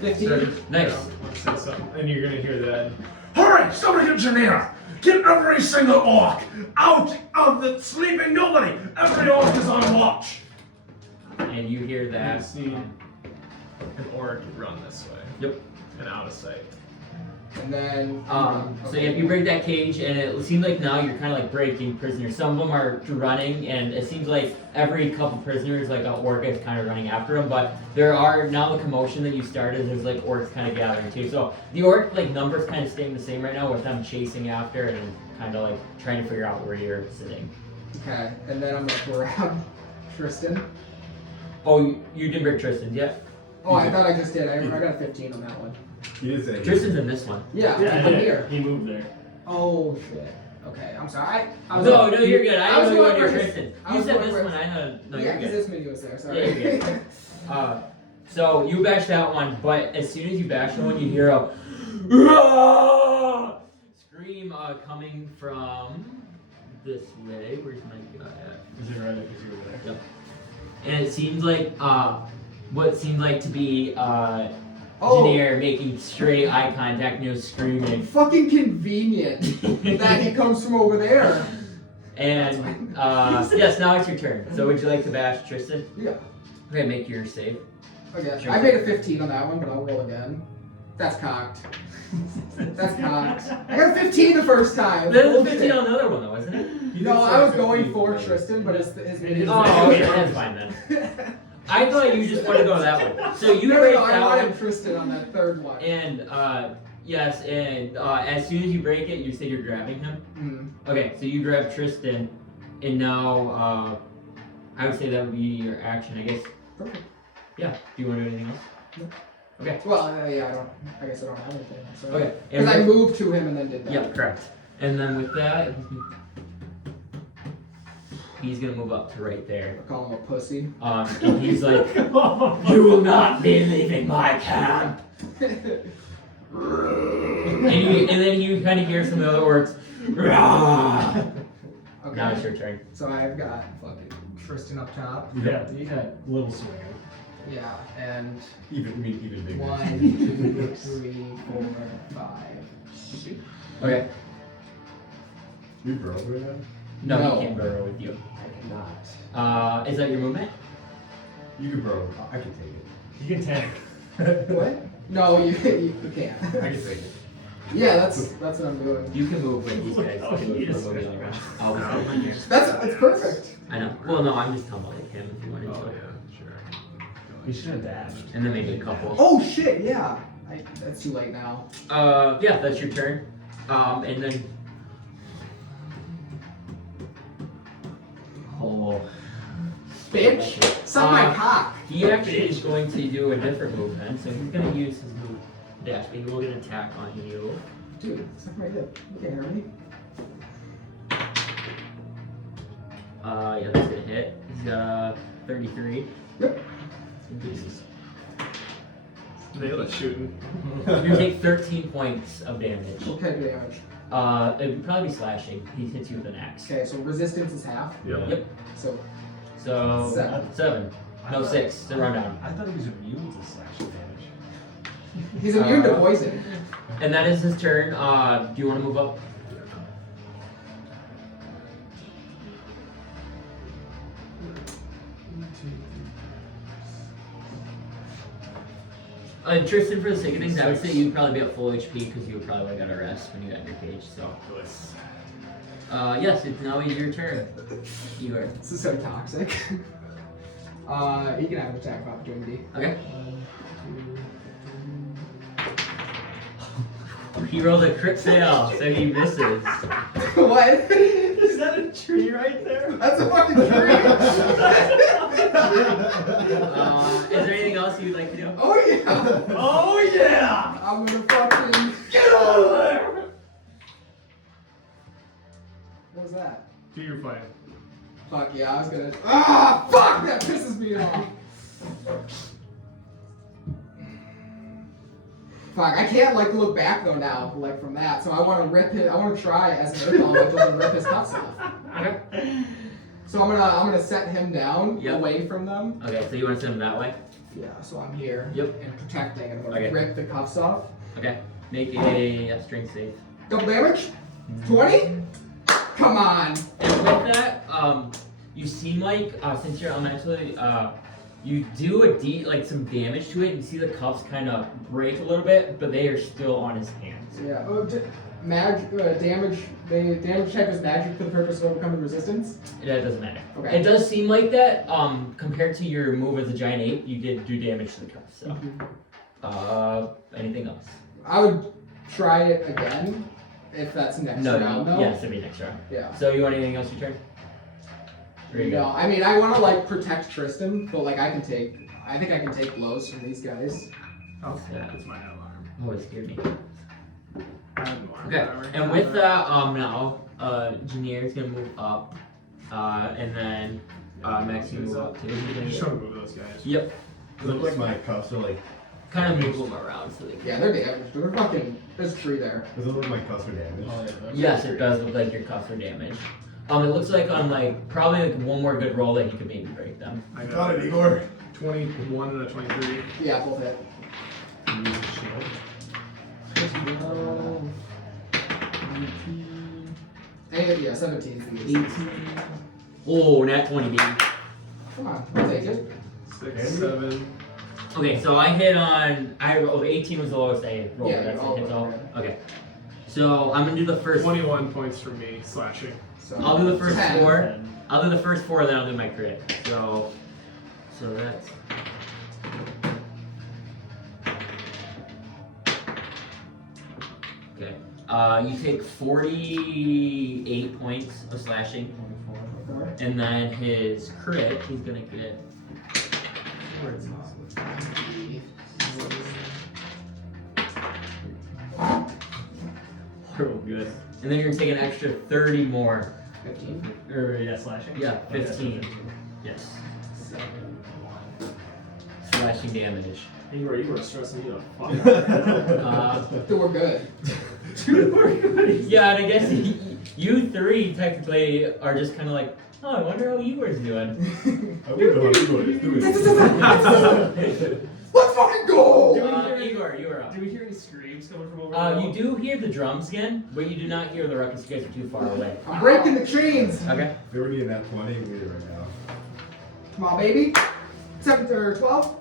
15. Nice. Say something, and you're gonna hear that. Hurry! Somebody get Janir! Get every single orc out of the sleeping nobody! Every orc is on watch! And you hear You that. see an orc run this way. Yep. And out of sight. And then. So yeah, you break that cage, and it seems like now you're kind of like breaking prisoners. Some of them are running, and it seems like every couple prisoners, like an orc is kind of running after them. But there are now the commotion that you started. There's like orcs kind of gathering too. So the orc like numbers kind of staying the same right now, with them chasing after and kind of like trying to figure out where you're sitting. Okay. And then I'm gonna grab Tristan. Oh, you didn't break Tristan's yet. Oh, I thought I just did. I got a 15 on that one. he is a. Tristan's in this one. Yeah, Yeah, I'm yeah, here. he moved there. Oh shit. Okay, I'm sorry. I was No, you're good. I I was know you going want your for- Tristan. I You was said going this for- one. I know. No, yeah, you're because good. this video was there. Sorry. Yeah, you're good. So you bash that one, but as soon as you bash the one, you hear a scream coming from this way. Where's my guy at? Is it right because you were there? Yep. And it seems like what seemed like to be Oh. Janir making straight eye contact and he was screaming. Fucking convenient that he comes from over there. And yes, now it's your turn. So would you like to bash Tristan? Yeah. Okay, make your save. Okay. Sure. I made a 15 on that one, but I'll roll again. That's cocked. That's cocked. I got a 15 the first time. That was Bullshit. 15 on the other one though, wasn't it? No, I was going for Tristan, but his Oh, okay, that's fine then. I thought you just wanted to go that way. So you no, break I that wanted one, Tristan on that third one. and yes, and as soon as you break it, you say you're grabbing him. Okay, so you grab Tristan, and now I would say that would be your action, I guess. Perfect. Yeah. Do you want to do anything else? No. Okay. Well, yeah, I guess I don't have anything. So. Okay. Because I moved to him and then did that. Yep, correct. And then with that, he's gonna move up to right there. I call him a pussy. And he's like, "You will not be leaving my camp." And then you kind of hear some of the other words. Okay. Now it's your turn. So I've got fucking Tristan up top. Yeah, you had a little swing. Yeah, and Even bigger. 1, 2, 3, 4, 5, 6. Okay. You broke right now? No, No. he can't burrow with you. I cannot. Is that your movement? You can bro. I can take it. You can tank. What? No, you can't. I can take it. Yeah, that's what I'm doing. You can move with these guys. Oh, too, if yes. you're moving around. I'll just hold here. It's perfect. I know. Well, no, I'm just talking about like him if you wanted to. sure. You should have dashed. And then maybe a couple. Oh shit! Yeah. That's too late now. Yeah, that's your turn. And then. Oh. Bitch! Suck my cock! He actually is going to do a different move then, so he's going to use his move dash, but he will get an attack on you. Dude, suck my dick. You can't hear me? Yeah, that's going to hit. He's 33. Yep. Jesus. Naileth shooting. You're going to take 13 points of damage. What kind of damage? It would probably be slashing. He hits you with an axe. Okay, so resistance is half. Yeah. Yep. So So, 7. No, 6. It's a rundown. I thought he was immune to slashing damage. He's immune to poison. And that is his turn. Do you want to move up? Tristan, for the sake of things, I would say you'd probably be at full HP because you would probably got a rest when you got in your cage. So, yes, it's now your turn. Igor. This is so toxic. He can have an attack of opportunity. Okay. He rolled a crit fail, so he misses. What? Is that a tree right there? That's a fucking tree! Is there anything else you'd like with you? Oh yeah! Oh yeah! I'm gonna fucking. Get out of there! What was that? Do your plan. Fuck yeah, I was gonna. Ah! Fuck! That pisses me off! Fuck, I can't like look back though now, like from that. So I want to rip it. I want to try as an earth elemental to rip his cuffs off. Okay. So I'm gonna set him down Yep. away from them. Okay, so you want to send him that way? Yeah. So I'm here. Yep. And protecting, and I'm gonna Okay. rip the cuffs off. Okay. Make a strength save. Double damage. 20. Come on. And with that, you seem like since you're elementally, you do some damage to it. And you see the cuffs kind of break a little bit, but they are still on his hands. Yeah. Damage. The damage check is magic for the purpose of overcoming resistance. That doesn't matter. Okay. It does seem like that. Compared to your move as a giant ape, you did do damage to the cuffs. So, anything else? I would try it again if that's next round though. Yes, it'd be next round. Yeah. So you want anything else your turn? There you No, go. I mean I want to like protect Tristan, but like I think I can take blows from these guys. Oh, that's my alarm. Oh, it scared me. Okay. Okay, and with that, now, Janir is gonna move up, and then, Max you move up too. Just trying to move those guys. Yep, It looks like my cuffs are like. kind of move them around so they can. Yeah, they're damaged. They're fucking. There's a tree there. Does it look like my cuffs are damaged? Yes, it does look like your cuffs are damaged. It looks like on probably one more good roll that you could maybe break them. I Got it, Igor. 21 and a 23. Yeah, both hit. Yeah, 17 for you. 18. Oh, nat 20, baby. Come on, I'll take it. 6, 7. Okay, so I hit on, I rolled, 18 was the lowest I rolled. Yeah, That's all it, hits all. right. Okay. So I'm gonna do the first. 21 points for me, slashing. So I'll do the first 10. 4. I'll do the first 4, then I'll do my crit. So that's. Okay. You take 48 points of slashing, and then his crit, he's gonna get. Real good. And then you're gonna take an extra 30 more. 15. Or yeah, slashing. Yeah, 15. Yes. Slashing damage. Igor, you were stressing me the fuck out. Dude, we're good. Yeah, and I guess you three technically are just kind of like, oh, I wonder how Igor's doing. I wonder how Igor is doing. Let's fucking go! Igor, you are up. Do we hear any screams coming from over there? You do hear the drums again, but you do not hear the ruckus. You guys are too far away. I'm breaking the chains. Okay. If they were needing that 20, we need it right now. Come on, baby. 7 or 12.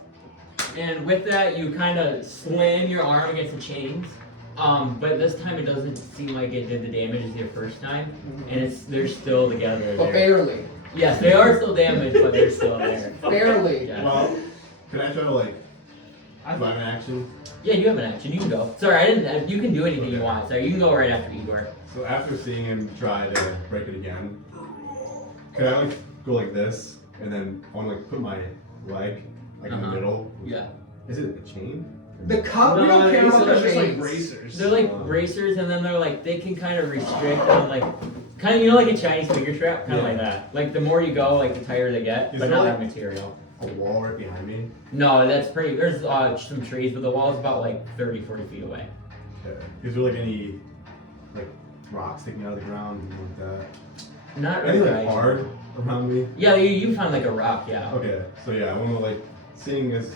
And with that, you kind of slam your arm against the chains. But this time it doesn't seem like it did the damage as your first time, and they're still together. But There. barely. Yes, they are still damaged, but they're still there. Barely. Yeah. Well, can I try to like find an action? Yeah, you have an action. You can go. Sorry, I didn't. You can do anything you want. Sorry, you can go right after Igor. So after seeing him try to break it again, can I like go like this and then I want to like put my leg like in the middle? Yeah. Is it a chain? The cup, we don't care about the Just like chains. bracers. They're like bracers, and then they're like they can kind of restrict on like kind of like a Chinese finger trap, kind of like that. Like the more you go, like the tighter they get, Is but there, not like- that material. A wall right behind me. No, that's pretty. There's some trees, but the wall's about like 30, 40 feet away. Is there like any like rocks sticking out of the ground, anything like that? Not Anything really. like hard around me? Yeah, you found like a rock. Yeah. Okay, so yeah, I want to like seeing as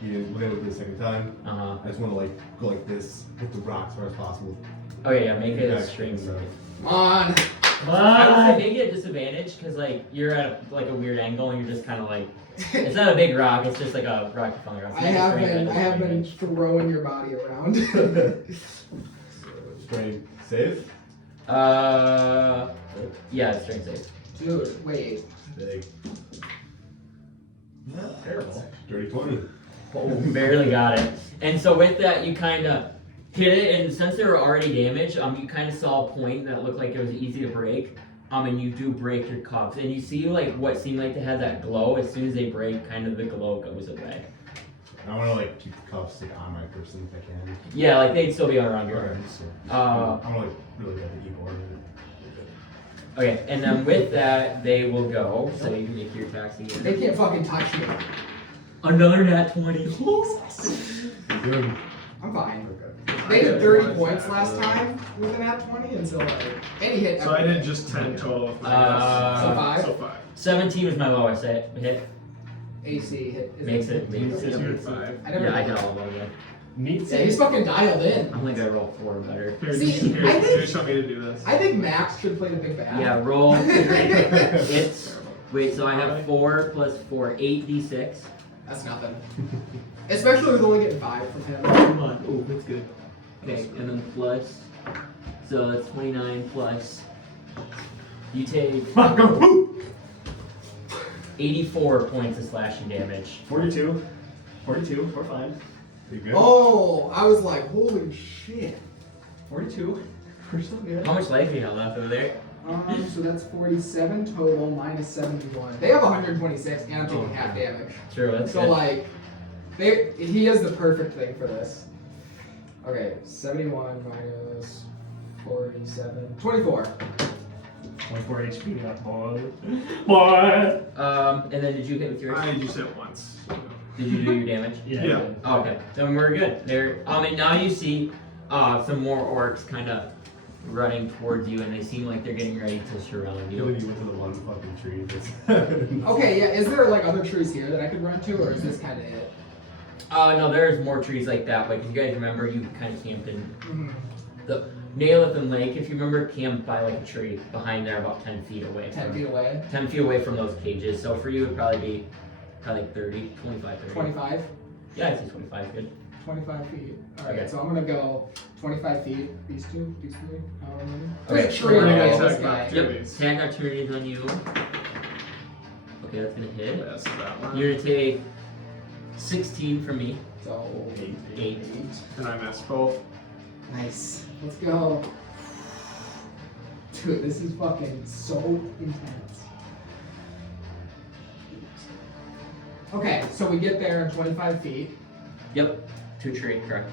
he didn't able to do the second time. Uh huh. I just want to like go like this with the rock as far as possible. Okay, yeah. Make it a Yeah, string so- save. Come on. I would say maybe at disadvantage because like you're at a weird angle and you're just kind of like it's not a big rock. It's just like a rock you found around. I have been throwing your body around. Strength save. Yeah, it's strength save. Dude, wait. Big. Terrible. Dirty 20. Oh, barely got it. And so with that, you kind of hit it, and since they were already damaged, you kind of saw a point that looked like it was easy to break. And you do break your cuffs, and you see like what seemed like to have that glow. As soon as they break, kind of the glow goes away. I want to like keep the cuffs like on my person if I can. Yeah, like they'd still be around your Alright, arms. so I'm like really good at Igor. Okay, and then with that, they will go. So you can make your attacks again. They can't fucking touch me. Another nat 20. Good. I'm fine. Okay. They did 30 points last time with an at 20, and so like any hit. So I did just 10 total. With my So five? So 5. 17 was my lowest hit. AC hit. Is Makes it. So you had 5. I never. Yeah, I got all of them again. Meat Yeah, he's fucking dialed in. I think I roll 4 better. Here, See, here, I think- here, show me to do this. I think Max should play the big bad. Yeah, roll. It's. Wait, so I have 4 plus 4, 8d6. That's nothing. Especially with only getting 5 from him. Come on. Oh, that's good. Okay, and then plus. So that's 29 plus. You take 84 points of slashing damage. 42. 42. We're fine. You good? Oh, I was like, holy shit. 42. We're so good. How much life do you have left over there? So that's 47 total minus 71. They have 126, and I'm taking half damage. True, that's So good. like, he has the perfect thing for this. Okay, 71 minus 47, 24. 24 HP, that boy. Boy! And then did you hit with yours? I just hit once. Did you do your damage? Yeah. Oh, okay, then we're good. There. And now you see some more orcs kind of running towards you, and they seem like they're getting ready to surround You you. went to the one fucking tree. That's Okay, yeah, is there like other trees here that I could run to, or is this kind of it? No, there's more trees like that. Like, you guys remember, you kind of camped in Mhm. the Naileth and Layk, if you remember, camped by like a tree behind there, about 10 feet away. 10 feet away. 10 feet away from those cages. So for you, it'd probably be like 30, 25, 30. 25? Yeah, I'd say 25. Good. 25 feet. Alright, Okay. so I'm gonna go 25 feet. These two, these three, however many. Okay, There's a tree we're gonna away, go this attack guy. back. Yep. Opportunities. Attack opportunities on you. Okay, that's gonna hit. Yes, that one. You're gonna take 16 from me. So, 8. And I missed both. nice. Let's go. Dude, this is fucking so intense. Okay, so we get there in 25 feet. Yep. 2 tree, correct.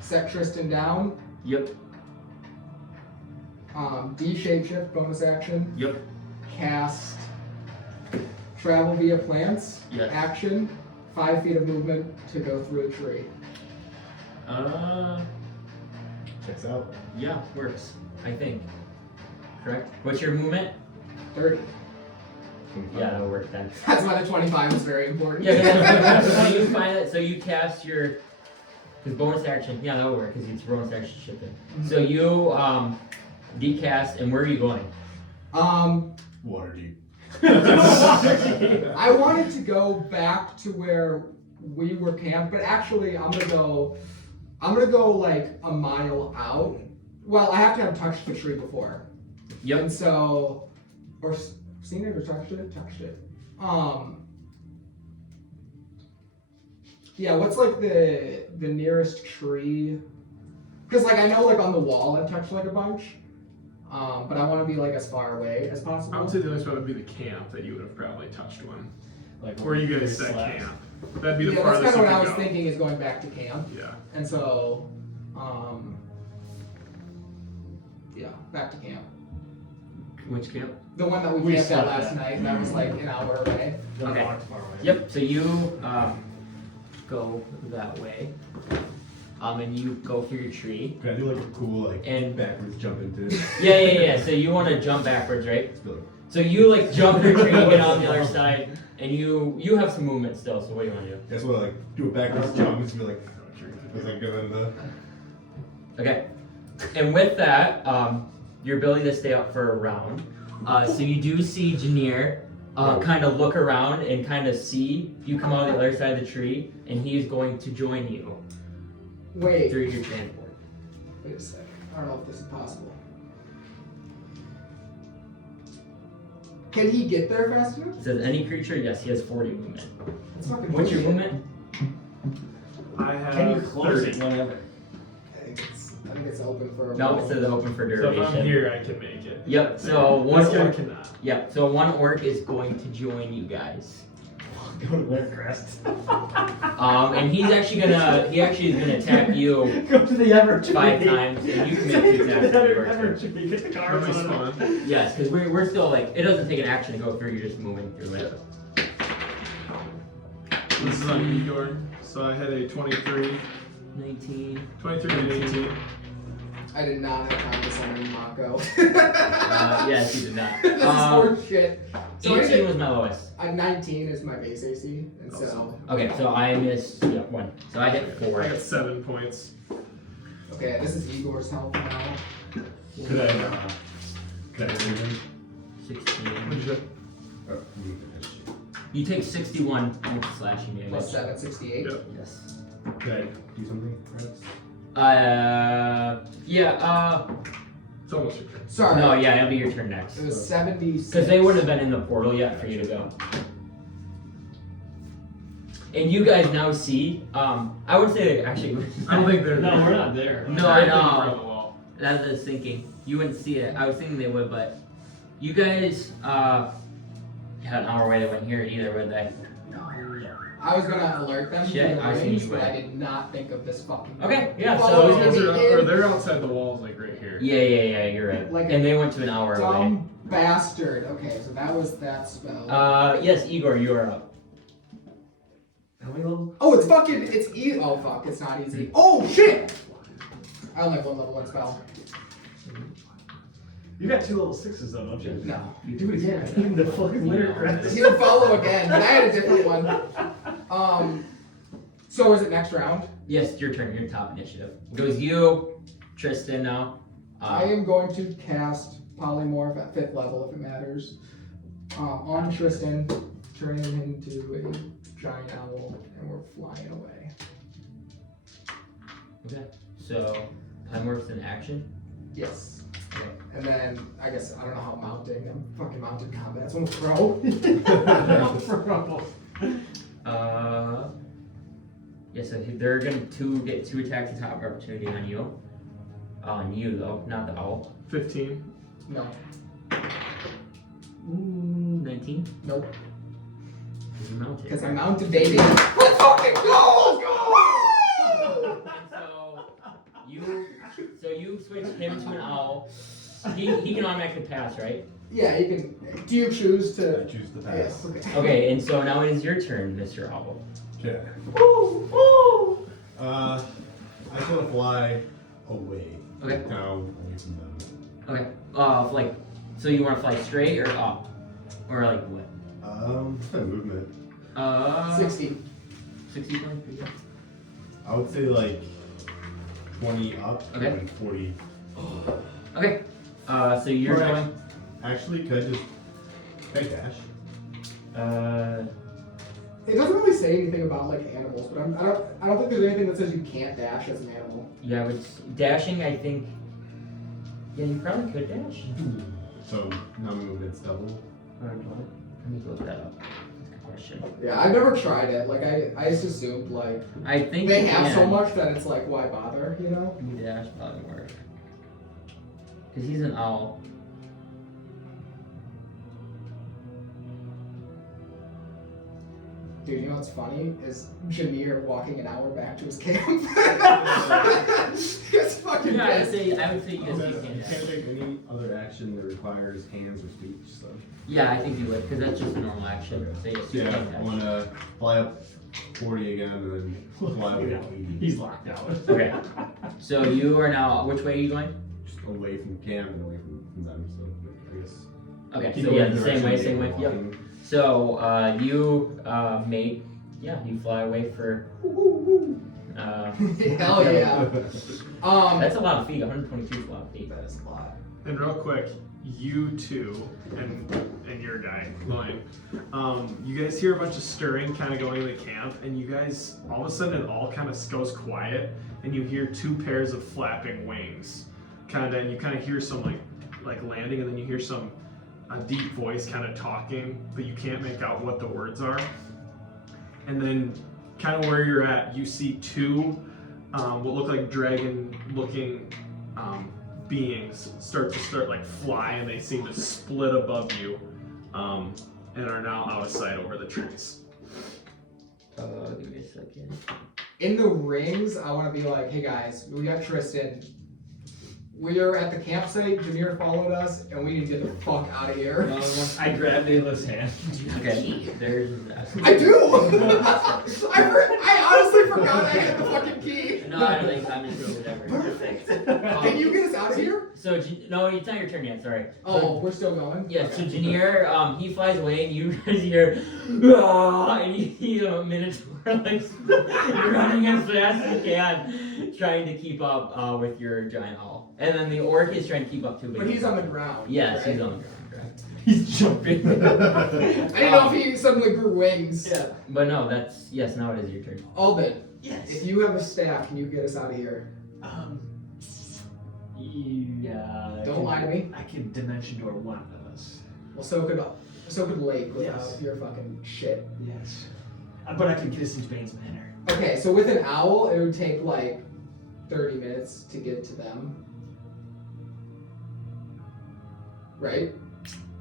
Set Tristan down. Yep. D shapeshift bonus action. Yep. Cast travel via plants. Yes. Action. 5 feet of movement to go through a tree. checks out. Yeah, works. I think. Correct. What's your movement? 30. Yeah, that'll work then. That's why the 25 is very important. Yeah, so you find it. So you cast your. Because bonus action. Yeah, that'll work because it's bonus action shifting. So you decast, and where are you going? Water deep. I wanted to go back to where we were camped, but actually I'm gonna go like a mile out. Well, I have to have touched the tree before. Yep. And so, or seen it or touched it? Touched it. Yeah, what's like the nearest tree? Because like I know like on the wall I've touched like a bunch. But I want to be like as far away as possible. I would say the only spot would be the camp that you would have probably touched one. Like Where you guys three set slabs. camp. That'd be the Yeah, that's farthest kind of you what I could was go. thinking is going back to camp. Yeah. And so, yeah, back to camp. Which camp? The one that we We camped at slept last at. night, that was like an hour away. Don't Okay. walk far away. Yep. So you go that way. And you go through your tree. Can I do like a cool like And- backwards jump into it? Yeah. So you want to jump backwards, right? Let's go. So you like jump your tree, get on the other side, and you have some movement still. So what do you want to do? That's what I like do a backwards jump. It's be like as I go in the. Okay. And with that, your ability to stay up for a round. So you do see Janir kind of look around and kind of see you come out of the other side of the tree, and he is going to join you Wait, through your transport. wait a second. I don't know if this is possible. Can he get there fast enough? It says any creature, yes, he has 40 movement. That's fucking What's your bullshit. movement? I have Can you close 30. it whenever? I think it's open for a No, while. it says open for So if duration. I'm here, I can make it. Yep. So one This guy orc. cannot. Yep. So one orc is going to join you guys. Go to their crest. And he actually is gonna attack you Go to the Everett 5 times, and you can make 2 attacks. in your Everett turn. get the cards That on was it. fun. Yes, because we're still like it doesn't take an action to go through. You're just moving through it. This is on Igor. So I had a 23. 19. 23 and 18. I did not have time to summon Mako. Yes, you did not. This is horse shit. So 18 was my lowest. 19 is my base AC, and so Okay, so I missed 1. So I hit 4. I got 7 points. okay, this is Igor's health now. Could I read him? 16. What'd you say? Oh, you finish. You take 61 points of slashing damage. Plus 7, 68. Yep. Yes. Could I do something, perhaps? Yeah, It's almost your turn. Sorry. no, yeah, it'll be your turn next. It was 76. Because they wouldn't have been in the portal yet for you to go. And you guys now see, I would say actually. I don't think they're No, there. we're not there. No, I They're in know. front of the wall. That was thinking. You wouldn't see it. I was thinking they would, but you guys, had an hour away. They wouldn't hear it either, would they? I was gonna alert them Shit, to the I see range, you but would. I did not think of this fucking. Okay, yeah, Follow so- me Or in, they're outside the walls, like right here. Yeah, you're right. Like and a they went to an hour away. dumb bastard. Okay, so that was that spell. Yes, Igor, you are up. How many levels? Oh, it's fucking. It's easy. Oh fuck, it's not easy. Oh shit! I only have 1 level 1 spell. You got 2 level 6s though, don't you? No. You do it again. Even the fucking litter crest. He'll follow again, but I had a different one. So is it next round? Yes, it's your turn. Your top initiative. It goes you, Tristan now. I am going to cast Polymorph at 5th level if it matters. On Tristan, turning him into a giant owl, and we're flying away. Okay. So, Polymorph's in action. Yes. Okay. And then I guess I don't know how mounting. I'm fucking mounted combat. So I'm throw. Yeah, so they're going to get 2 attacks of top opportunity on you. On you, though, not the owl. 15. No. 19? Nope. Because you're mounted. Because I'm mounted, baby. Let's fucking go! Let's go! So you switch him to an owl. He can automatically pass, right? Yeah, you can. Do you choose I to? choose to pass. Yes. Okay. Okay, and so now it is your turn, Mr. Owl. Okay. I just want to fly away. Okay. Now, away from them. Okay. Like, so you want to fly straight or up, or like what? Kind of movement. 60. 60 points. Pretty good. I would say like 20 up Okay. and 40. Okay. So you're Alright. going. Actually, can I dash? It doesn't really say anything about like animals, but I don't think there's anything that says you can't dash as an animal. Yeah, but dashing, I think. Yeah, you probably could dash. So now movement's double. Alright, well, let me look that up. That's a good question. Yeah, I've never tried it. Like I just assumed like I think they you have can. so much that it's like why bother, you know? You dash probably work. Because he's an owl. Dude, you know what's funny is Janir walking an hour back to his camp. It's fucking Yeah, pissed. I would say yes, you You can can't dash. take any other action that requires hands or speech. So Yeah, I think you would, because that's just a normal action. So yes, you yeah, can I dash. want to fly up 40 again and then fly away 80. He's locked out. Okay. So you are now, which way are you going? Just away from camp and away from them. So I guess. Okay, keep so going yeah, the the same way, direction same they way. were Yep. walking. So you you fly away for. Hell yeah. That's a lot of feet. 122 is a lot of feet. That is a lot. And real quick, you two and your guy, Gloin, you guys hear a bunch of stirring kind of going in the camp, and you guys, all of a sudden, it all kind of goes quiet, and you hear 2 pairs of flapping wings. And you kind of hear some like landing, and then you hear a deep voice kind of talking, but you can't make out what the words are. And then kind of where you're at, you see 2 what look like dragon-looking beings start like fly, and they seem to split above you, and are now out of sight over the trees. Give me a second. In the rings, I want to be like, hey guys, we got Tristan. We are at the campsite. Janir followed us, and we need to get the fuck out of here. I grabbed Naileth's hand. Okay, there's that. I do. I honestly forgot I had the fucking key. No, I don't think I'm just whatever. Perfect. Can you get us out of here? So, no, it's not your turn yet, sorry. Oh, we're still going? Yeah, so Janir, he flies away and you guys hear, "Ah," and you see a Minotaur like running as fast as you can, trying to keep up with your giant owl. And then the orc is trying to keep up too. But he's on the ground. Yes, right? he's on the ground, correct. He's jumping. I didn't know if he suddenly grew wings. Yeah, but no, yes, now it is your turn. Alden, Yes. if you have a staff, can you get us out of here? Yeah. Don't lie to me. I can dimension door one of us. Well, so could Layk without Yes. your fucking shit. Yes. But I can get us into Bane's Manor. Okay, so with an owl, it would take like 30 minutes to get to them. Right?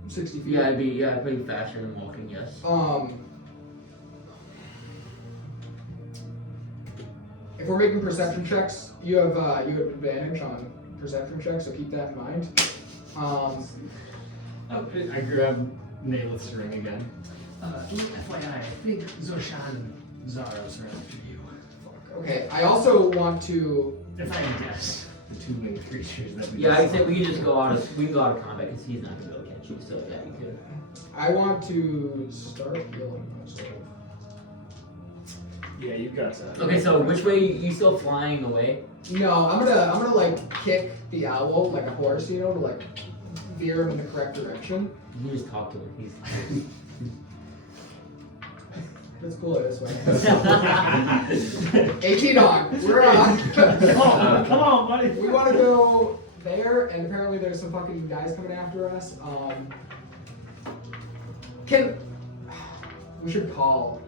60 feet. Yeah, it'd be pretty faster than walking, yes. If we're making perception checks, you have advantage on perception checks, so keep that in mind. I grab Naileth's ring again. FYI, I think Xorshan and Zaros are after you. Okay, I also want to. If I can guess, the two winged creatures that we Yeah, just I'd say saw. we can go out of combat because he's not gonna be able to catch you. So yeah, you could. I want to start healing myself. Yeah, you've got to. Okay, so which way you still flying away? No, I'm gonna like kick the owl like a horse, you know, to like veer him in the correct direction. You just talk to him. He's. Let's pull it this way. 18 on. We're on. Come on, buddy. We want to go there, and apparently there's some fucking guys coming after us. We should call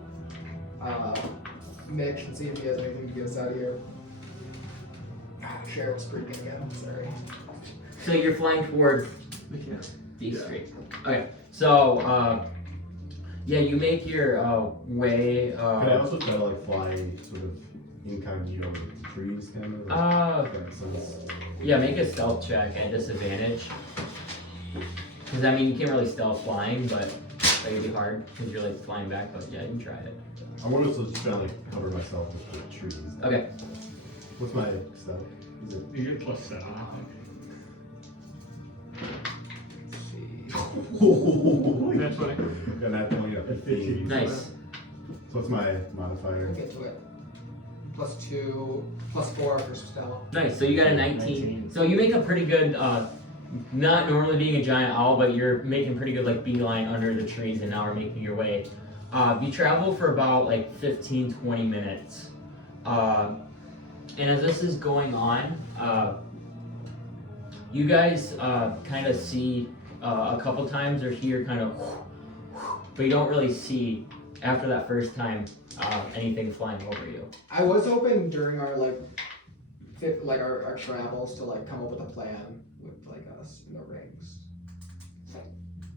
Mitch and see if he has anything to get us out of here. Sheriff's freaking again. Sorry. So you're flying towards these three. Okay, so yeah, you make your way. Can I also try to like fly sort of incognito with the trees, kind of? Like, that sense? Yeah, make a stealth check at disadvantage. Because I mean, you can't really stealth flying, but it'd be hard because you're like flying back. But yeah, you can try it. I want to just try to like cover myself with the trees. Okay. What's my stealth? Is it? You get +7. That's funny. Got that 20 up 15. Nice. So what's my modifier? We'll get to it. +2, +4 for stealth. Nice. So you got a 19. So you make a pretty good. Not normally being a giant owl, but you're making pretty good like beeline under the trees, and now we're making your way. You travel for about like 15-20 minutes. And as this is going on, you guys kind of see a couple times or hear kind of, but you don't really see after that first time anything flying over you. I was hoping during our our travels to like come up with a plan with like us in the rings.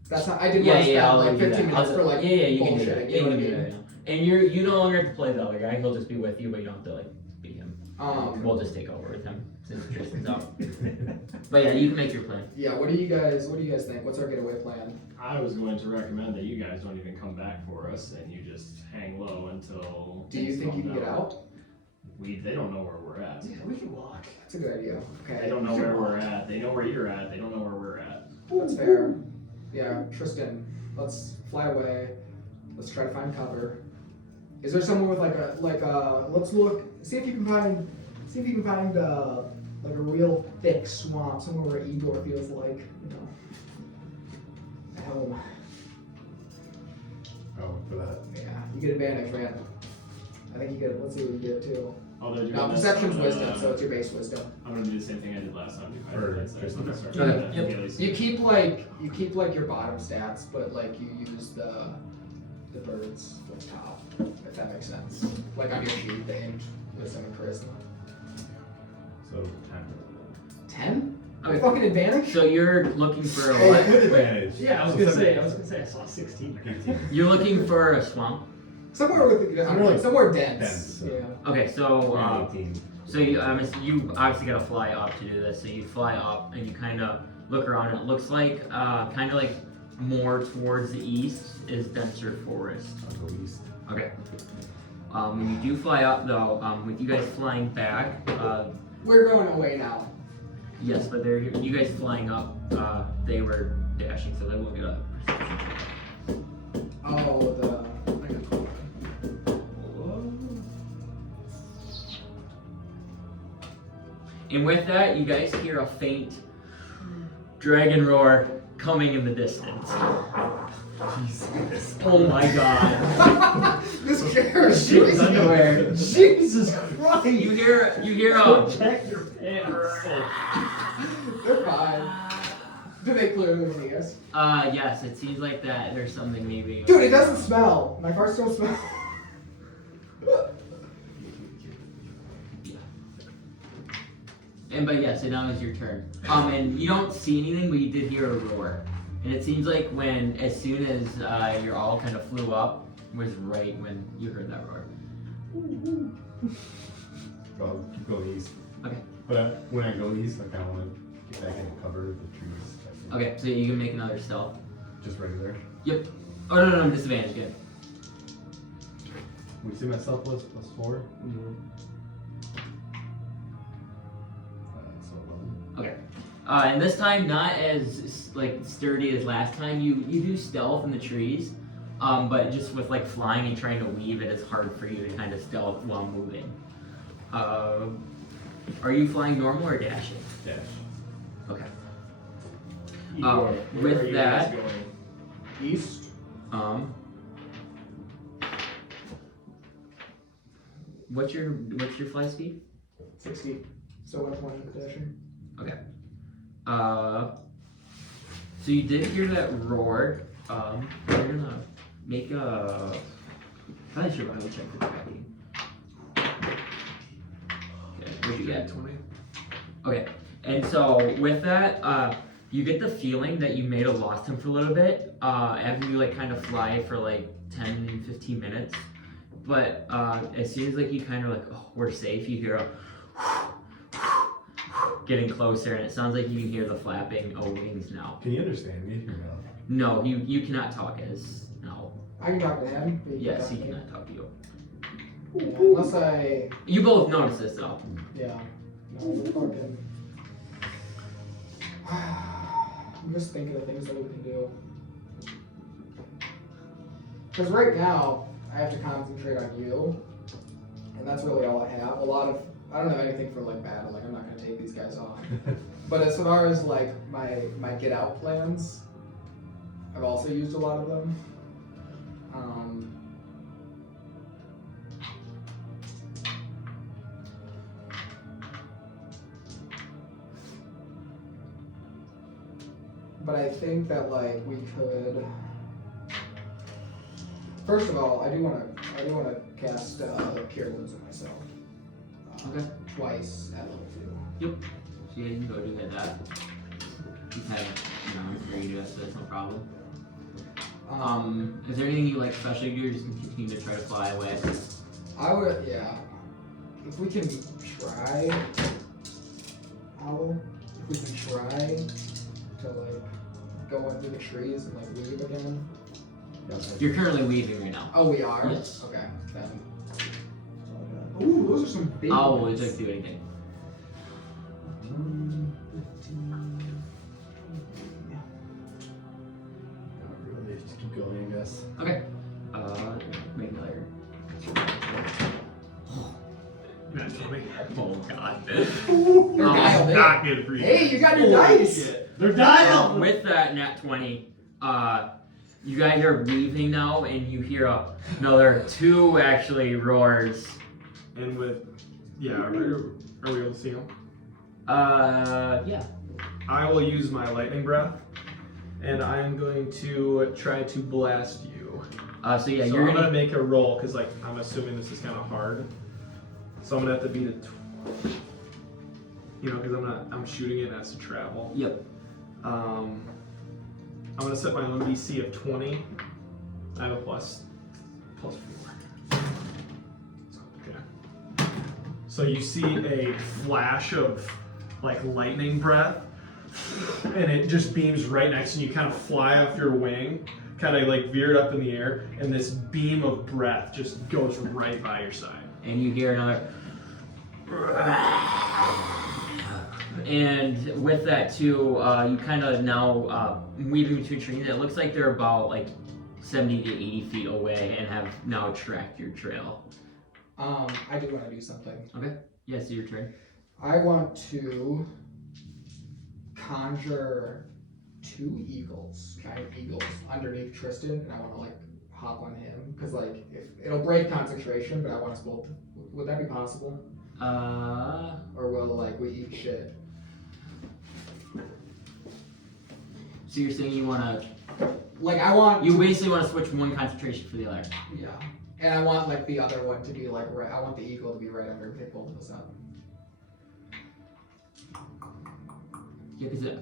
That's not. I didn't want to spend I'll like let you do 15 that. minutes for like you can do bullshit. that. Yeah, you can do that. And you no longer have to play the other guy. He'll just be with you, but you don't have to like beat him. We'll just take over with him since Tristan's out. But yeah, you can make your plan. Yeah. What do you guys think? What's our getaway plan? I was going to recommend that you guys don't even come back for us, and you just hang low until. Do you think you can get out? They don't know where we're at. Yeah, we can walk. That's a good idea. Okay. They don't know where we're at. They know where you're at. They don't know where we're at. That's fair. Yeah, Tristan, let's fly away. Let's try to find cover. Is there somewhere with let's look, see if you can find like a real thick swamp, somewhere where Igor feels like, at home. Oh, for that. Yeah, you get advantage, man. I think you get, let's see what you get too. Oh, they're doing Now, this. perception's I'm wisdom, gonna- so it's your base wisdom. I'm gonna do the same thing I did last time. Or I'm gonna Tristan. start Okay, with yep. Achilles. You keep like your bottom stats, but like you use the birds with top, if that makes sense. Like on your sheet, the int, wisdom, and charisma. So 10? Okay. Fucking advantage? So you're looking for Oh, what? with advantage. Yeah, I was So gonna 17. say I saw 16. 18. You're looking for a swamp. Somewhere with somewhere dense. Dense, so. Yeah. Okay, so 18. so you obviously gotta fly up to do this. So you fly up and you kind of look around, and it looks like kind of like more towards the east is denser forest. I'll go east. Okay. When you do fly up though, with you guys flying back, We're going away now. yes, but they're you guys flying up, they were dashing, so they will get a perception check. Oh, I got caught. And with that, you guys hear a faint dragon roar coming in the distance. Oh my god. This scares Shit's me. underwear. Jesus Christ. You hear Protect your pants. They're fine. Do they clearly see us? yes, it seems like that there's something maybe. Dude, it doesn't smell. My farts don't smell. But yes, so now is your turn. And you don't see anything, but you did hear a roar. And it seems like as soon as you all kind of flew up, was right when you heard that roar. I'll keep going east. Okay. But when I go east, I kind of want to get back in cover of the trees. Okay, so you can make another stealth. Just regular. Yep. Oh no, disadvantage, good. We see myself was +4. So 11. Okay. And this time, not as like sturdy as last time. You do stealth in the trees, but just with like flying and trying to weave it, it's hard for you to kind of stealth while moving. Are you flying normal or dashing? Dash. Okay. Igor, with where are you guys that- going? East. What's your fly speed? 60. So 120 dashing. Okay. So you did hear that roar. You're gonna make a. I should probably check the tracking. Okay, what'd you get? 20. Okay, and so with that, you get the feeling that you may have lost him for a little bit after you like kind of fly for like 10, 15 minutes. But as soon as like you kind of like, oh, we're safe, you hear a getting closer, and it sounds like you can hear the flapping of wings now. Can you understand me? Or no? No, you cannot talk as no. I can talk to him. But you Yes, can't he talk to cannot talk to you. me. Yeah, unless I. You both notice this though. Yeah. No, we're fucking. I'm just thinking of things that we can do. Because right now, I have to concentrate on you. And that's really all I have. I don't have anything for like battle. Like, I'm not going to take these guys on. But as far as like my get out plans, I've also used a lot of them. But I think that like we could. First of all, I do want to cast Cure Wounds on myself. Okay. Twice at level 2. Yep. So yeah, you can go do that. You have, free to do that, so that's no problem. Is there anything you like special you do, or just continue to try to fly away? I would, yeah. If we can try, Owl. If we can try to like go into the trees and like weave again. You're currently weaving right now. Oh, we are. Yes. Okay. Then. Ooh, those are some big. I'll ones. always like do anything. 15. Not really. Just keep going, I guess. Okay. Make another. Not 20. Oh god. They're Oh, dialed in. Not good for you. Hey, you got your dice. They're dialed! With that nat 20, you guys are weaving now, and you hear another 2 actually roars. And with, yeah, are we able to see them? Yeah. I will use my lightning breath, and I am going to try to blast you. So yeah, So you're I'm gonna. gonna make a roll because like I'm assuming this is kind of hard. So I'm gonna have to beat because I'm shooting it as to travel. Yep. I'm gonna set my own DC of 20. I have a plus 4. So you see a flash of like lightning breath, and it just beams right next to you. You kind of fly off your wing, kind of like veered up in the air, and this beam of breath just goes right by your side. And you hear another. And with that too, you kind of now weaving between trees. It looks like they're about like 70 to 80 feet away and have now tracked your trail. I do want to do something. Okay. Yes, your turn. I want to conjure 2 eagles, giant eagles, underneath Tristan, and I want to like hop on him because like if it'll break concentration, but I want us both. Would that be possible? Or will like we eat shit? So you're saying you want to? Like I want. You basically want to switch one concentration for the other. Yeah, and I want like the other one to be like right. I want the eagle to be right under. Pick both of us up. Yeah, because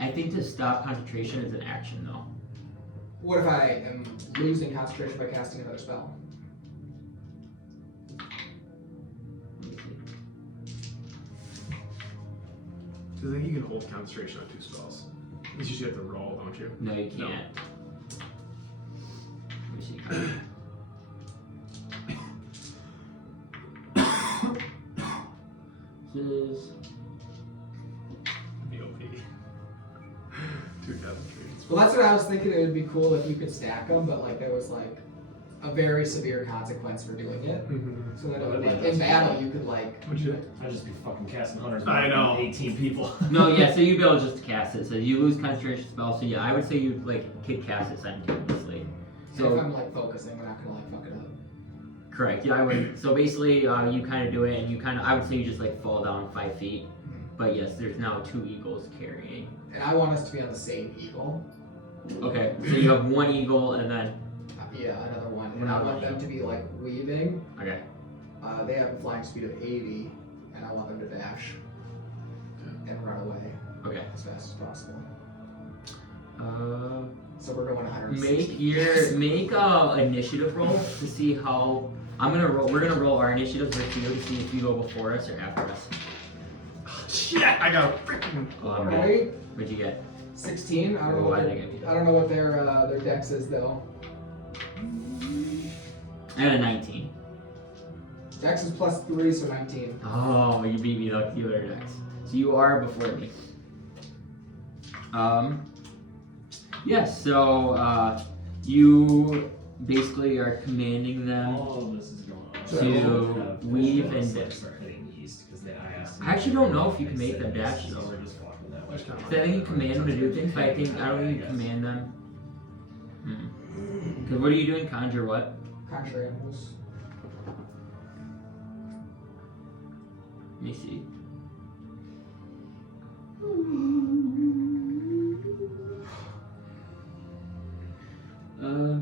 I think to stop concentration is an action though. What if I am losing concentration by casting another spell? Let me see. So I think you can hold concentration on 2 spells. You just have to roll, don't you? No, you can't. Let me see. This is BOP. 2 concentrations. Well, that's what I was thinking. It would be cool if you could stack them, but like there was like a very severe consequence for doing it. Mm-hmm. So that it would, like in battle you could like. What'd you do? I'd just be fucking casting hunters. I know. 18 people. No, yeah, so you'd be able just to cast it. So you lose concentration spell, so yeah, I would say you like could cast it simultaneously. So if So I'm like focusing, we're not gonna like fuck it up. correct, yeah, I would. So basically, you kind of do it, and you kind of, I would say you just like fall down 5 feet. But yes, there's now 2 eagles carrying. And I want us to be on the same eagle. Okay, so you have 1 eagle, and then Yeah, another one. And I want them to be like weaving. okay, They have a flying speed of 80, and I want them to dash and run away okay. as fast as possible. So we're going 160. Make a initiative roll to see how. We're gonna roll our initiatives with you to see if you go before us or after us. Shit! I got a freaking. Alright, What'd you get? 16. I don't know Oh, what I their, think I I don't know what their dex is though. And a 19. Dex is +3, so 19. Oh, you beat me like the other decks. So you are before me. Yes, so you basically are commanding them. All of this is going on. To weave and dip. Start heading east because I asked. I actually don't know if you can make them dash though. They're just walking that way. So I think you command them to do things, but I don't think you command them. Because what are you doing? Conjure what? Conjure animals. Let me see.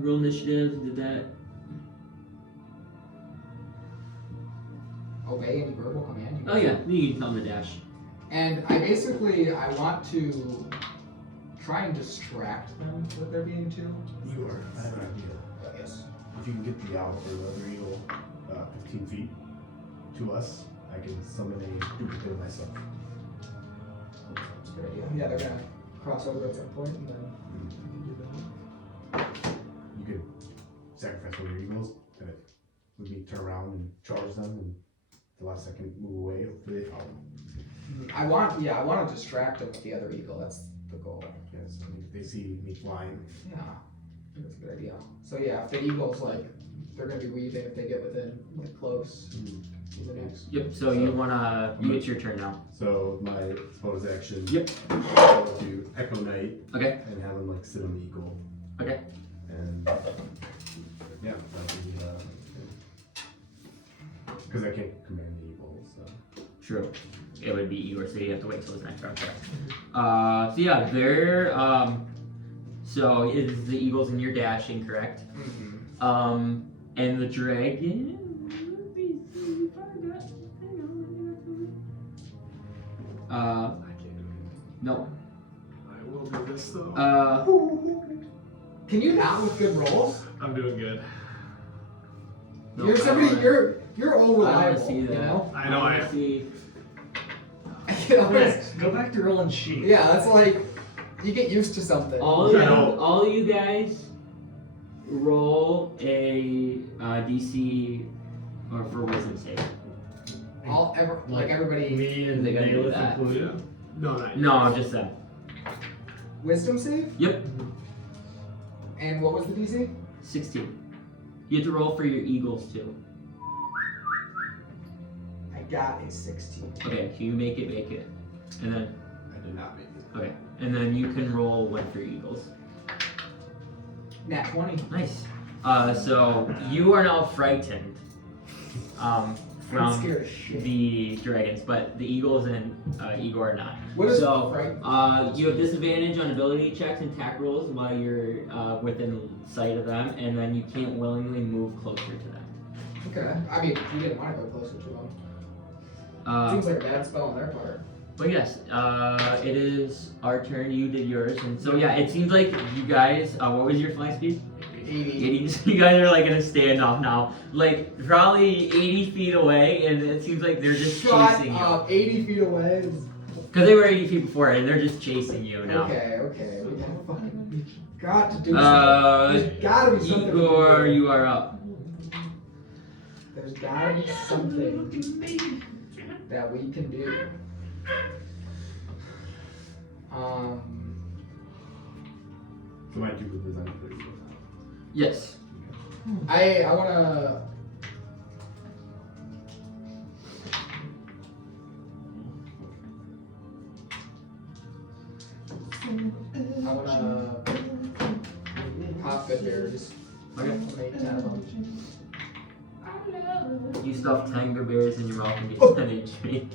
Roll initiative, did that. Obey any verbal command. Oh yeah, you can tell them to dash. And I want to try and distract them with their being too. Igor, I have an idea. Yes. If you can get the owl or the other eagle 15 feet to us, I can summon a duplicate of myself. That's a good idea. Yeah, they're gonna cross over at some point and then we can do You could sacrifice one of your eagles, and it would be turn around and charge them, and the last second move away. Hopefully they follow. that. I want to distract them with the other eagle. That's the goal. Yes, I mean, if they see me flying. Yeah, I think that's a good idea. So yeah, if the eagle's like, they're gonna be weaving if they get within like close to the next. Yep, so you wanna, it's your turn now. So my bonus action. Yep. To Echo Knight. Okay. And have him like sit on the eagle. Okay. And yeah, that would be because I can't command the eagle, so. True. It would be Igor, so you have to wait till his next round. So yeah, they're so is the eagles and you're dashing, correct? Mm-hmm. And the dragon. No. I will do this though. Can you not with good rolls? I'm doing good. No, You're You're all I reliable. wanna see that. You know? I know I wanna am. see. You know, Chris, go back to rolling sheep. yeah, that's like you get used to something. All No. you guys roll a DC or for wisdom save. Everybody. Me and They gotta do Naileth that. included. No, not No, just them. Wisdom save? Yep, And what was the DC? 16. You have to roll for your eagles too. I got a 16. Okay, so you make it, and then I did not make it. okay, and then you can roll one for your eagles. Nat 20. Nice. So you are now frightened I'm from scared as shit. the dragons, but the eagles and Igor are not. What is So, fright? you have disadvantage on ability checks and attack rolls while you're within sight of them, and then you can't willingly move closer to them. Okay. I mean, you didn't want to go closer to them. Uh, Seems like a bad spell on their part. but yes, it is our turn. You did yours, and so yeah, it seems like you guys. What was your fly speed? 80. 80. You guys are like in a standoff now, like probably 80 feet away, and it seems like they're just chasing you. Shut up. 80 feet away. is- Because they were 80 feet before, and they're just chasing you now. Okay. We got to do Uh, something. There's gotta be something. we Igor, can do. you are up. There's gotta be something that we can do. So my dupe represent 30. Yes. I wanna. I wanna pop good bears. Okay. I'll make 10 of them. You stuff 10 good berries in your mouth and get 10 HP.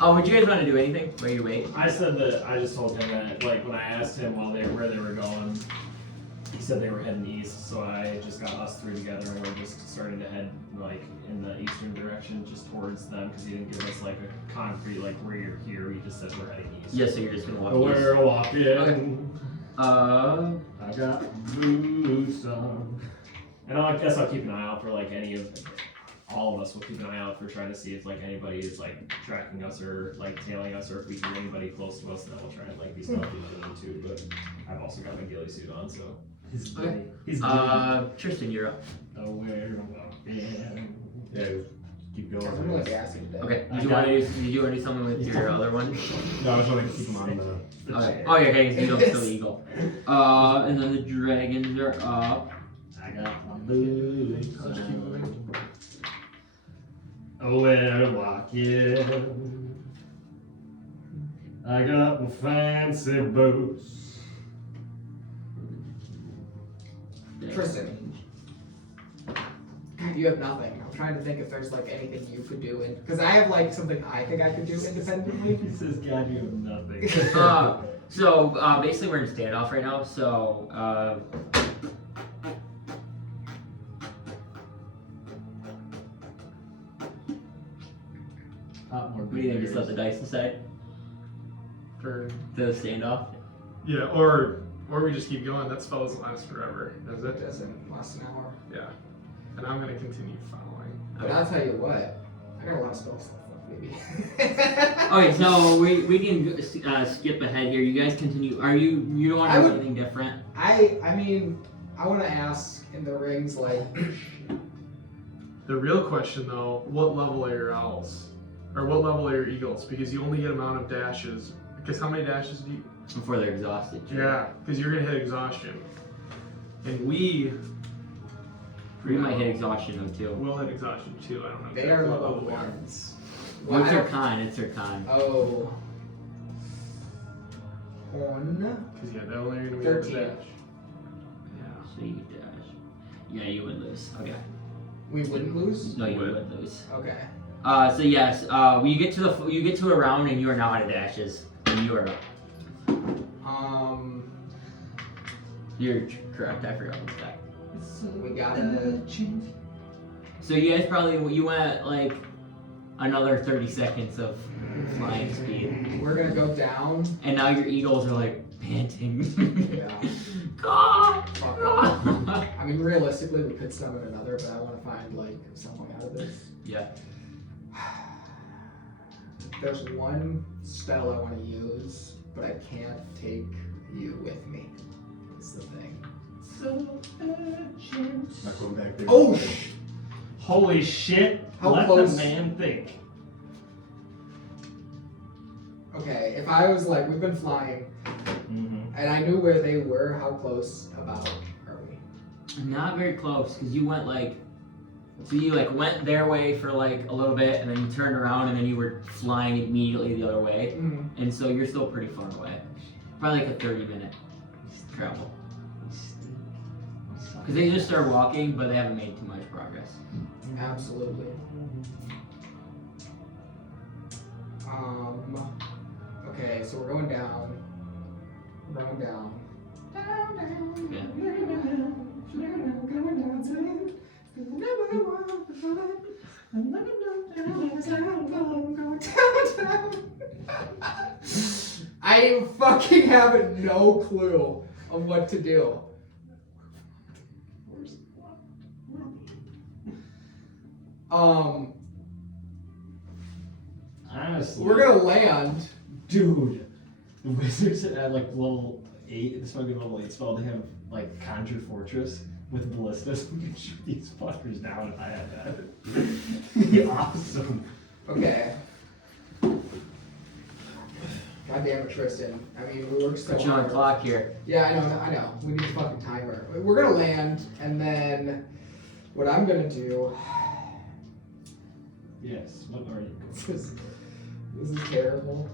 Oh, would you guys want to do anything while you wait? I said that I just told him that like when I asked him where they were going, he said they were heading east, so I just got us three together and we're just starting to head like in the eastern direction, just towards them, because he didn't give us like a concrete like where you're here. He just said we're heading east. Yeah, so you're just gonna walk. We're east. walking. Okay. I got boots on. And I guess I'll keep an eye out for like all of us will keep an eye out for trying to see if like anybody is like tracking us or like tailing us, or if we hear anybody close to us, then we'll try and like be stealthy with them too. But I've also got my ghillie suit on, so. He's Okay. giddy. He's Tristan, you're up. Oh, we're walking. Yeah, keep going. I'm really gassing today. Okay. Did you want to do something with your other one? No, I was trying to keep him on the. Okay. Oh yeah, okay. Eagle's still eagle. And then the dragons are up. I got my boots on. Oh, we're walking. I got my fancy boots. Tristan. God, you have nothing. I'm trying to think if there's like anything you could do, because I have like something I think I could do independently. He says, God, you have nothing. So basically we're in standoff right now. So Pop more what do you think? Just let the dice decide For the standoff. yeah, or we just keep going. That spell doesn't last forever, does It it? doesn't last an hour. Yeah. And I'm gonna continue following. But I'll tell you what, I got a lot of spell stuff left, baby. Okay, so we can skip ahead here. You guys continue. You don't want to I do would- anything different? I mean, I want to ask in the rings, like, The real question though, what level are your owls? Or what level are your eagles? Because you only get amount of dashes. Because how many dashes do you? Before they're exhausted. Yeah, because you're gonna hit exhaustion. And we might hit exhaustion though too. will hit exhaustion too. I don't know. they are exactly what level level we are. ones. What's I their don't- con? It's their con. Oh. One. Because yeah, they're only gonna be able to 13. dash. Yeah. So you dash. Yeah, you would lose. Okay. We wouldn't lose? No, you Would. would lose. Okay. So yes, you get to a round and you are now out of dashes and you are up. You're correct. I forgot about that. We gotta. So you guys you went like another 30 seconds of flying speed, We're gonna go down. and now your eagles are like panting. Yeah. God! Fuck it. I mean, realistically, we could summon another, but I want to find like some way out of this. Yeah. There's one spell I want to use, but I can't take you with me. That's the thing. So urgent. Not going back there. Oh, Holy shit! How Let close? the man think. okay. If I was like, we've been flying, and I knew where they were, how close about are we? Not very close, because you went like, so you like went their way for like a little bit, and then you turned around, and then you were flying immediately the other way, and so you're still pretty far away. Probably like a 30-minute travel. Because they just started walking, but they haven't made too much progress. Absolutely. Okay, so we're going down. We're going down. Down, down. Yeah. Going down I fucking have no clue of what to do. Honestly, We're gonna land. dude. The wizards at like level 8. This might be level 8 spell. They have like Conjure Fortress with ballistas. We can shoot these fuckers down if I had that. It'd be awesome. Okay. God damn it, Tristan. I mean, we worked so Put you on hard. clock here. Yeah, I know. We need a fucking timer. We're gonna land, and then what I'm gonna do. Yes. What are you? This is terrible.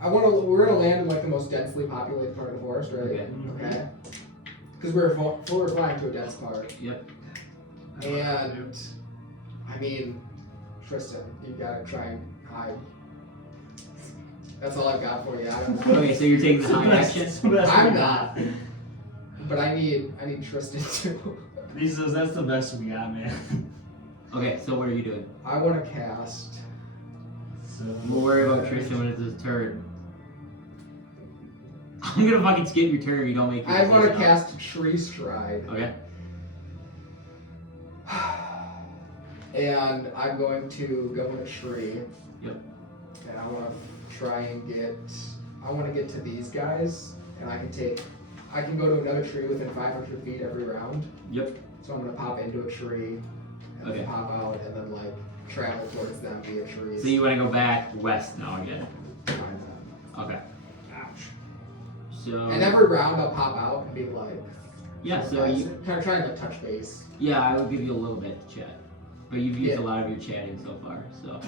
We're gonna land in like the most densely populated part of the forest, right? Okay. Okay. Because we're flying to a dense part. Yep. And I mean, Tristan, you gotta try and hide. That's all I've got for you. I don't know. Okay, so you're taking the high action? I'm not. But I need Tristan too. That's the best we got, man. Okay, so what are you doing? I want to cast. We'll worry about Tristan when it's his turn. I'm gonna fucking skip your turn if you don't make your I want to decision. cast Tree Stride. Okay. And I'm going to go in a tree. Yep. And I want to try and get. I want to get to these guys, and I can go to another tree within 500 feet every round. Yep. So I'm gonna pop into a tree, and Okay. then pop out, and then like travel towards them via trees. So you want to go back west now again? Okay. Ouch. So. And every round I'll pop out and be like. Yeah. So you. kind of trying to touch base. Yeah, I would give you a little bit to chat, but you've used Yeah. a lot of your chatting so far. So.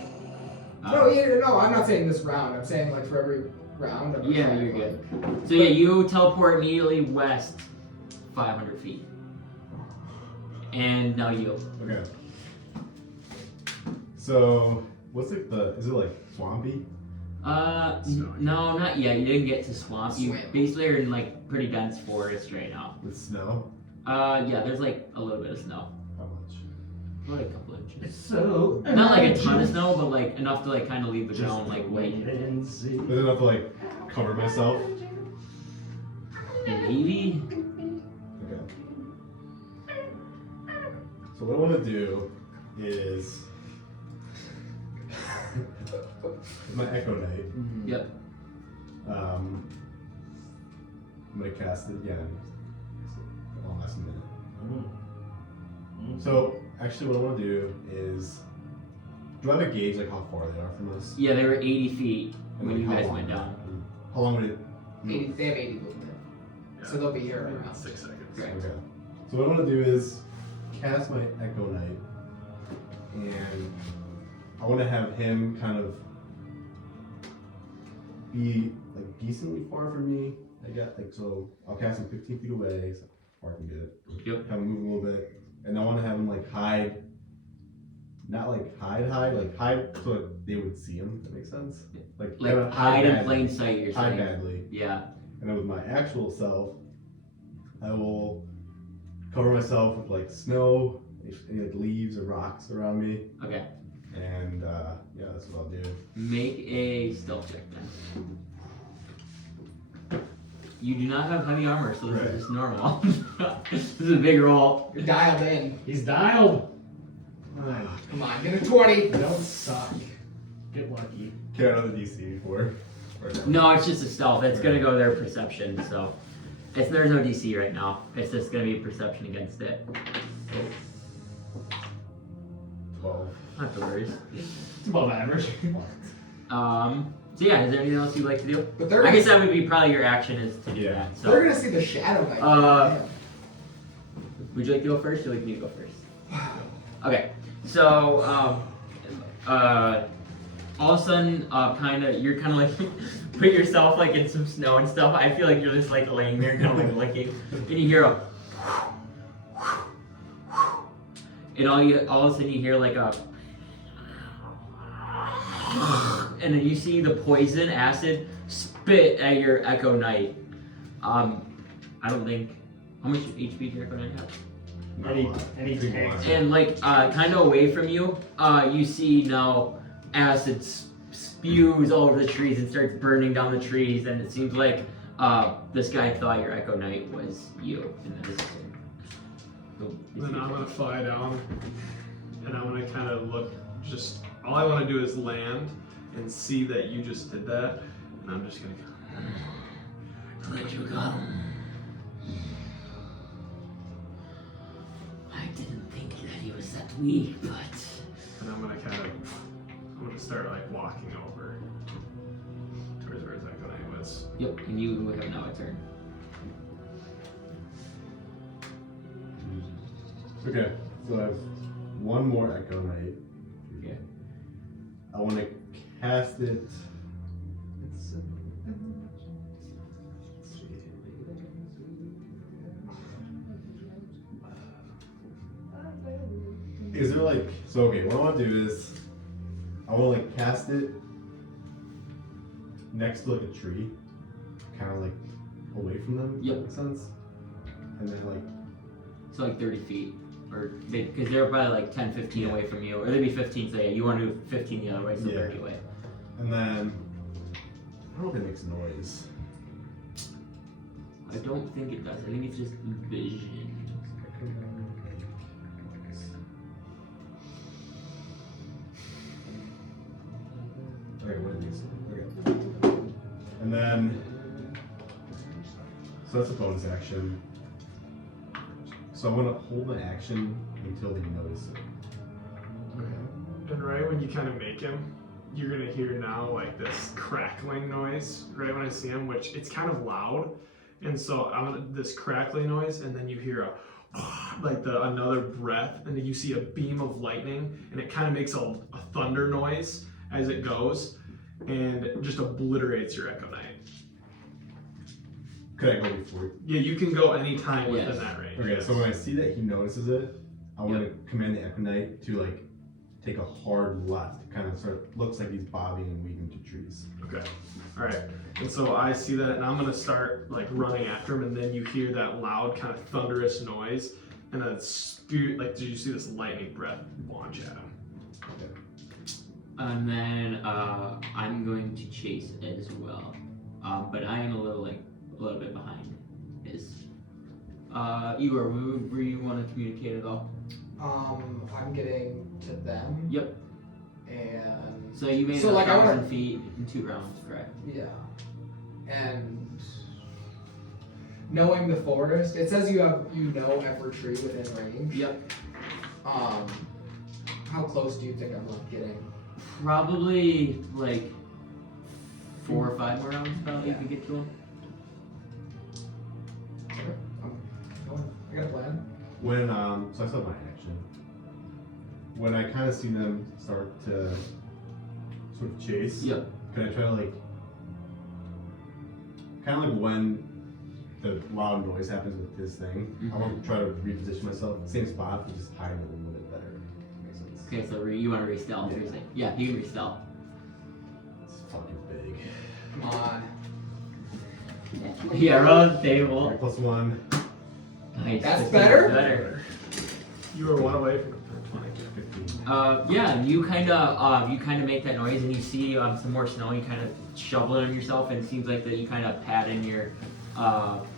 No, I'm not saying this round. I'm saying like for every round. I'm Yeah, trying to, you're good. like- So yeah, you teleport immediately west, 500 feet, and now you. Okay. So, what's it? Is it like swampy? No, not yet. You didn't get to swamp. You Swamp. basically are in like pretty dense forest right now. With snow? Yeah, there's like a little bit of snow, How much? about a couple inches. So Not like a ton of snow, but like enough to like kind of leave the ground like wait white. and see. Is it enough to like cover myself? Maybe. Okay. So what I want to do is with my Echo Knight. Yep. I'm gonna cast it again. One last minute. So actually, what I want to do is, do I have a gauge like how far they are from us? Yeah, they were 80 feet And when like, you how guys long- went down. How long would it? They have 80 movement, so they'll be here around. 6 seconds. Correct. Okay. So what I want to do is cast my Echo Knight, and I want to have him kind of be like decently far from me. I got like, so I'll cast him 15 feet away, so far I can get it. Yep. Have him move a little bit, and I want to have him like hide. Not like hide, like hide so like they would see him. If that makes sense. Like Hide in badly. plain sight, you're Hide saying. badly. Yeah. And then with my actual self, I will cover myself with like snow, any like leaves or rocks around me, Okay. And yeah, that's what I'll do. Make a stealth check then. You do not have heavy armor, so this is just normal. This is a big roll. You're dialed in. He's dialed. Come on, get a 20. Don't suck. Get lucky. Care another DC for. No, it's just a stealth. It's gonna go their perception, so there's no DC right now. It's just gonna be perception against it. 12. Not the worries. It's above average. So yeah, is there anything else you'd like to do? But they're I guess that would be probably your action is to do Yeah. that. They're So gonna see the shadow knight. would you like to go first, or would you like me to go first? Okay. So all of a sudden, you're kind of like put yourself like in some snow and stuff. I feel like you're just like laying there, kind of like licking, and you hear a, and all of a sudden you hear like a, and then you see the poison acid spit at your Echo Knight. I don't think how much HP does your Echo Knight have? Any tanks. And like kind of away from you, you see now acid spews all over the trees and starts burning down the trees, and it seems like this guy thought your Echo Knight was you. And this is Then I'm gonna fly down, and I'm gonna kind of look. Just all I want to do is land and see that you just did that, and I'm just gonna go. Let you go. I didn't think that he was that weak, but And I'm gonna start like walking over towards where Echo Knight was. Yep, and you have now a turn. Okay, so I have one more Echo Knight. Okay. I want to cast it. Is there like so? Okay, what I want to do is I want to like cast it next to like a tree, kind of like away from them. Yep. Makes sense. And then like So like 30 feet, or because they're probably like 10, 15 away from you, or they'd be 15. So yeah, you want to do 15 the other way, so Yeah. 30 away. and then I don't know if it makes noise. I don't think it does. I think it's just vision. Okay, what are these? Okay. And then, so that's a bonus action. So I'm gonna hold my action until they notice it. And right when you kind of make him, you're gonna hear now like this crackling noise right when I see him, which it's kind of loud. And so I'm gonna this crackling noise, and then you hear a like another breath, and then you see a beam of lightning, and it kind of makes a thunder noise as it goes, and it just obliterates your Echo Knight. Could I go before? Yeah, you can go anytime within Yes. that range. Okay, yes. so when I see that he notices it, I want to command the Echo Knight to like take a hard left, kind of looks like he's bobbing and weaving to trees. Okay. All right. And so I see that, and I'm gonna start like running after him, and then you hear that loud, kind of thunderous noise, and then like, did you see this lightning breath launch at him? And then I'm going to chase as well, but I am a little bit behind his. Igor, where you want to communicate at all? I'm getting to them. Yep. And So you made So, like, I 1,000 wanna- feet in 2 rounds, correct? yeah. And knowing the forest, it says you know every tree within range. Yep. How close do you think I'm like getting? Probably like 4 or 5 more rounds. Probably you Yeah. could get to him. Okay, I'm going. I got a plan. When so I still have my action. When I kind of see them start to sort of chase, Yep. can I try to like, kind of like when the loud noise happens with this thing, I want to try to reposition myself same spot, but just hide a little bit better. Makes sense. Okay, so you want to re-stealth? You're saying? Yeah, you can re-stealth. It's fucking big. Come on. Yeah, roll the table. 3+1. Nice. That's 15 better? Better. You were one away from 20. 15. Yeah, you kind of make that noise, and you see some more snow. You kind of shovel it on yourself, and it seems like that you kind of pat in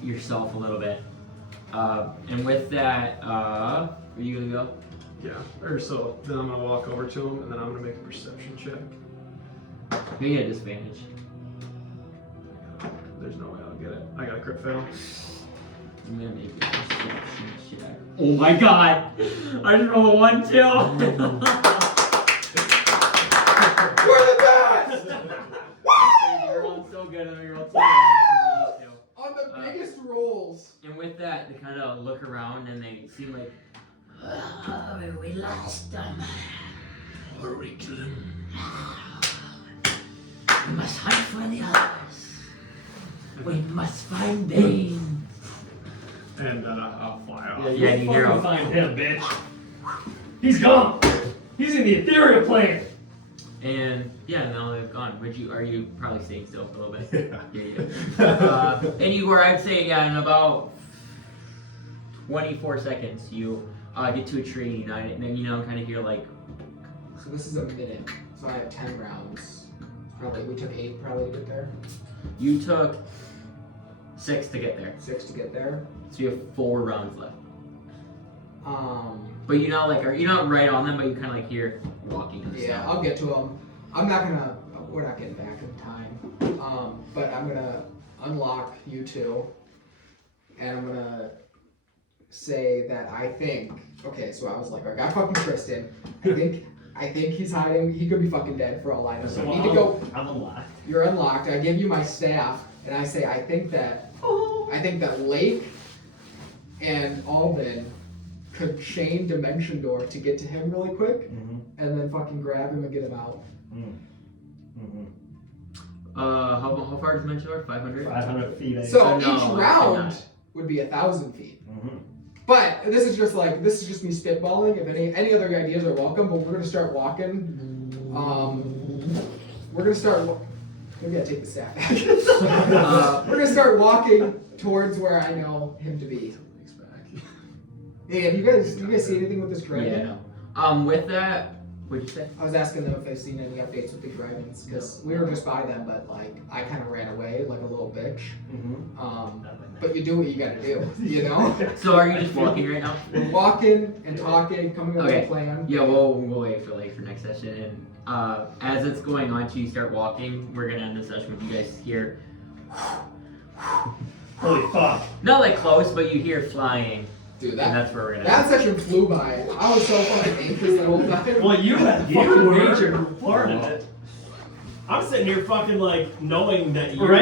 yourself a little bit. And with that, where you gonna go? Yeah. Or so then I'm gonna walk over to him, and then I'm gonna make a perception check. You get a disadvantage. There's no way I'll get it. I got a crit fail. I'm gonna make a perception check. Oh my god! I just rolled a 1 too. We're the best! You're rolling so good, and you're rolling so good. On the biggest rolls. And with that, they kind of look around, and they seem like Oh, we lost them. Hurry, Glenn. We must hunt for the others. We must find Bane. And I'll fly off. Yeah, Yeah, you you hear fucking him. find him, bitch. He's gone. He's in the ethereal plane. And yeah, now they've gone. Are you probably staying still for a little bit? Yeah. Yeah. And Igor, I'd say in about 24 seconds, you get to a tree, and then kind of hear like. So this is a minute. So I have 10 rounds. Probably we took 8 probably to get there. You took 6 to get there, 6 to get there. so you have 4 rounds left. Um. But you're not right on them, but you kind of like hear walking. And Yeah, stuff. I'll get to them. I'm not gonna. We're not getting back in time. But I'm gonna unlock you two, and I'm gonna say that I think. Okay, so I was like, I got fucking Tristan. I think he's hiding. He could be fucking dead for all I know. So I need to go. I'm unlocked. You're unlocked. I give you my staff, and I say I think that Layk and Alden could chain Dimension Door to get to him really quick, and then fucking grab him and get him out. How far does Dimension Door? 500. 500 feet. So no, each actually round not. would be 1,000 feet. But this is just me spitballing. If any other ideas are welcome, but we're gonna start walking. Maybe I take the staff back. We're gonna start walking towards where I know him to be. Hey, have you guys see anything with this dragon? Yeah. With that, what'd you say? I was asking them if they've seen any updates with the dragons because we were just by them, but like I kind of ran away like a little bitch. But you do what you gotta do, you know. So are you just walking right now? We're walking and talking, coming up with Okay. a plan. Yeah, we'll wait for next session, and as it's going on, you start walking. We're gonna end the session with you guys here. Holy fuck. Not like close, but you hear flying, Dude, and that that's where we're gonna. that section flew by. I was so fucking anxious the whole time. Well, you had fucking major part of it. I'm sitting here fucking like knowing that you Right.